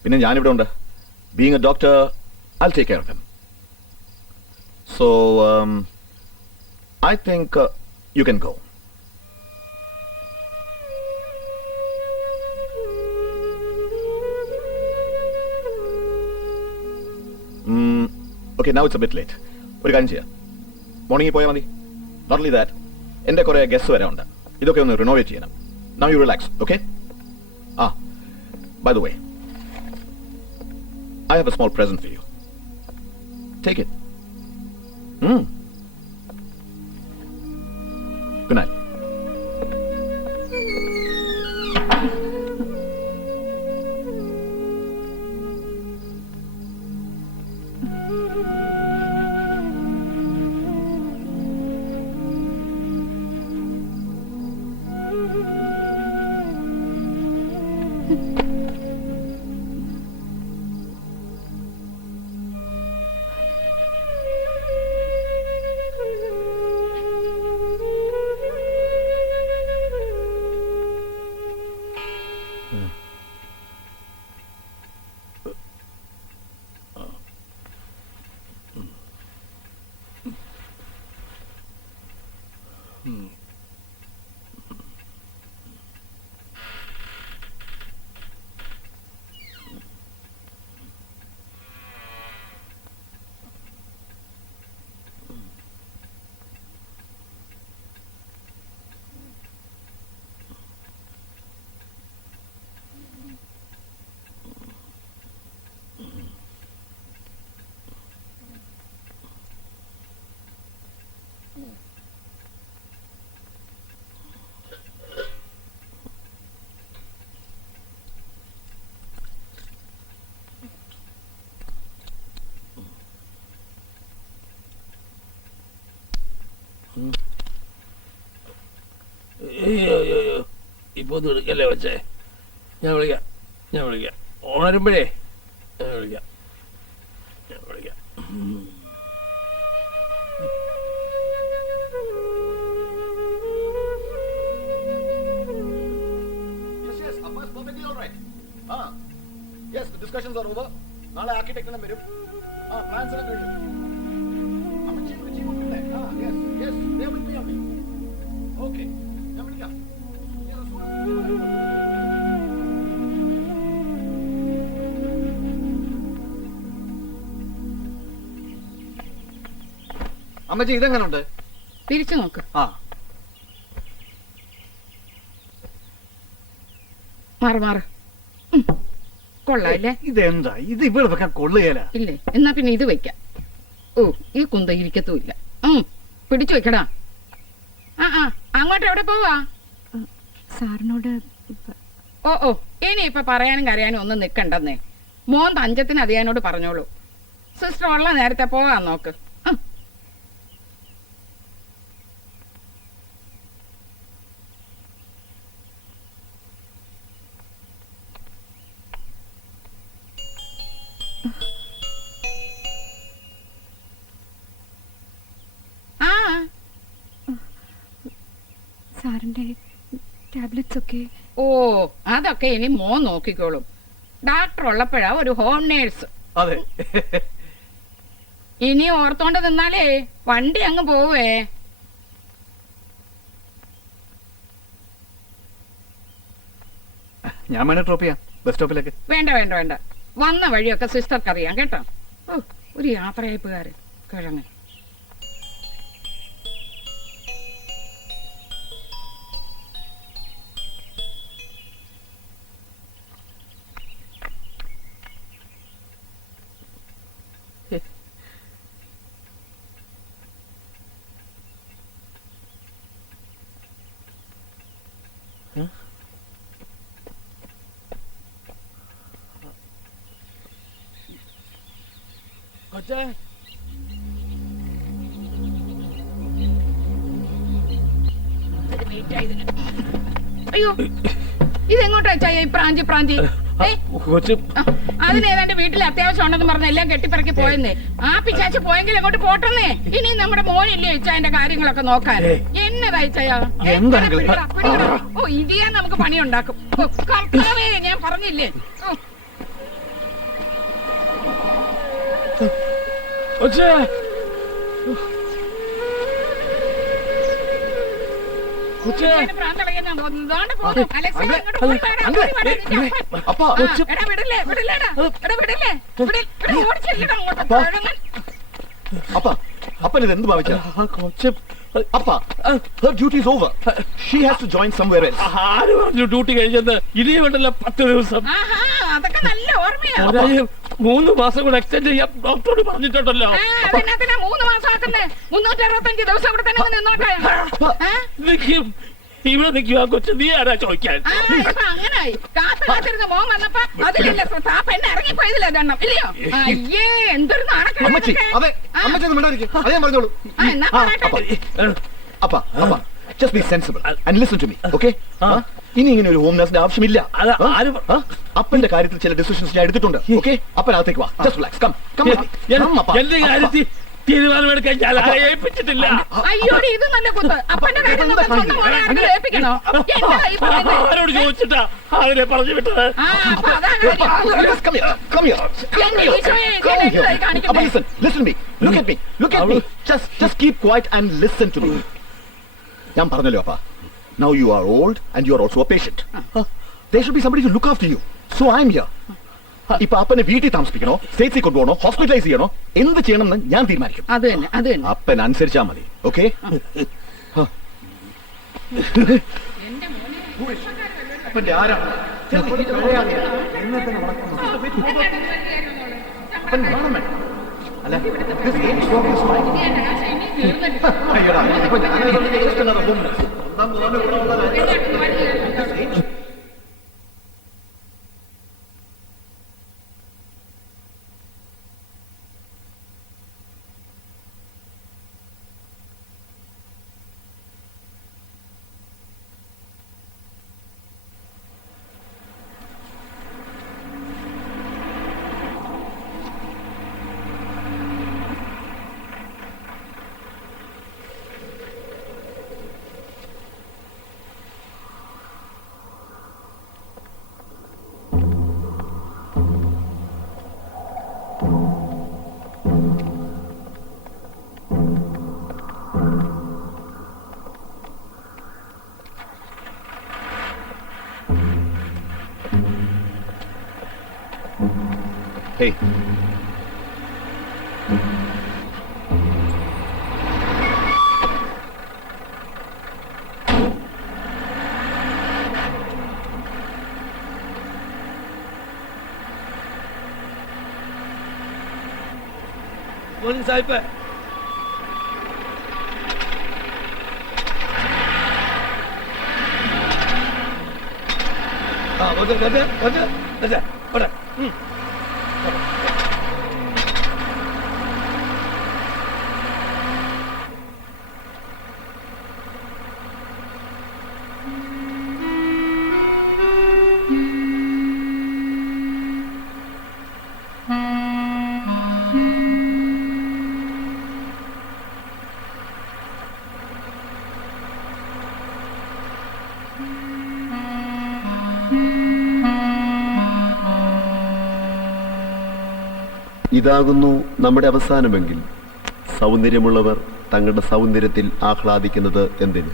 പിന്നെ ഞാനിവിടെ ഉണ്ട്. Being a doctor, I'll take care of him. So, I think you can go. Okay, now it's a bit late. ഒരു കാര്യം ചെയ്യാം. മോർണിംഗിൽ പോയാൽ മതി. Not only that, എൻ്റെ കുറേ ഗസ്റ്റ് വരാനുണ്ട്. ഇതൊക്കെ ഒന്ന് റിനോവേറ്റ് ചെയ്യണം. Now you relax, okay? By the way, I have a small present for you. Take it. Good night. ഇപ്പൊ ഒന്നും എടുക്കല്ലേ വെച്ചേ. ഞാൻ വിളിക്കാം. ഉണരുമ്പോഴേ ഞാൻ വിളിക്കാം. Yes, Appa is perfectly all right. Yes, the discussions are over. നാളെ ആർക്കിടെക്റ്റിനെ വരും. പ്ലാൻസ് എല്ലാം കഴിഞ്ഞു. അമ്മച്ചി വിളിച്ചില്ലേ? Yes, they will be on me. Okay, ഞാൻ വിളിക്കാം. അമ്മച്ചി ഇതെങ്ങനുണ്ട്? പിരിച്ചു നോക്ക്. മാറ് കൊള്ളാല്ലേ? ഇതെന്താ ഇത്? ഇവിടെ വെക്കാൻ കൊള്ളുകയല്ല. ഇല്ലേ? എന്നാ പിന്നെ ഇത് വെക്കാം. ഓ, ഈ കുന്ത ഇരിക്കത്തുമില്ല. പിടിച്ചു വെക്കടാ. അങ്ങോട്ട് എവിടെ പോവാ? സാറിനോട് ഓ ഇനി ഇപ്പൊ പറയാനും കരയാനും ഒന്നും നിക്കണ്ടെന്നേ. മോൻ തഞ്ചത്തിന് അതിയാനോട് പറഞ്ഞോളൂ. സിസ്റ്റർ ഉള്ള നേരത്തെ പോവാൻ നോക്ക്. സാറിന്റെ ടാബ്ലറ്റ്സ് ഒക്കെ അതൊക്കെ ഇനി മോൻ നോക്കിക്കോളും. ഡോക്ടർ ഉള്ളപ്പോഴാ ഒരു ഹോം നേഴ്സ്. അതെ. ഇനി ഓർത്തോണ്ട് നിന്നാലേ വണ്ടി അങ്ങ് പോവേ. ഞാൻ വേണേ ഡ്രോപ്പ് ചെയ്യാം ബസ് സ്റ്റോപ്പിലേക്ക്. വേണ്ട വന്ന വഴിയൊക്കെ സിസ്റ്റർക്ക് അറിയാം കേട്ടോ. ഒരു യാത്രയയപ്പുകാര് കിഴങ്ങ്. കൊച്ചേ അയ്യോ ഇതെങ്ങോട്ടാ ചായ ഈ പ്രാഞ്ചി പ്രാഞ്ചി കൊച്ചു അതിനേതാണ്ട് വീട്ടിൽ അത്യാവശ്യം ഉണ്ടെന്ന് പറഞ്ഞ എല്ലാം കെട്ടിപ്പറക്കി പോയെന്നേ ആ പിശാച്ച് പോയെങ്കിൽ അങ്ങോട്ട് പോട്ടെന്നേ ഇനി നമ്മുടെ മോനില്ലേ ഇച്ചായന്റെ കാര്യങ്ങളൊക്കെ നോക്കാൻ എന്നതായി ചായ ഓ ഇതിയാ നമുക്ക് പണിയുണ്ടാക്കും ഞാൻ പറഞ്ഞില്ലേ കൊച്ചേ അപ്പൻ ഇത് എന്ത് ഭാവിച്ച അപ്പ her duty is over. She has to join somewhere else. ആര് പറഞ്ഞു ഡ്യൂട്ടി കഴിഞ്ഞത് ഇനിയും ഉണ്ടല്ലോ 10 ദിവസം അതൊക്കെ നല്ല ഓർമ്മയാ 3 മാസം കൂടെ എക്സ്റ്റെൻഡ് ചെയ്യാൻ ഡോക്ടറോട് പറഞ്ഞിട്ടുണ്ടല്ലോ 3 മാസം ആക്കണ്ടേ 365 ദിവസം ഇവിടെ തന്നെ നിന്നോട്ടെ ഇവിടെ നിൽക്കുക കൊച്ചു നീ ആരാ ചോദിക്കാൻ അങ്ങനായി കാത്തിരുന്ന മോൻ വന്നപ്പോ അതിലല്ലേ എന്നെ ഇറങ്ങിപ്പോയതില്ല ദണ്ണം ഇല്ലയോ അയ്യേ എന്തൊരു അമ്മച്ചി അതെ അമ്മച്ചി അതേ പറഞ്ഞോളൂ അപ്പ just be sensible and listen to me, okay? ഇനി ഇങ്ങനെ ഒരു ഹോം നഴ്സിന്റെ ആവശ്യമില്ല. അപ്പന്റെ കാര്യത്തിൽ ചില ഡിസിഷൻസ് ഞാൻ എടുത്തിട്ടുണ്ട്. ഓക്കെ അപ്പൻ അകത്തേക്ക് വാ. Just relax. Come. എന്റെ കാര്യത്തിൽ തീരുമാനമെടുക്കാൻ ഞാൻ ഏൽപ്പിച്ചിട്ടില്ല. അയ്യോടി ഇത് നല്ല കുത്ത്. അപ്പന്റെ കാര്യം ഏൽപ്പിക്കണോ? ആരോട് ചോദിച്ചിട്ടാ അതിനെ പറഞ്ഞു വിട്ടത്? Listen to me. Look at me. Just keep quiet and listen to me. ഞാൻ പറഞ്ഞല്ലോ അപ്പ. Now you are old and you are also a patient. There should be somebody to look after you. So I am here. ഇപ്പൊ അപ്പനെ വീട്ടിൽ താമസിപ്പിക്കണോ, സ്റ്റേറ്റ്സിൽ കൊണ്ടുപോകണോ, hospitalise ചെയ്യണോ, എന്ത് ചെയ്യണമെന്ന് ഞാൻ തീരുമാനിക്കും. അപ്പൻ അനുസരിച്ചാ മതി. ഓക്കെ അപ്പന്റെ ആരാണ് അല്ല അയ്യടാ ഇപ്പൊ Hey. Morning, Saipa. What's that? ഇതാകുന്നു നമ്മുടെ അവസാനമെങ്കിൽ സൗന്ദര്യമുള്ളവർ തങ്ങളുടെ സൗന്ദര്യത്തിൽ ആഹ്ലാദിക്കുന്നത് എന്തിന്?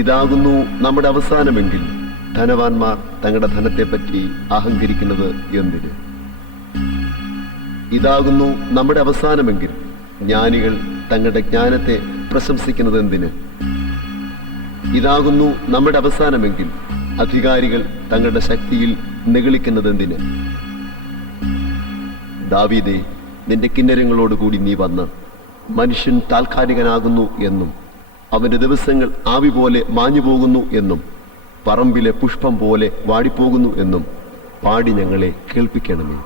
ഇതാകുന്നു നമ്മുടെ അവസാനമെങ്കിൽ ധനവാന്മാർ തങ്ങളുടെ ധനത്തെപ്പറ്റി അഹങ്കരിക്കുന്നത് എന്തിന്? ഇതാകുന്നു നമ്മുടെ അവസാനമെങ്കിൽ ജ്ഞാനികൾ തങ്ങളുടെ ജ്ഞാനത്തെ പ്രശംസിക്കുന്നത് എന്തിന്? ഇതാകുന്നു നമ്മുടെ അവസാനമെങ്കിൽ അധികാരികൾ തങ്ങളുടെ ശക്തിയിൽ നിഗളിക്കുന്നത് എന്തിന്? ദാവീദേ, നിന്റെ കിന്നരങ്ങളോടുകൂടി നീ വന്ന് മനുഷ്യൻ താൽക്കാലികനാകുന്നു എന്നും അവന്റെ ദിവസങ്ങൾ ആവി പോലെ മാഞ്ഞു പോകുന്നു എന്നും പറമ്പിലെ പുഷ്പം പോലെ വാടിപ്പോകുന്നു എന്നും പാടി ഞങ്ങളെ കേൾപ്പിക്കണമേ.